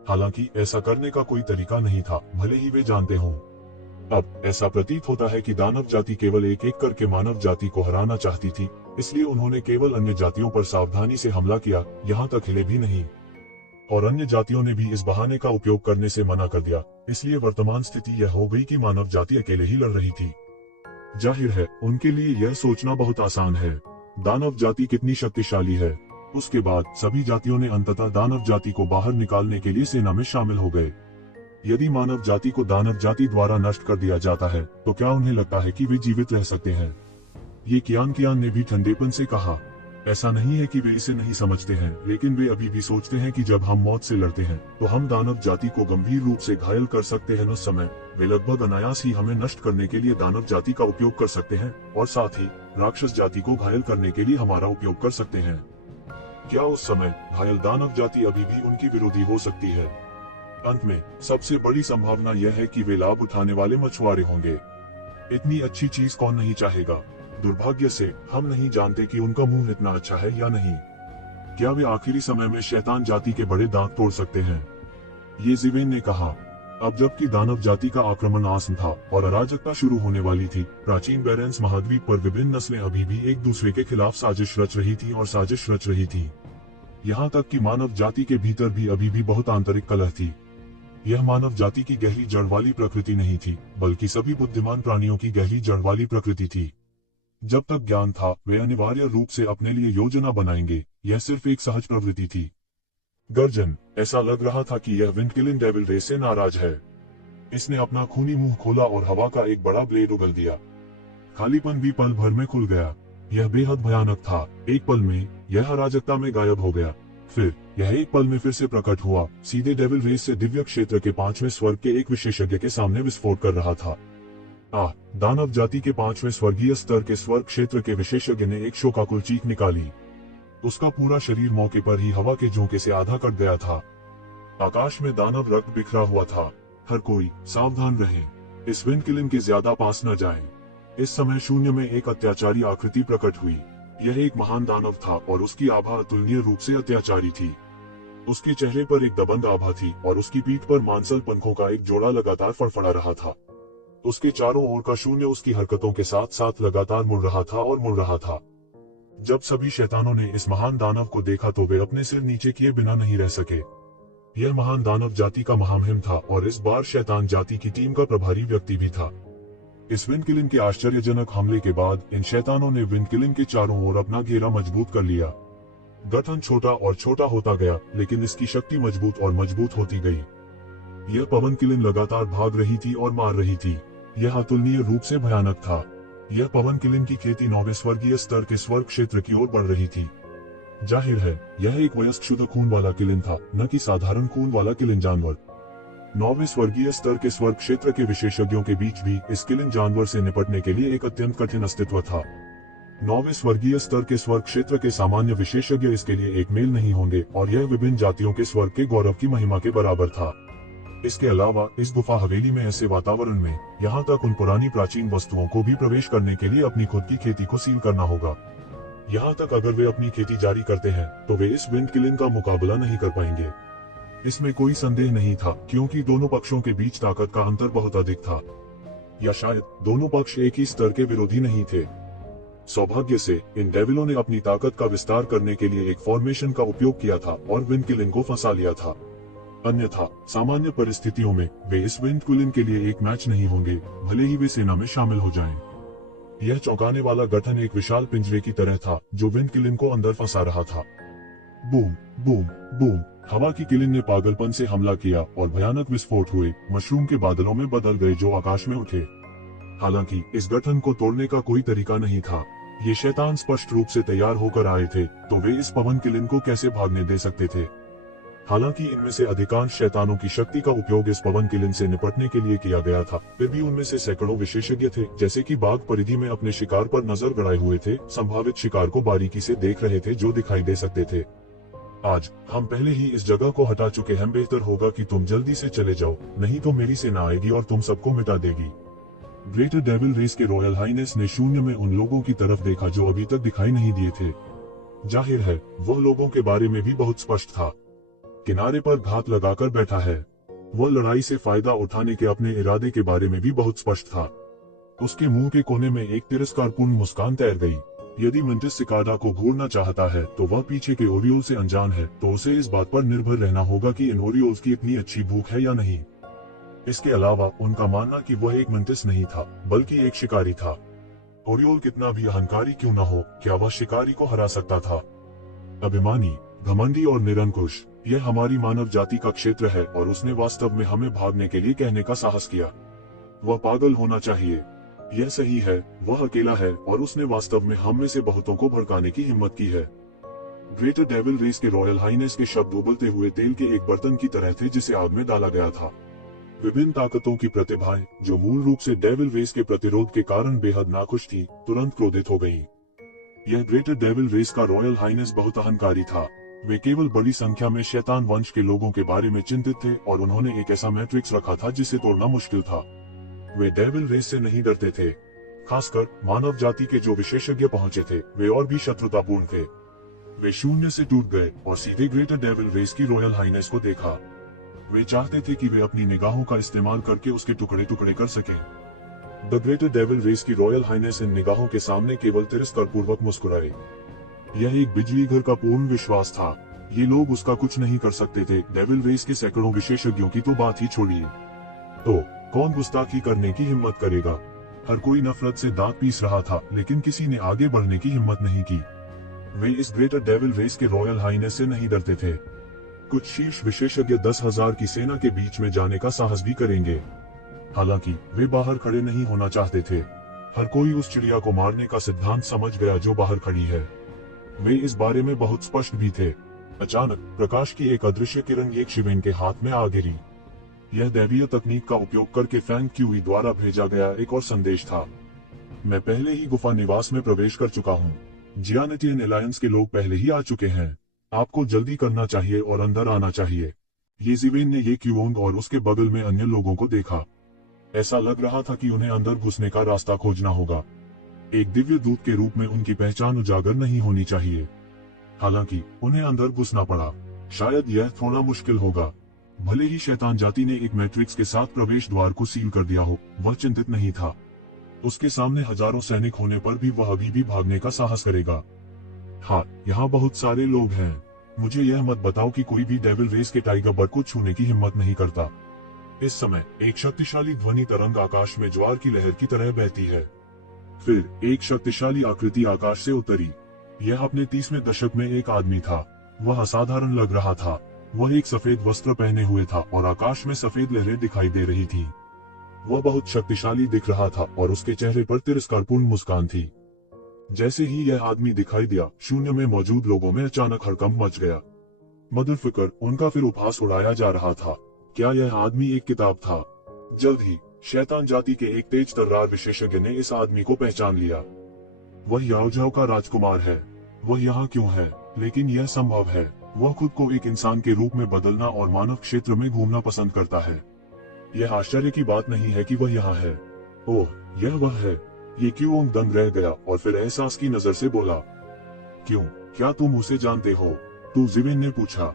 हालांकि ऐसा करने का कोई तरीका नहीं था, भले ही वे जानते हों। अब ऐसा प्रतीत होता है कि दानव जाति केवल एक एक करके मानव जाति को हराना चाहती थी, इसलिए उन्होंने केवल अन्य जातियों पर सावधानी से हमला किया, यहाँ तक हिले भी नहीं। और अन्य जातियों ने भी इस बहाने का उपयोग करने से मना कर दिया, इसलिए वर्तमान स्थिति यह हो गई कि मानव जाति अकेले ही लड़ रही थी। जाहिर है उनके लिए यह सोचना बहुत आसान है, दानव जाति कितनी शक्तिशाली है। उसके बाद सभी जातियों ने अंततः दानव जाति को बाहर निकालने के लिए सेना में शामिल हो गए। यदि मानव जाति को दानव जाति द्वारा नष्ट कर दिया जाता है तो क्या उन्हें लगता है कि वे जीवित रह सकते हैं? ये कियान ने भी ठंडेपन से कहा। ऐसा नहीं है कि वे इसे नहीं समझते हैं, लेकिन वे अभी भी सोचते हैं कि जब हम मौत से लड़ते हैं तो हम दानव जाति को गंभीर रूप से घायल कर सकते हैं। उस समय वे लगभग अनायास ही हमें नष्ट करने के लिए दानव जाति का उपयोग कर सकते हैं और साथ ही राक्षस जाति को घायल करने के लिए हमारा उपयोग कर सकते हैं। क्या उस समय घायल दानव जाति अभी भी उनकी विरोधी हो सकती है? अंत में सबसे बड़ी संभावना यह है कि वे लाभ उठाने वाले मछुआरे होंगे। इतनी अच्छी चीज कौन नहीं चाहेगा? दुर्भाग्य से हम नहीं जानते कि उनका मुंह इतना अच्छा है या नहीं। क्या वे आखिरी समय में शैतान जाति के बड़े दांत तोड़ सकते हैं? ये जिवेन ने कहा। अब जबकि दानव जाति का आक्रमण आसन था और अराजकता शुरू होने वाली थी, प्राचीन बेरेंस महाद्वीप पर विभिन्न नस्लें अभी भी एक दूसरे के खिलाफ साजिश रच रही थी और साजिश रच रही थी। यहाँ तक कि मानव जाति के भीतर भी अभी भी बहुत आंतरिक कलह थी। यह मानव जाति की गहरी जड़ वाली प्रकृति नहीं थी, बल्कि सभी बुद्धिमान प्राणियों की गहरी जड़ वाली प्रकृति थी। जब तक ज्ञान था वे अनिवार्य रूप से अपने लिए योजना बनाएंगे, यह सिर्फ एक सहज प्रवृत्ति थी। गर्जन, ऐसा लग रहा था कि यह विंड किलिंग डेविल रेस से नाराज है। इसने अपना खूनी मुंह खोला और हवा का एक बड़ा ब्लेड उगल दिया। खालीपन भी पल भर में खुल गया। यह बेहद भयानक था। एक पल में यह अराजकता में गायब हो गया, फिर यह एक पल में फिर से प्रकट हुआ, सीधे डेविल रेस से दिव्य क्षेत्र के 5वें स्वर्ग के एक विशेषज्ञ के सामने विस्फोट कर रहा था। दानव जाति के 5वें स्वर्गीय स्तर के स्वर्ग क्षेत्र के विशेषज्ञ ने एक शोकाकुल चीख निकाली। उसका पूरा शरीर मौके पर ही हवा के झोंके से आधा कट गया था। आकाश में दानव रक्त बिखरा हुआ था। हर कोई सावधान रहे, इस विंड किलिंग के ज्यादा पास न जाएं। इस समय शून्य में एक अत्याचारी आकृति प्रकट हुई। यह एक महान दानव था और उसकी आभा अतुलनीय रूप से अत्याचारी थी। उसके चेहरे पर एक दबंग आभा थी और उसकी पीठ पर मांसल पंखों का एक जोड़ा लगातार फड़फड़ा रहा था। उसके चारों ओर का शून्य उसकी हरकतों के साथ साथ लगातार मुड़ रहा था और मुड़ रहा था। जब सभी शैतानों ने इस महान दानव को देखा तो वे अपने सिर नीचे किए बिना नहीं रह सके। यह महान दानव जाति का महामहिम था और इस बार शैतान जाति की टीम का प्रभारी व्यक्ति भी था। इस विंड किलिंग के आश्चर्यजनक हमले के बाद इन शैतानों ने विंड किलिंग के चारों ओर अपना घेरा मजबूत कर लिया। गठन छोटा और छोटा होता गया, लेकिन इसकी शक्ति मजबूत और मजबूत होती गई। यह पवन किलिंग लगातार भाग रही थी और मार रही थी। यह अतुलनीय रूप से भयानक था। यह पवन किलिंग की खेती 9वें स्वर्गीय स्तर के स्वर्ग क्षेत्र की ओर बढ़ रही थी। जाहिर है यह एक वयस्क शुद्ध खून वाला किलिन था, न कि साधारण खून वाला किलिन जानवर। 9वें स्वर्गीय स्तर के स्वर्ग क्षेत्र के विशेषज्ञों के बीच भी इस किलिन जानवर से निपटने के लिए एक अत्यंत कठिन अस्तित्व था। 9वें स्वर्गीय स्तर के स्वर्ग क्षेत्र के सामान्य विशेषज्ञ इसके लिए एक मेल नहीं होंगे और यह विभिन्न जातियों के स्वर्ग के गौरव की महिमा के बराबर था। इसके अलावा इस गुफा हवेली में ऐसे वातावरण में यहाँ तक उन पुरानी प्राचीन वस्तुओं को भी प्रवेश करने के लिए अपनी खुद की खेती को सील करना होगा। यहाँ तक अगर वे अपनी खेती जारी करते हैं तो वे इस विंड किलिन का मुकाबला नहीं कर पाएंगे। इसमें कोई संदेह नहीं था, क्योंकि दोनों पक्षों के बीच ताकत का अंतर बहुत अधिक था, या शायद दोनों पक्ष एक ही स्तर के विरोधी नहीं थे। सौभाग्य से इन डेविलों ने अपनी ताकत का विस्तार करने के लिए एक फॉर्मेशन का उपयोग किया था और विंड किलिन को फंसा लिया था। अन्यथा सामान्य परिस्थितियों में वे इस विंड किलिन के लिए एक मैच नहीं होंगे, भले ही वे सेना में शामिल हो जाएं। यह चौंकाने वाला गठन एक विशाल पिंजरे की तरह था जो विंड किलिन को अंदर फंसा रहा था। बूम बूम बूम, हवा की किलिन ने पागलपन से हमला किया और भयानक विस्फोट हुए, मशरूम के बादलों में बदल गए जो आकाश में उठे। हालांकि इस गठन को तोड़ने का कोई तरीका नहीं था। ये शैतान स्पष्ट रूप से तैयार होकर आए थे, तो वे इस पवन किलिन को कैसे भागने दे सकते थे। हालांकि इनमें से अधिकांश शैतानों की शक्ति का उपयोग इस पवन किलिन से निपटने के लिए किया गया था, फिर भी उनमें से सैकड़ों विशेषज्ञ थे, जैसे कि बाघ परिधि में अपने शिकार पर नजर गड़ाए हुए थे, संभावित शिकार को बारीकी से देख रहे थे जो दिखाई दे सकते थे। आज हम पहले ही इस जगह को हटा चुके हैं, बेहतर होगा कि तुम जल्दी से चले जाओ, नहीं तो मेरी सेना आएगी और तुम सबको मिटा देगी। ग्रेटर डेविल रेस के रॉयल हाइनेस ने शून्य में उन लोगों की तरफ देखा जो अभी तक दिखाई नहीं दिए थे। जाहिर है वह लोगों के बारे में भी बहुत स्पष्ट था। किनारे पर घात लगाकर बैठा है। वह लड़ाई से फायदा उठाने के अपने इरादे के बारे में भी बहुत स्पष्ट था। उसके मुंह के कोने में एक तिरस्कारपूर्ण मुस्कान तैर गई। यदि मिंटिस सिकाडा को घूरना चाहता है तो वह पीछे के ओरियोल से अनजान है, तो उसे इस बात पर निर्भर रहना होगा कि इन ओरियोल्स की इतनी अच्छी भूख है या नहीं। इसके अलावा उनका मानना कि वह एक मिंटिस नहीं था बल्कि एक शिकारी था। ओरियोल कितना भी अहंकारी क्यों न हो, क्या वह शिकारी को हरा सकता था? अभिमानी, घमंडी और निरंकुश, यह हमारी मानव जाति का क्षेत्र है और उसने वास्तव में हमें भागने के लिए कहने का साहस किया। वह पागल होना चाहिए। यह सही है, वह अकेला है और उसने वास्तव में हम में से बहुतों को भड़काने की हिम्मत की है। ग्रेटर डेविल रेस के रॉयल हाइनेस के शब्द उबलते हुए तेल के एक बर्तन की तरह थे जिसे आग में डाला गया था। विभिन्न ताकतों की प्रतिभाएं, जो मूल रूप से डेविल रेस के प्रतिरोध के कारण बेहद नाखुश थी, तुरंत क्रोधित हो गईं। यह ग्रेटर डेविल रेस का रॉयल हाइनेस बहुत अहंकारी था। वे केवल बड़ी संख्या में शैतान वंश के लोगों के बारे में चिंतित थे और उन्होंने एक ऐसा मैट्रिक्स रखा था जिसे तोड़ना मुश्किल था। वे डेविल रेस से नहीं डरते थे। खासकर मानव जाति के जो विशेषज्ञ पहुंचे थे वे और भी शत्रुतापूर्ण थे। वे शून्य से टूट गए और सीधे ग्रेटर डेविल रेस की रॉयल हाइनेस को देखा। वे चाहते थे कि वे अपनी निगाहों का इस्तेमाल करके उसके टुकड़े टुकड़े कर सकें। द ग्रेटर डेविल रेस की रॉयल हाइनेस इन निगाहों के सामने केवल तिरस्कारपूर्वक मुस्कुराए। यह एक बिजली घर का पूर्ण विश्वास था। ये लोग उसका कुछ नहीं कर सकते थे। डेविल रेस के सैकड़ों विशेषज्ञों की तो बात ही छोड़िए। तो कौन गुस्ताखी करने की हिम्मत करेगा? हर कोई नफरत से दांत पीस रहा था, लेकिन किसी ने आगे बढ़ने की हिम्मत नहीं की। वे इस ग्रेटर डेविल रेस के रॉयल हाइनेस से नहीं डरते थे। कुछ शीर्ष विशेषज्ञ 10,000 की सेना के बीच में जाने का साहस भी करेंगे। हालांकि वे बाहर खड़े नहीं होना चाहते थे। हर कोई उस चिड़िया को मारने का सिद्धांत समझ गया जो बाहर खड़ी है। वे इस बारे में बहुत स्पष्ट भी थे। अचानक प्रकाश की एक अदृश्य किरण एक शिवेन के हाथ में आ गिरी। यह दैवीय तकनीक का उपयोग करके फैंग क्यूई द्वारा भेजा गया एक और संदेश था। मैं पहले ही गुफा निवास में प्रवेश कर चुका हूँ। जियानेटियन एलायंस के लोग पहले ही आ चुके हैं। आपको जल्दी करना चाहिए और अंदर आना चाहिए। ये जिवेन ने ये क्यूओंग और उसके बगल में अन्य लोगों को देखा। ऐसा लग रहा था कि उन्हें अंदर घुसने का रास्ता खोजना होगा। एक दिव्य दूत के रूप में उनकी पहचान उजागर नहीं होनी चाहिए। हालांकि उन्हें अंदर घुसना पड़ा। शायद यह थोड़ा मुश्किल होगा। भले ही शैतान जाति ने एक मैट्रिक्स के साथ प्रवेश द्वार को सील कर दिया हो, वह चिंतित नहीं था। उसके सामने हजारों सैनिक होने पर भी वह अभी भी भागने का साहस करेगा। हाँ, यहाँ बहुत सारे लोग हैं। मुझे यह मत बताओ कि कोई भी डेविल रेस के टाइगर बर्ड को छूने की हिम्मत नहीं करता। इस समय एक शक्तिशाली ध्वनि तरंग आकाश में ज्वार की लहर की तरह बहती है। फिर एक शक्तिशाली आकृति आकाश से उतरी। यह अपने 30वें दशक में एक आदमी था। वह असाधारण लग रहा था। वह एक सफेद वस्त्र पहने हुए था और आकाश में सफेद लहरें दिखाई दे रही थी। वह बहुत शक्तिशाली दिख रहा था और उसके चेहरे पर तिरस्कारपूर्ण मुस्कान थी। जैसे ही यह आदमी दिखाई दिया, शून्य में मौजूद लोगों में अचानक हड़कंप मच गया। मदरफिकर उनका फिर उपहास उड़ाया जा रहा था। क्या यह आदमी एक किताब था? जल्द ही शैतान जाति के एक तेज तर्रार विशेषज्ञ ने इस आदमी को पहचान लिया। वह याओ का राजकुमार है। वह यहाँ क्यों है? लेकिन यह संभव है। वह खुद को एक इंसान के रूप में बदलना और मानव क्षेत्र में घूमना पसंद करता है। यह आश्चर्य की बात नहीं है कि वह यहाँ है। ओह, यह वह है। ये क्यों दंग रह गया और फिर एहसास की नजर से बोला, क्यों, क्या तुम उसे जानते हो? तू जिवेन ने पूछा।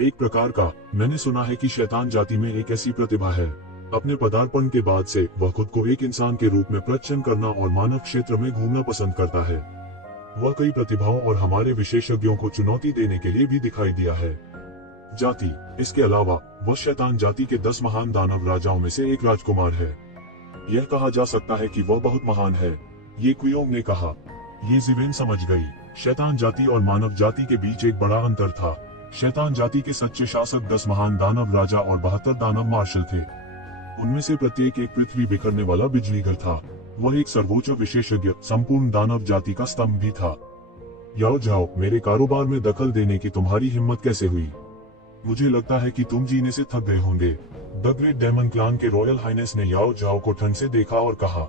एक प्रकार का। मैंने सुना है कि शैतान जाति में एक ऐसी प्रतिभा है। अपने पदार्पण के बाद से वह खुद को एक इंसान के रूप में प्रदर्शन करना और मानव क्षेत्र में घूमना पसंद करता है। वह कई प्रतिभाओं और हमारे विशेषज्ञों को चुनौती देने के लिए भी दिखाई दिया है। जाति। इसके अलावा वह शैतान जाति के 10 महान दानव राजाओं में से एक राजकुमार है। यह कहा जा सकता है कि वह बहुत महान है, ये क्वियोंग ने कहा। ये जिवेन समझ गई। शैतान जाति और मानव जाति के बीच एक बड़ा अंतर था। शैतान जाति के सच्चे शासक 10 महान दानव राजा और 72 दानव मार्शल थे। उनमें से प्रत्येक एक पृथ्वी बिखरने वाला बिजलीघर था। वह एक सर्वोच्च विशेषज्ञ, संपूर्ण दानव जाति का स्तंभ भी था। याओ जाओ, मेरे कारोबार में दखल देने की तुम्हारी हिम्मत कैसे हुई? मुझे लगता है कि तुम जीने से थक गए होंगे। द ग्रेट डेमन क्लान के रॉयल हाइनेस ने याओ जाओ को ठंड से देखा और कहा,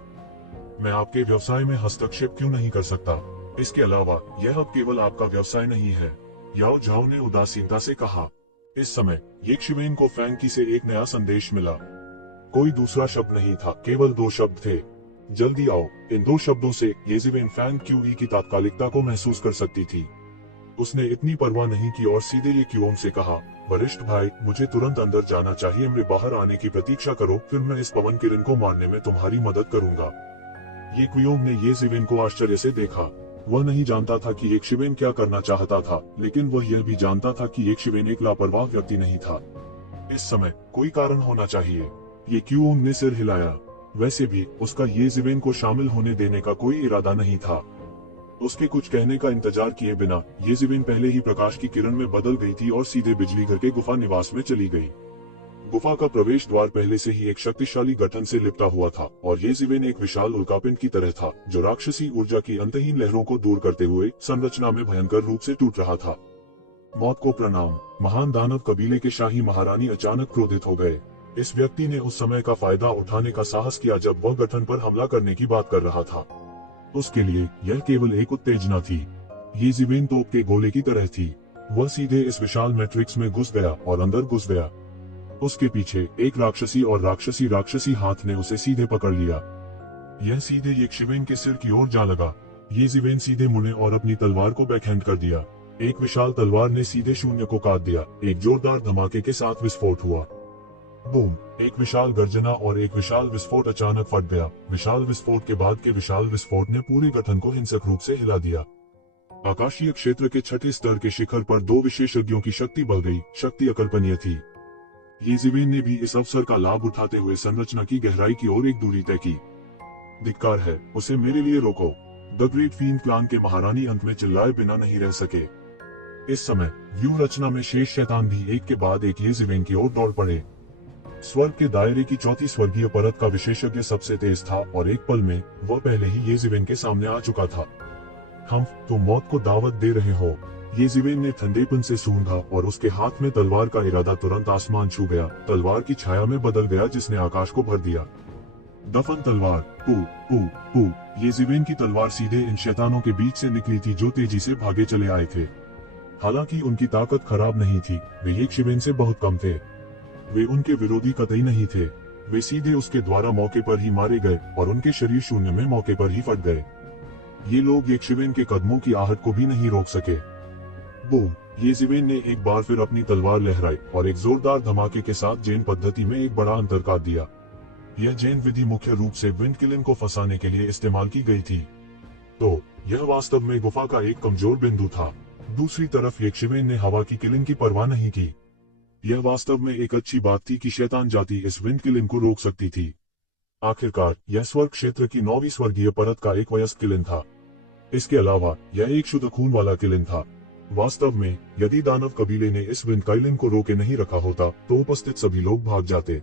मैं आपके व्यवसाय में हस्तक्षेप क्यों नहीं कर सकता? इसके अलावा यह अब केवल आपका व्यवसाय नहीं है। याओ जाओ ने उदासीनता से कहा। इस समय येशिवेन को फ्रैंकी से एक नया संदेश मिला। कोई दूसरा शब्द नहीं था, केवल 2 शब्द थे। जल्दी आओ। इन 2 शब्दों से येशिवेन फैंग क्यूई की तात्कालिकता को महसूस कर सकती थी। उसने इतनी परवाह नहीं की और सीधे ये क्यूओंग से कहा, वरिष्ठ भाई, मुझे तुरंत अंदर जाना चाहिए। मेरे बाहर आने की प्रतीक्षा करो, फिर मैं इस पवन किरण को मारने में तुम्हारी मदद करूंगा। ये क्वियोंग ने येशिवेन को आश्चर्य से देखा। वह नहीं जानता था कि येशिवेन क्या करना चाहता था, लेकिन वह यह भी जानता था कि येशिवेन एक लापरवाह व्यक्ति नहीं था। इस समय कोई कारण होना चाहिए। ये क्वियोंग ने सिर हिलाया। वैसे भी उसका येशिवेन को शामिल होने देने का कोई इरादा नहीं था। उसके कुछ कहने का इंतजार किए बिना येशिवेन पहले ही प्रकाश की किरण में बदल गई थी और सीधे बिजलीघर के गुफा निवास में चली गई। गुफा का प्रवेश द्वार पहले से ही एक शक्तिशाली गठन से लिपटा हुआ था और येशिवेन एक विशाल उल्कापिंड की तरह था, जो राक्षसी ऊर्जा की अंतहीन लहरों को दूर करते हुए संरचना में भयंकर रूप से टूट रहा था। मौत को प्रणाम। महान दानव कबीले के शाही महारानी अचानक क्रोधित हो गए। इस व्यक्ति ने उस समय का फायदा उठाने का साहस किया जब वह गठन पर हमला करने की बात कर रहा था। उसके लिए यह केवल एक उत्तेजना थी। येशिवेन तोप के गोले की तरह थी। वह सीधे इस विशाल मैट्रिक्स में घुस गया और अंदर घुस गया। उसके पीछे एक राक्षसी हाथ ने उसे सीधे पकड़ लिया। यह सीधे येशिवेन के सिर की ओर जा लगा। येशिवेन सीधे मुड़े और अपनी तलवार को बैकहैंड कर दिया। एक विशाल तलवार ने सीधे शून्य को काट दिया। एक जोरदार धमाके के साथ विस्फोट हुआ। बूम! एक विशाल गर्जना और एक विशाल विस्फोट अचानक फट गया। विशाल विस्फोट के बाद के विशाल विस्फोट ने पूरे गठन को हिंसक रूप से हिला दिया। आकाशीय क्षेत्र के 6ठे स्तर के शिखर पर 2 विशेषज्ञों की शक्ति बढ़ गई। शक्ति अकल्पनीय थी। येशिवेन ने भी इस अवसर का लाभ उठाते हुए संरचना की गहराई की ओर एक दूरी तय की। धिक्कार है, उसे मेरे लिए रोको। द ग्रेट फीन क्लान के महारानी अंत में चिल्लाए बिना नहीं रह सके। इस समय व्यू रचना में शेष शैतान भी एक के बाद एक येशिवेन की ओर दौड़ पड़े। स्वर्ग के दायरे की 4थी स्वर्गीय परत का विशेषज्ञ सबसे तेज था और एक पल में वह पहले ही येशिवेन के सामने आ चुका था। तुम मौत को दावत दे रहे हो। येशिवेन ने ठंडेपन से सूंघा और उसके हाथ में तलवार का इरादा तुरंत आसमान छू गया। तलवार की छाया में बदल गया जिसने आकाश को भर दिया। दफन तलवार। पू पू पू। येशिवेन की तलवार सीधे इन शैतानों के बीच से निकली थी जो तेजी से भागे चले आए थे। हालांकि उनकी ताकत खराब नहीं थी, वे येशिवेन से बहुत कम थे। वे उनके विरोधी कतई नहीं थे। वे सीधे उसके द्वारा मौके पर ही मारे गए और उनके शरीर शून्य में मौके पर ही फट गए। ये लोग येशिवेन के कदमों की आहट को भी नहीं रोक सके। बूम! येशिवेन ने एक बार फिर अपनी तलवार लहराई और एक जोरदार धमाके के साथ जैन पद्धति में एक बड़ा अंतर काट दिया। यह जैन विधि मुख्य रूप से विंड किलिन को फंसाने के लिए इस्तेमाल की गई थी। तो यह वास्तव में गुफा का एक कमजोर बिंदु था। दूसरी तरफ येशिवेन ने हवा की किलिन की परवाह नहीं की। यह वास्तव में एक अच्छी बात थी कि शैतान जाति इस विंड किलिन को रोक सकती थी। आखिरकार यह स्वर्ग क्षेत्र की 9वीं स्वर्गीय परत का एक वयस्क किलिन था। इसके अलावा यह एक शुद्ध खून वाला किलिन था। वास्तव में यदि दानव कबीले ने इस विंड किलिन को रोके नहीं रखा होता तो उपस्थित सभी लोग भाग जाते।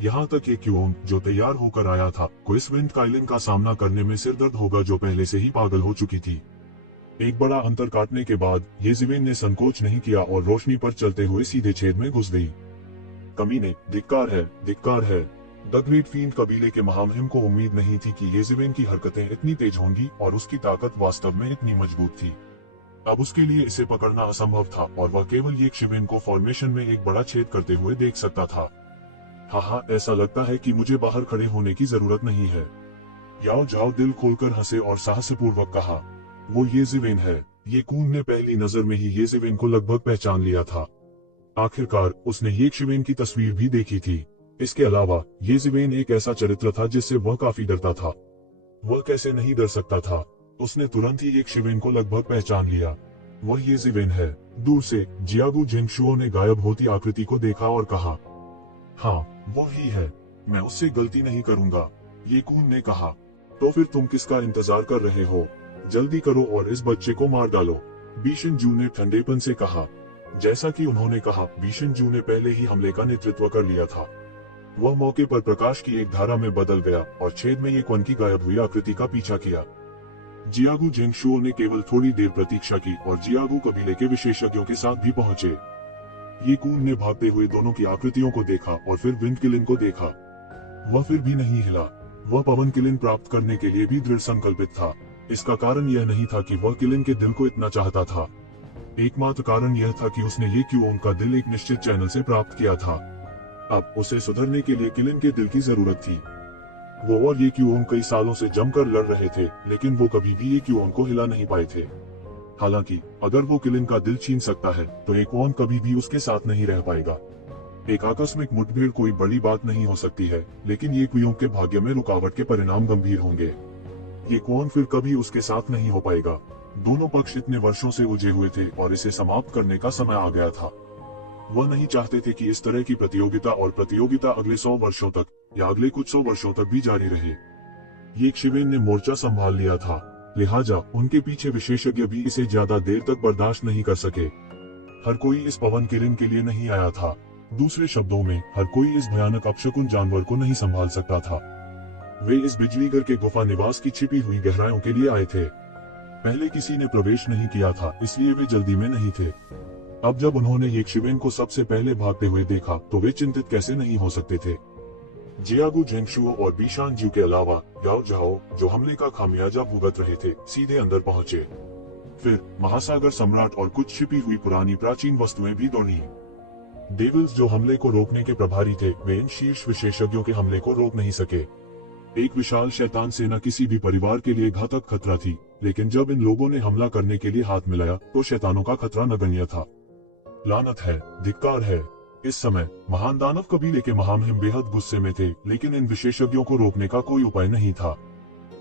यहाँ तक कि क्यों जो तैयार होकर आया था को इस विंड काइलिन का सामना करने में सिरदर्द होगा जो पहले से ही पागल हो चुकी थी। एक बड़ा अंतर काटने के बाद येज़ेबेल ने संकोच नहीं किया और रोशनी पर चलते हुए सीधे छेद में घुस गई। कमीने, धिक्कार है, धिक्कार है। द ग्रेट फील्ड कबीले के महामहिम को उम्मीद नहीं थी कि येज़ेबेल की हरकतें इतनी तेज होंगी और उसकी ताकत वास्तव में इतनी मजबूत थी। अब उसके लिए इसे पकड़ना असंभव था और वह केवल येज़ेबेल को फॉर्मेशन में एक बड़ा छेद करते हुए देख सकता था। हाँ, ऐसा लगता है कि मुझे बाहर खड़े होने की जरूरत नहीं है। याओ जाओ दिल खोलकर हंसे और साहसपूर्वक कहा, वो येज़ेबेल है। ये कून ने पहली नजर में ही येज़ेबेल को लगभग पहचान लिया था। आखिरकार उसने येज़ेबेल की तस्वीर भी देखी थी। इसके अलावा येज़ेबेल एक ऐसा चरित्र था जिससे वह काफी डरता था। वह कैसे नहीं डर सकता था। उसने तुरंत ही येज़ेबेल को लगभग पहचान लिया। वह येज़ेबेल है। दूर से जियागू जिंगशुओ ने गायब होती आकृति को देखा और कहा, हाँ वो ही है, मैं उससे गलती नहीं करूंगा। ये कून ने कहा, तो फिर तुम किसका इंतजार कर रहे हो? जल्दी करो और इस बच्चे को मार डालो, बीशन जू ने ठंडेपन से कहा। जैसा कि उन्होंने कहा, बीशन जू ने पहले ही हमले का नेतृत्व कर लिया था। वह मौके पर प्रकाश की एक धारा में बदल गया और छेद में ये क्वन की गायब हुई आकृति का पीछा किया। जियागू जिंगशुओ ने केवल थोड़ी देर प्रतीक्षा की और जियागू कबीले के विशेषज्ञों के साथ भी पहुंचे। ये कून ने भागते हुए दोनों की आकृतियों को देखा और फिर विंड किलिन को देखा। वह फिर भी नहीं हिला। वह पवन किलिन प्राप्त करने के लिए भी दृढ़ संकल्पित था। इसका कारण यह नहीं था कि वह किलिन के दिल को इतना चाहता था। एकमात्र कारण यह था कि उसने ये क्यों का दिल एक निश्चित चैनल से प्राप्त किया था। अब उसे सुधरने के लिए किलिन के दिल की जरूरत थी। वो और ये क्यों कई सालों से जमकर लड़ रहे थे, लेकिन वो कभी भी ये क्यों को हिला नहीं पाए थे। हालांकि अगर वो किलिन का दिल छीन सकता है तो एक ओन कभी भी उसके साथ नहीं रह पाएगा। एक आकस्मिक मुठभेड़ कोई बड़ी बात नहीं हो सकती है, लेकिन ये क्यों के भाग्य में रुकावट के परिणाम गंभीर होंगे। ये कौन फिर कभी उसके साथ नहीं हो पाएगा। दोनों पक्ष इतने वर्षों से उलझे हुए थे और इसे समाप्त करने का समय आ गया था। वह नहीं चाहते थे कि इस तरह की प्रतियोगिता अगले 100 वर्षों तक या अगले कुछ 100 वर्षों तक भी जारी रहे। येज़ेबेल ने मोर्चा संभाल लिया था, लिहाजा उनके पीछे विशेषज्ञ भी इसे ज्यादा देर तक बर्दाश्त नहीं कर सके। हर कोई इस पवन किरण के लिए नहीं आया था। दूसरे शब्दों में, हर कोई इस भयानक अपशकुन जानवर को नहीं संभाल सकता था। वे इस बिजलीघर के गुफा निवास की छिपी हुई गहराइयों के लिए आए थे। पहले किसी ने प्रवेश नहीं किया था, इसलिए वे जल्दी में नहीं थे। अब जब उन्होंने येज़ेबेल को सबसे पहले भागते हुए देखा तो वे चिंतित कैसे नहीं हो सकते थे। जियागू जिंगशुओ और बीशान जू के अलावा याओ जाओ, जो हमले का खामियाजा भुगत रहे थे, सीधे अंदर पहुंचे। फिर महासागर सम्राट और कुछ छिपी हुई पुरानी प्राचीन वस्तुएं भी दौड़ी। डेविल्स जो हमले को रोकने के प्रभारी थे, वे इन शीर्ष विशेषज्ञों के हमले को रोक नहीं सके। एक विशाल शैतान सेना किसी भी परिवार के लिए घातक खतरा थी, लेकिन जब इन लोगों ने हमला करने के लिए हाथ मिलाया तो शैतानों का खतरा नगण्य था। लानत है, धिक्कार है। इस समय महान दानव कबीले के महामहिम बेहद गुस्से में थे, लेकिन इन विशेषज्ञों को रोकने का कोई उपाय नहीं था।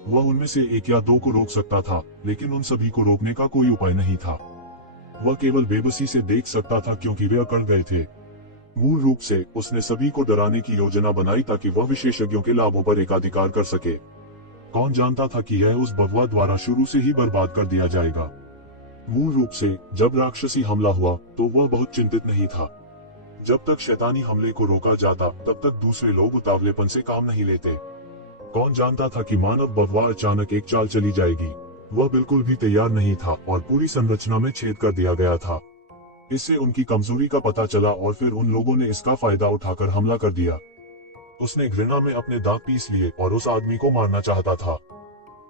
वह उनमें से एक या दो को रोक सकता था, लेकिन उन सभी को रोकने का कोई उपाय नहीं था। वह केवल बेबसी से देख सकता था क्योंकि वे अकड़ गए थे। मूल रूप से उसने सभी को डराने की योजना बनाई ताकि वह विशेषज्ञों के लाभों पर एकाधिकार कर सके। कौन जानता था कि यह उस बगवा द्वारा शुरू से ही बर्बाद कर दिया जाएगा। मूल रूप से जब राक्षसी हमला हुआ तो वह बहुत चिंतित नहीं था। जब तक शैतानी हमले को रोका जाता तब तक दूसरे लोग उतावलेपन से काम नहीं लेते। कौन जानता था कि मानव बगवा अचानक एक चाल चली जाएगी। वह बिल्कुल भी तैयार नहीं था और पूरी संरचना में छेद कर दिया गया था। इससे उनकी कमजोरी का पता चला और फिर उन लोगों ने इसका फायदा उठाकर हमला कर दिया। उसने घृणा में अपने दांत पीस लिए और उस आदमी को मारना चाहता था।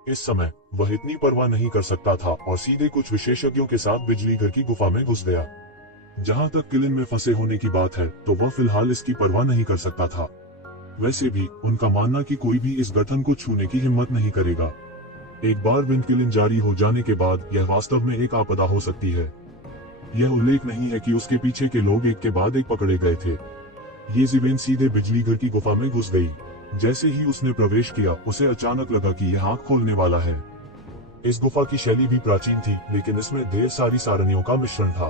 इस समय वह इतनी परवाह नहीं कर सकता था और सीधे कुछ विशेषज्ञों के साथ बिजली घर की गुफा में घुस गया। जहां तक किलिन में फंसे होने की बात है तो वह फिलहाल इसकी परवाह नहीं कर सकता था। वैसे भी उनका मानना कि कोई भी इस गठन को छूने की हिम्मत नहीं करेगा। एक बार विंड किलिन जारी हो जाने के बाद यह वास्तव में एक आपदा हो सकती है। यह उल्लेख नहीं है कि उसके पीछे के लोग एक के बाद एक पकड़े गए थे। येज़ेबेल सीधे बिजली घर की गुफा में घुस गई। जैसे ही उसने प्रवेश किया उसे अचानक लगा कि यह आंख खोलने वाला है। इस गुफा की शैली भी प्राचीन थी, लेकिन इसमें ढेर सारी सारणियों का मिश्रण था।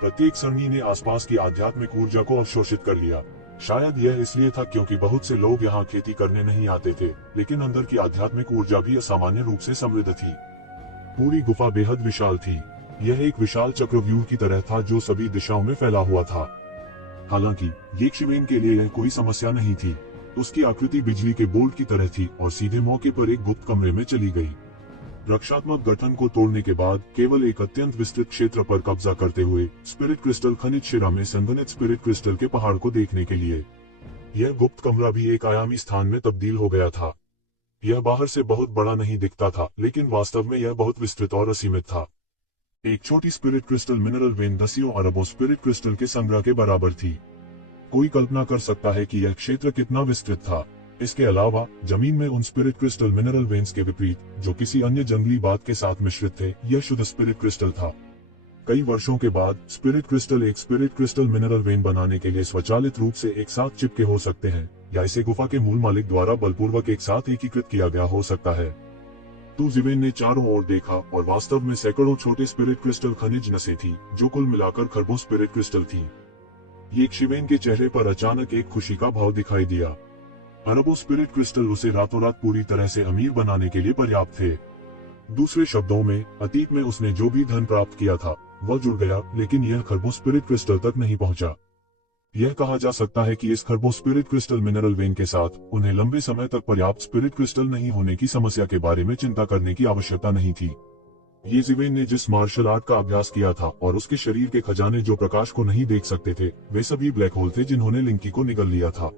प्रत्येक सरणी ने आसपास की आध्यात्मिक ऊर्जा को अवशोषित कर लिया। शायद यह इसलिए था क्योंकि बहुत से लोग यहाँ खेती करने नहीं आते थे, लेकिन अंदर की आध्यात्मिक ऊर्जा भी असामान्य रूप से समृद्ध थी। पूरी गुफा बेहद विशाल थी। यह एक विशाल चक्रव्यूह की तरह था जो सभी दिशाओं में फैला हुआ था। हालांकि ये शिवेन के लिए यह कोई समस्या नहीं थी। उसकी आकृति बिजली के बोल्ट की तरह थी और सीधे मौके पर एक गुप्त कमरे में चली गई। रक्षात्मक गठन को तोड़ने के बाद केवल एक अत्यंत विस्तृत क्षेत्र पर कब्जा करते हुए स्पिरिट क्रिस्टल खनिज शिरा में संघनित स्पिरिट क्रिस्टल के पहाड़ को देखने के लिए यह गुप्त कमरा भी एक आयामी स्थान में तब्दील हो गया था। यह बाहर से बहुत बड़ा नहीं दिखता था, लेकिन वास्तव में यह बहुत विस्तृत और असीमित था। एक छोटी स्पिरिट क्रिस्टल मिनरल वेन दसियों अरबों स्पिरिट क्रिस्टल के संग्रह के बराबर थी। कोई कल्पना कर सकता है कि यह क्षेत्र कितना विस्तृत था। इसके अलावा जमीन में उन स्पिरिट क्रिस्टल मिनरल वेन्स के विपरीत, जो किसी अन्य जंगली बात के साथ मिश्रित थे, यह शुद्ध स्पिरिट क्रिस्टल था। कई वर्षों के बाद स्पिरिट क्रिस्टल एक स्पिरिट क्रिस्टल मिनरल वेन बनाने के लिए स्वचालित रूप से एक साथ चिपके हो सकते हैं, या इसे गुफा के मूल मालिक द्वारा बलपूर्वक एक साथ एकीकृत किया गया हो सकता है। तो जिवेन ने चारों ओर देखा और वास्तव में सैकड़ों छोटे स्पिरिट क्रिस्टल खनिज नसें थी, जो कुल मिलाकर खरबों स्पिरिट क्रिस्टल थी। ये शिवेन के चेहरे पर अचानक एक खुशी का भाव दिखाई दिया। अरबों स्पिरिट क्रिस्टल उसे रातों रात पूरी तरह से अमीर बनाने के लिए पर्याप्त थे। दूसरे शब्दों में, अतीत में उसने जो भी धन प्राप्त किया था वह जुड़ गया, लेकिन यह खरबों स्पिरिट क्रिस्टल तक नहीं पहुंचा। यह कहा जा सकता है कि इस खरबों स्पिरिट क्रिस्टल मिनरल वेन के साथ उन्हें लंबे समय तक पर्याप्त स्पिरिट क्रिस्टल नहीं होने की समस्या के बारे में चिंता करने की आवश्यकता नहीं थी। ये जिवेन ने जिस मार्शल आर्ट का अभ्यास किया था और उसके शरीर के खजाने जो प्रकाश को नहीं देख सकते थे, वे सभी ब्लैक होल थे जिन्होंने लिंकी को निगल लिया था।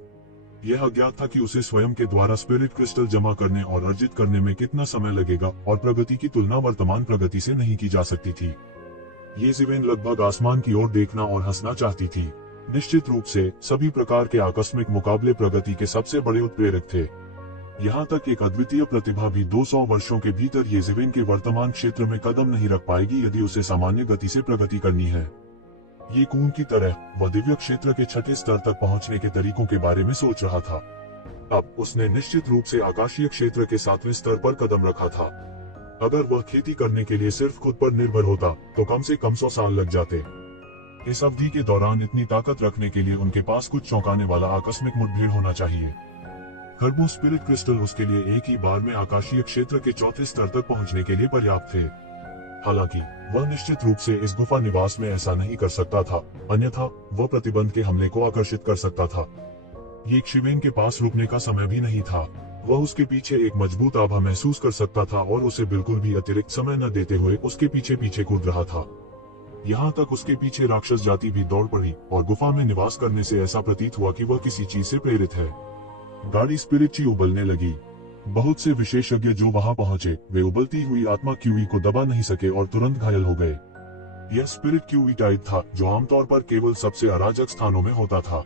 यह अज्ञात था कि उसे स्वयं के द्वारा स्पिरिट क्रिस्टल जमा करने और अर्जित करने में कितना समय लगेगा, और प्रगति की तुलना वर्तमान प्रगति से नहीं की जा सकती थी। ये जिवेन लगभग आसमान की ओर देखना और हंसना चाहती थी। निश्चित रूप से सभी प्रकार के आकस्मिक मुकाबले प्रगति के सबसे बड़े उत्प्रेरक थे। यहाँ तक एक अद्वितीय प्रतिभा भी 200 वर्षों के भीतर ये जिवेन के वर्तमान क्षेत्र में कदम नहीं रख पाएगी यदि उसे सामान्य गति से प्रगति करनी है। ये कून की तरह वह दिव्य क्षेत्र के छठे स्तर तक पहुंचने के तरीकों के बारे में सोच रहा था। अब उसने निश्चित रूप से आकाशीय क्षेत्र के 7वें स्तर पर कदम रखा था। अगर वह खेती करने के लिए सिर्फ खुद पर निर्भर होता तो कम से कम 100 साल लग जाते। इस अवधि के दौरान इतनी ताकत रखने के लिए उनके पास कुछ चौंकाने वाला आकस्मिक मुठभेड़ होना चाहिए। खरबों स्पिरिट क्रिस्टल उसके लिए एक ही बार में आकाशीय क्षेत्र के 4थे स्तर तक पहुंचने के लिए पर्याप्त थे। हालांकि वह निश्चित रूप से इस गुफा निवास में ऐसा नहीं कर सकता था, अन्यथा वह प्रतिबंध के हमले को आकर्षित कर सकता था। ये शिवेन के पास रुकने का समय भी नहीं था। वह उसके पीछे एक मजबूत आभा महसूस कर सकता था और उसे बिल्कुल भी अतिरिक्त समय न देते हुए उसके पीछे पीछे कूद रहा था। यहाँ तक उसके पीछे राक्षस जाति भी दौड़ पड़ी और गुफा में निवास करने से ऐसा प्रतीत हुआ कि वह किसी चीज से प्रेरित है। गाड़ी स्पिरिट उबलने लगी। बहुत से विशेषज्ञ जो वहां पहुंचे वे उबलती हुई आत्मा क्यूई को दबा नहीं सके और तुरंत घायल हो गए। यह स्पिरिट क्यूई टाइप था जो आमतौर पर केवल सबसे अराजक स्थानों में होता था।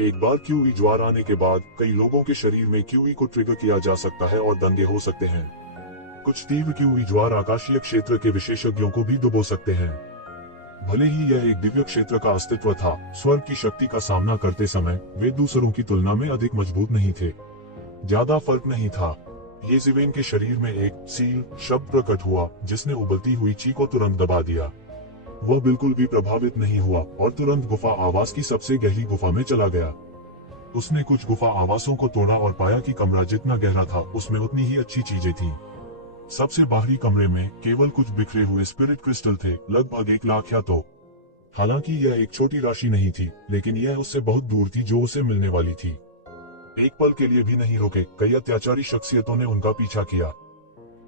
एक बार क्यूई ज्वार आने के बाद कई लोगों के शरीर में क्यूई को ट्रिगर किया जा सकता है और दंगे हो सकते हैं। कुछ तीव्र क्यूई ज्वार आकाशीय क्षेत्र के विशेषज्ञों को भी डुबो सकते हैं। भले ही यह एक दिव्य क्षेत्र का अस्तित्व था, स्वर्ग की शक्ति का सामना करते समय वे दूसरों की तुलना में अधिक मजबूत नहीं थे। ज्यादा फर्क नहीं था। ये जिवेन के शरीर में एक सील शब्द प्रकट हुआ जिसने उबलती हुई ची को तुरंत दबा दिया। वह बिल्कुल भी प्रभावित नहीं हुआ और तुरंत गुफा आवास की सबसे गहरी गुफा में चला गया। उसने कुछ गुफा आवासों को तोड़ा और पाया कि कमरा जितना गहरा था उसमें उतनी ही अच्छी चीजें थीं। सबसे बाहरी कमरे में केवल कुछ बिखरे हुए स्पिरिट क्रिस्टल थे, लगभग 1 लाख या तो। हालांकि यह एक छोटी राशि नहीं थी, लेकिन यह उससे बहुत दूर थी जो उसे मिलने वाली थी। एक पल के लिए भी नहीं रुके, कई अत्याचारी शख्सियतों ने उनका पीछा किया।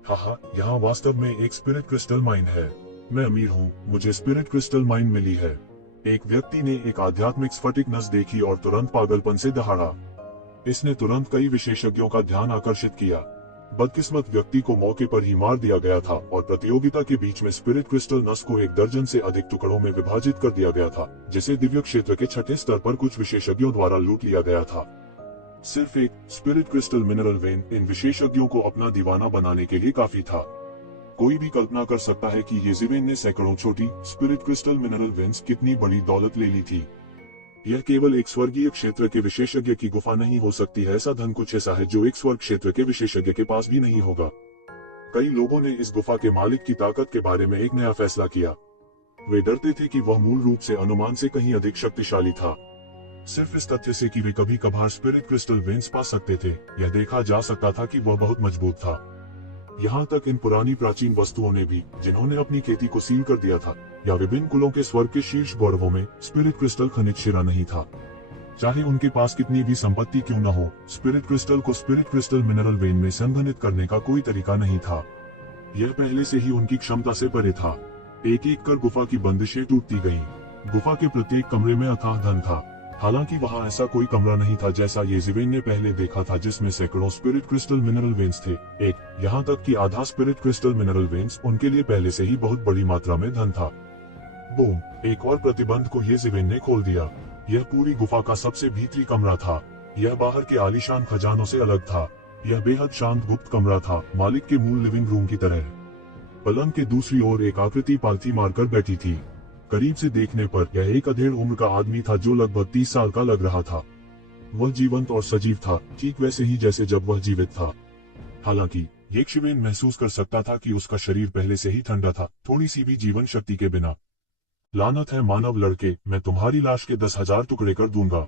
हाँ, यहाँ वास्तव में एक स्पिरिट क्रिस्टल माइन है। मैं अमीर हूँ, मुझे स्पिरिट क्रिस्टल माइन मिली है। एक व्यक्ति ने एक आध्यात्मिक स्फटिक नस देखी और तुरंत पागलपन से दहाड़ा। इसने तुरंत कई विशेषज्ञों का ध्यान आकर्षित किया। बदकिस्मत व्यक्ति को मौके पर ही मार दिया गया था और प्रतियोगिता के बीच में स्पिरिट क्रिस्टल नस को 1 दर्जन से अधिक टुकड़ों में विभाजित कर दिया गया था, जिसे दिव्य क्षेत्र के 6ठे स्तर पर कुछ विशेषज्ञों द्वारा लूट लिया गया था। सिर्फ एक स्पिरिट क्रिस्टल मिनरल वेन इन विशेषज्ञों को अपना दीवाना बनाने के लिए काफी था। कोई भी कल्पना कर सकता है कि ये जिवेन ने सैकड़ों छोटी स्पिरिट क्रिस्टल मिनरल वेन्स कितनी बड़ी दौलत ले ली थी। यह केवल एक स्वर्गीय क्षेत्र के विशेषज्ञ की गुफा नहीं हो सकती है। ऐसा धन कुछ ऐसा है जो एक स्वर्ग क्षेत्र के विशेषज्ञ के पास भी नहीं होगा। कई लोगों ने इस गुफा के मालिक की ताकत के बारे में एक नया फैसला किया। वे डरते थे कि वह मूल रूप से अनुमान से कहीं अधिक शक्तिशाली था। सिर्फ इस तथ्य से कि वे कभी कभार स्पिरिट क्रिस्टल वेन्स पा सकते थे, यह देखा जा सकता था कि वह बहुत मजबूत था। यहाँ तक इन पुरानी प्राचीन वस्तुओं ने भी, जिन्होंने अपनी खेती को सील कर दिया था, या विभिन्न कुलों के स्वर्ग के शीर्ष गौरवों में स्पिरिट क्रिस्टल खनिज हीरा नहीं था। चाहे उनके पास कितनी भी संपत्ति क्यों न हो, स्पिरिट क्रिस्टल को स्पिरिट क्रिस्टल मिनरल वेन में संघनित करने का कोई तरीका नहीं था। यह पहले से ही उनकी क्षमता से परे था। एक एक कर गुफा की बंदिशें टूटती गईं। गुफा के प्रत्येक कमरे में अथाह धन था। हालांकि वहां ऐसा कोई कमरा नहीं था जैसा येज़ेबेल ने पहले देखा था, जिसमें सैकड़ों स्पिरिट क्रिस्टल मिनरल वेन्स थे। यहाँ तक कि आधा स्पिरिट क्रिस्टल मिनरल वेन्स उनके लिए पहले से ही बहुत बड़ी मात्रा में धन था। बूम! एक और प्रतिबंध को येज़ेबेल ने खोल दिया। यह पूरी गुफा का सबसे भीतरी कमरा था। यह बाहर के आलीशान खजानों से अलग था। यह बेहद शांत गुप्त कमरा था, मालिक के मूल लिविंग रूम की तरह। पलंग के दूसरी ओर एक आकृति पालथी मारकर बैठी थी। करीब से देखने पर यह एक अधेड़ उम्र का आदमी था जो लगभग 30 साल का लग रहा था। वह जीवंत और सजीव था, ठीक वैसे ही जैसे जब वह जीवित था। हालांकि येज़ेबेल महसूस कर सकता था कि उसका शरीर पहले से ही ठंडा था, थोड़ी सी भी जीवन शक्ति के बिना। लानत है मानव लड़के, मैं तुम्हारी लाश के 10,000 टुकड़े कर दूंगा।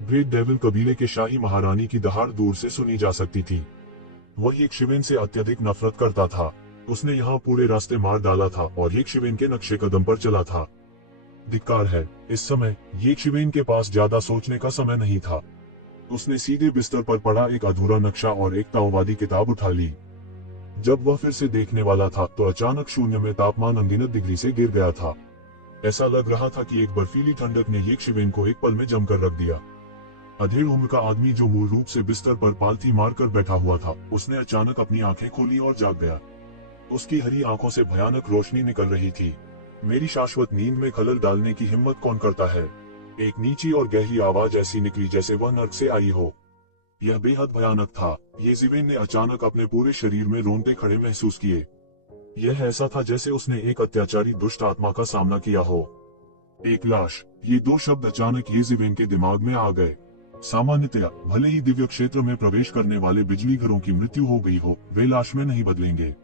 ग्रेट डेविल कबीले के शाही महारानी की दहाड़ दूर से सुनी जा सकती थी। वह येज़ेबेल से अत्यधिक नफरत करता था। उसने यहाँ पूरे रास्ते मार डाला था और येज़ेबेल के नक्शे कदम पर चला था। धिक्कार है, इस समय येज़ेबेल के पास ज्यादा सोचने का समय नहीं था। उसने सीधे बिस्तर पर पड़ा एक अधूरा नक्शा और एक ताओवादी किताब उठा ली। जब वह फिर से देखने वाला था तो अचानक शून्य में तापमान अनगिनत डिग्री से गिर गया था। ऐसा लग रहा था कि एक बर्फीली ठंडक ने येज़ेबेल को एक पल में जमकर रख दिया। अधेड़ उम्र का आदमी जो मूल रूप से बिस्तर पर पालथी मारकर बैठा हुआ था, उसने अचानक अपनी आंखें खोली और जाग गया। उसकी हरी आंखों से भयानक रोशनी निकल रही थी। मेरी शाश्वत नींद में खलल डालने की हिम्मत कौन करता है? एक नीची और गहरी आवाज ऐसी निकली जैसे वह नर्क से आई हो। यह बेहद भयानक था। येज़ेबेल ने अचानक अपने पूरे शरीर में रोंगटे खड़े महसूस किए। यह ऐसा था जैसे उसने एक अत्याचारी दुष्ट आत्मा का सामना किया हो। एक लाश, ये दो शब्द अचानक येज़ेबेल के दिमाग में आ गए। सामान्यतया भले ही दिव्य क्षेत्र में प्रवेश करने वाले बिजली घरों की मृत्यु हो गई हो, वे लाश में नहीं बदलेंगे।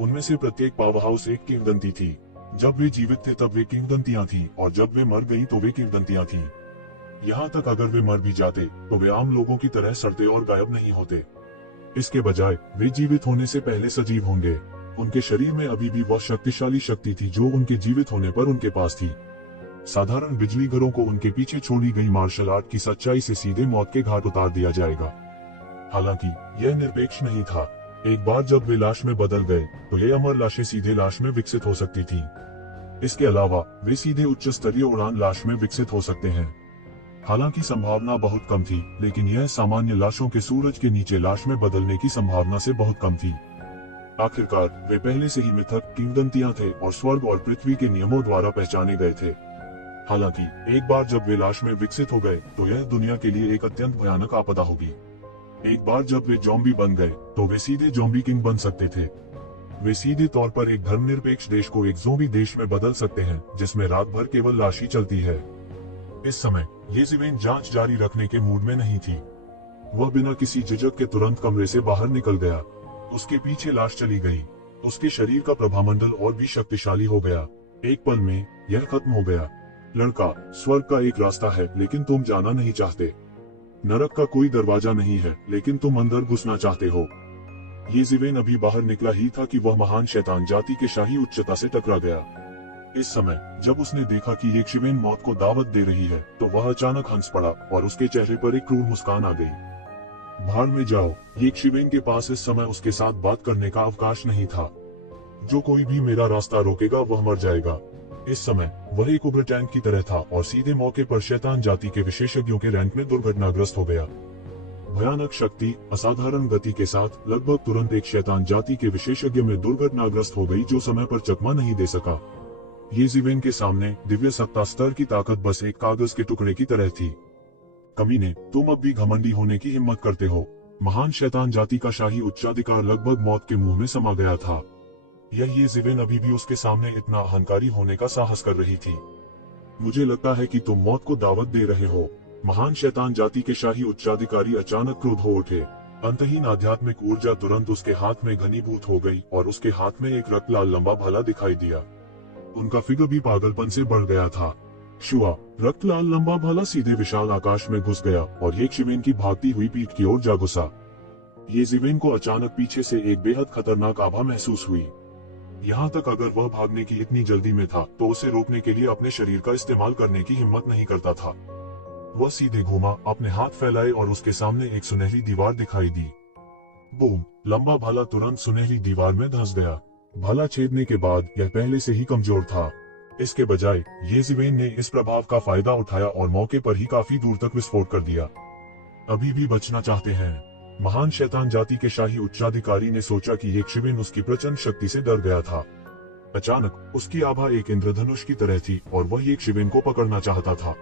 उनमें से प्रत्येक पावर हाउस एक किंवदंती थी। जब वे जीवित थे तब वे किंवदंतियां थीं, और जब वे मर गईं तो वे किंवदंतियां थीं। यहाँ तक अगर वे मर भी जाते तो वे आम लोगों की तरह सड़ते और गायब नहीं होते। इसके बजाय वे जीवित होने से पहले सजीव होंगे। उनके शरीर में अभी भी वह शक्तिशाली शक्ति थी जो उनके जीवित होने पर उनके पास थी। साधारण बिजली घरों को उनके पीछे छोड़ी गई मार्शल आर्ट की सच्चाई से सीधे मौत के घाट उतार दिया जाएगा। हालांकि यह निरपेक्ष नहीं था। एक बार जब वे लाश में बदल गए तो ये अमर लाशें सीधे लाश में विकसित हो सकती थीं। इसके अलावा वे सीधे उच्च स्तरीय उड़ान लाश में विकसित हो सकते हैं। हालांकि संभावना बहुत कम थी, लेकिन यह सामान्य लाशों के सूरज के नीचे लाश में बदलने की संभावना से बहुत कम थी। आखिरकार वे पहले से ही मिथक किंवदंतियां थे और स्वर्ग और पृथ्वी के नियमों द्वारा पहचाने गए थे। हालांकि एक बार जब वे लाश में विकसित हो गए तो यह दुनिया के लिए एक अत्यंत भयानक आपदा होगी। एक बार जब वे ज़ॉम्बी बन गए तो वे सीधे ज़ॉम्बी किंग बन सकते थे। वे सीधे तौर पर एक धर्मनिरपेक्ष देश को एक ज़ॉम्बी देश में बदल सकते हैं, जिसमें रात भर केवल लाश ही चलती है। इस समय येज़ेबेल जांच जारी रखने के मूड में नहीं थी। वह बिना किसी झिझक के तुरंत कमरे से बाहर निकल गया। उसके पीछे लाश चली गई। उसके शरीर का प्रभामंडल और भी शक्तिशाली हो गया। एक पल में यह खत्म हो गया। लड़का, स्वर्ग का एक रास्ता है, लेकिन तुम जाना नहीं चाहते। नरक का कोई दरवाजा नहीं है, लेकिन तुम अंदर घुसना चाहते हो। येज़ेबेल अभी बाहर निकला ही था कि वह महान शैतान जाति के शाही उच्चता से टकरा गया। इस समय जब उसने देखा कि येज़ेबेल मौत को दावत दे रही है तो वह अचानक हंस पड़ा और उसके चेहरे पर एक क्रूर मुस्कान आ गई। भाड़ में जाओ। येज़ेबेल के पास इस समय उसके साथ बात करने का अवकाश नहीं था। जो कोई भी मेरा रास्ता रोकेगा वह मर जाएगा। इस समय वह एक उग्र टैंक की तरह था और सीधे मौके पर शैतान जाति के विशेषज्ञों के रैंक में दुर्घटनाग्रस्त हो गया। भयानक शक्ति, असाधारण गति के साथ लगभग तुरंत एक शैतान जाति के विशेषज्ञ में दुर्घटनाग्रस्त हो गई जो समय पर चकमा नहीं दे सका। येज़ेबेल के सामने दिव्य सत्ता स्तर की ताकत बस एक कागज के टुकड़े की तरह थी। कमीने, तुम अब भी घमंडी होने की हिम्मत करते हो। महान शैतान जाति का शाही उच्चाधिकार लगभग मौत के मुंह में समा गया था। यह येज़ेबेल अभी भी उसके सामने इतना अहंकारी होने का साहस कर रही थी। मुझे लगता है कि तुम मौत को दावत दे रहे हो। महान शैतान जाति के शाही उच्चाधिकारी अचानक क्रोध हो उठे। अंतहीन आध्यात्मिक ऊर्जा तुरंत उसके हाथ में घनीभूत हो गई और उसके हाथ में एक रक्त लाल लंबा भाला दिखाई दिया। उनका फिगर भी पागलपन से बढ़ गया था। शुआ, रक्त लाल लंबा भाला सीधे विशाल आकाश में घुस गया और येज़ेबेल की भागती हुई पीठ की ओर जा घुसा। येज़िवेन को अचानक पीछे से एक बेहद खतरनाक आभा महसूस हुई। यहाँ तक अगर वह भागने की इतनी जल्दी में था तो उसे रोकने के लिए अपने शरीर का इस्तेमाल करने की हिम्मत नहीं करता था। वह सीधे घूमा, अपने हाथ फैलाए और उसके सामने एक सुनहरी दीवार दिखाई दी। बूम! लंबा भाला तुरंत सुनहरी दीवार में धंस गया। भाला छेदने के बाद यह पहले से ही कमजोर था। इसके बजाय येज़िवेन ने इस प्रभाव का फायदा उठाया और मौके पर ही काफी दूर तक विस्फोट कर दिया। अभी भी बचना चाहते हैं? महान शैतान जाति के शाही उच्चाधिकारी ने सोचा कि येज़िवेन उसकी प्रचंड शक्ति से डर गया था। अचानक उसकी आभा एक इंद्रधनुष की तरह थी और वह येज़िवेन को पकड़ना चाहता था।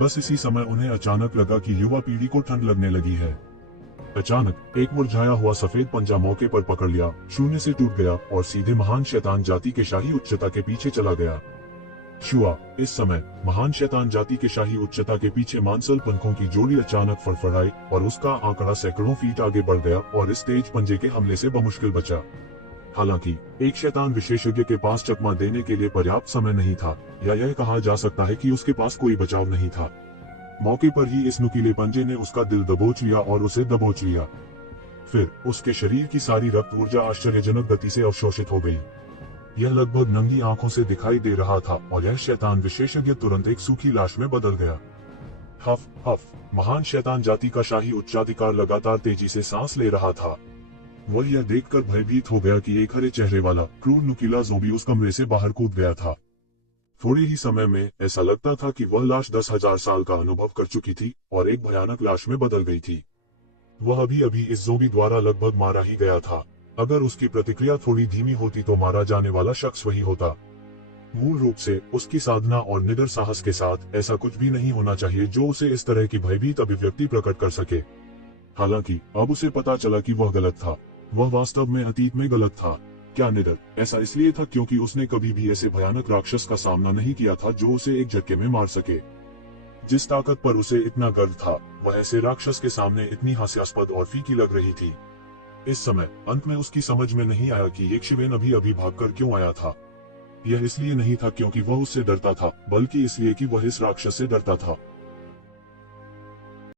बस इसी समय उन्हें अचानक लगा कि युवा पीढ़ी को ठंड लगने लगी है। अचानक एक मुरझाया हुआ सफेद पंजा मौके पर पकड़ लिया, शून्य से टूट गया और सीधे महान शैतान जाति के शाही उच्चता के पीछे चला गया। शुआ, इस समय महान शैतान जाति के शाही उच्चता के पीछे मांसल पंखों की जोड़ी अचानक फड़फड़ाई और उसका आंकड़ा सैकड़ों फीट आगे बढ़ गया और इस तेज पंजे के हमले से बमुश्किल बचा। हालांकि एक शैतान विशेषज्ञ के पास चकमा देने के लिए पर्याप्त समय नहीं था, या यह कहा जा सकता है कि उसके पास कोई बचाव नहीं था। मौके पर ही इस नुकीले पंजे ने उसका दिल दबोच लिया और उसे दबोच लिया। फिर उसके शरीर की सारी रक्त ऊर्जा आश्चर्यजनक गति से अवशोषित हो गई। यह लगभग नंगी आंखों से दिखाई दे रहा था और यह शैतान विशेषज्ञ तुरंत एक सूखी लाश में बदल गया। हफ हफ, महान शैतान जाति का शाही उच्चाधिकार लगातार तेजी से सांस ले रहा था। वह यह देखकर भयभीत हो गया कि एक हरे चेहरे वाला क्रूर नुकीला ज़ोंबी उस कमरे से बाहर कूद गया था। थोड़े ही समय में ऐसा लगता था कि वह लाश 10,000 साल का अनुभव कर चुकी थी और एक भयानक लाश में बदल गई थी। वह अभी अभी इस ज़ोंबी द्वारा लगभग मारा ही गया था। अगर उसकी प्रतिक्रिया थोड़ी धीमी होती तो मारा जाने वाला शख्स वही होता। मूल रूप से उसकी साधना और निडर साहस के साथ ऐसा कुछ भी नहीं होना चाहिए जो उसे इस तरह की भयभीत अभिव्यक्ति प्रकट कर सके। हालांकि अब उसे पता चला कि वह गलत था। वह वास्तव में अतीत में गलत था। क्या निडर? ऐसा इसलिए था क्योंकि उसने कभी भी ऐसे भयानक राक्षस का सामना नहीं किया था जो उसे एक झटके में मार सके। जिस ताकत पर उसे इतना गर्व था, वह ऐसे राक्षस के सामने इतनी हास्यास्पद और फीकी लग रही थी। इस समय अंत में उसकी समझ में नहीं आया कि येज़िवेन अभी अभी भागकर क्यों आया था। यह इसलिए नहीं था क्योंकि वह उससे डरता था, बल्कि इसलिए कि वह इस राक्षस से डरता था।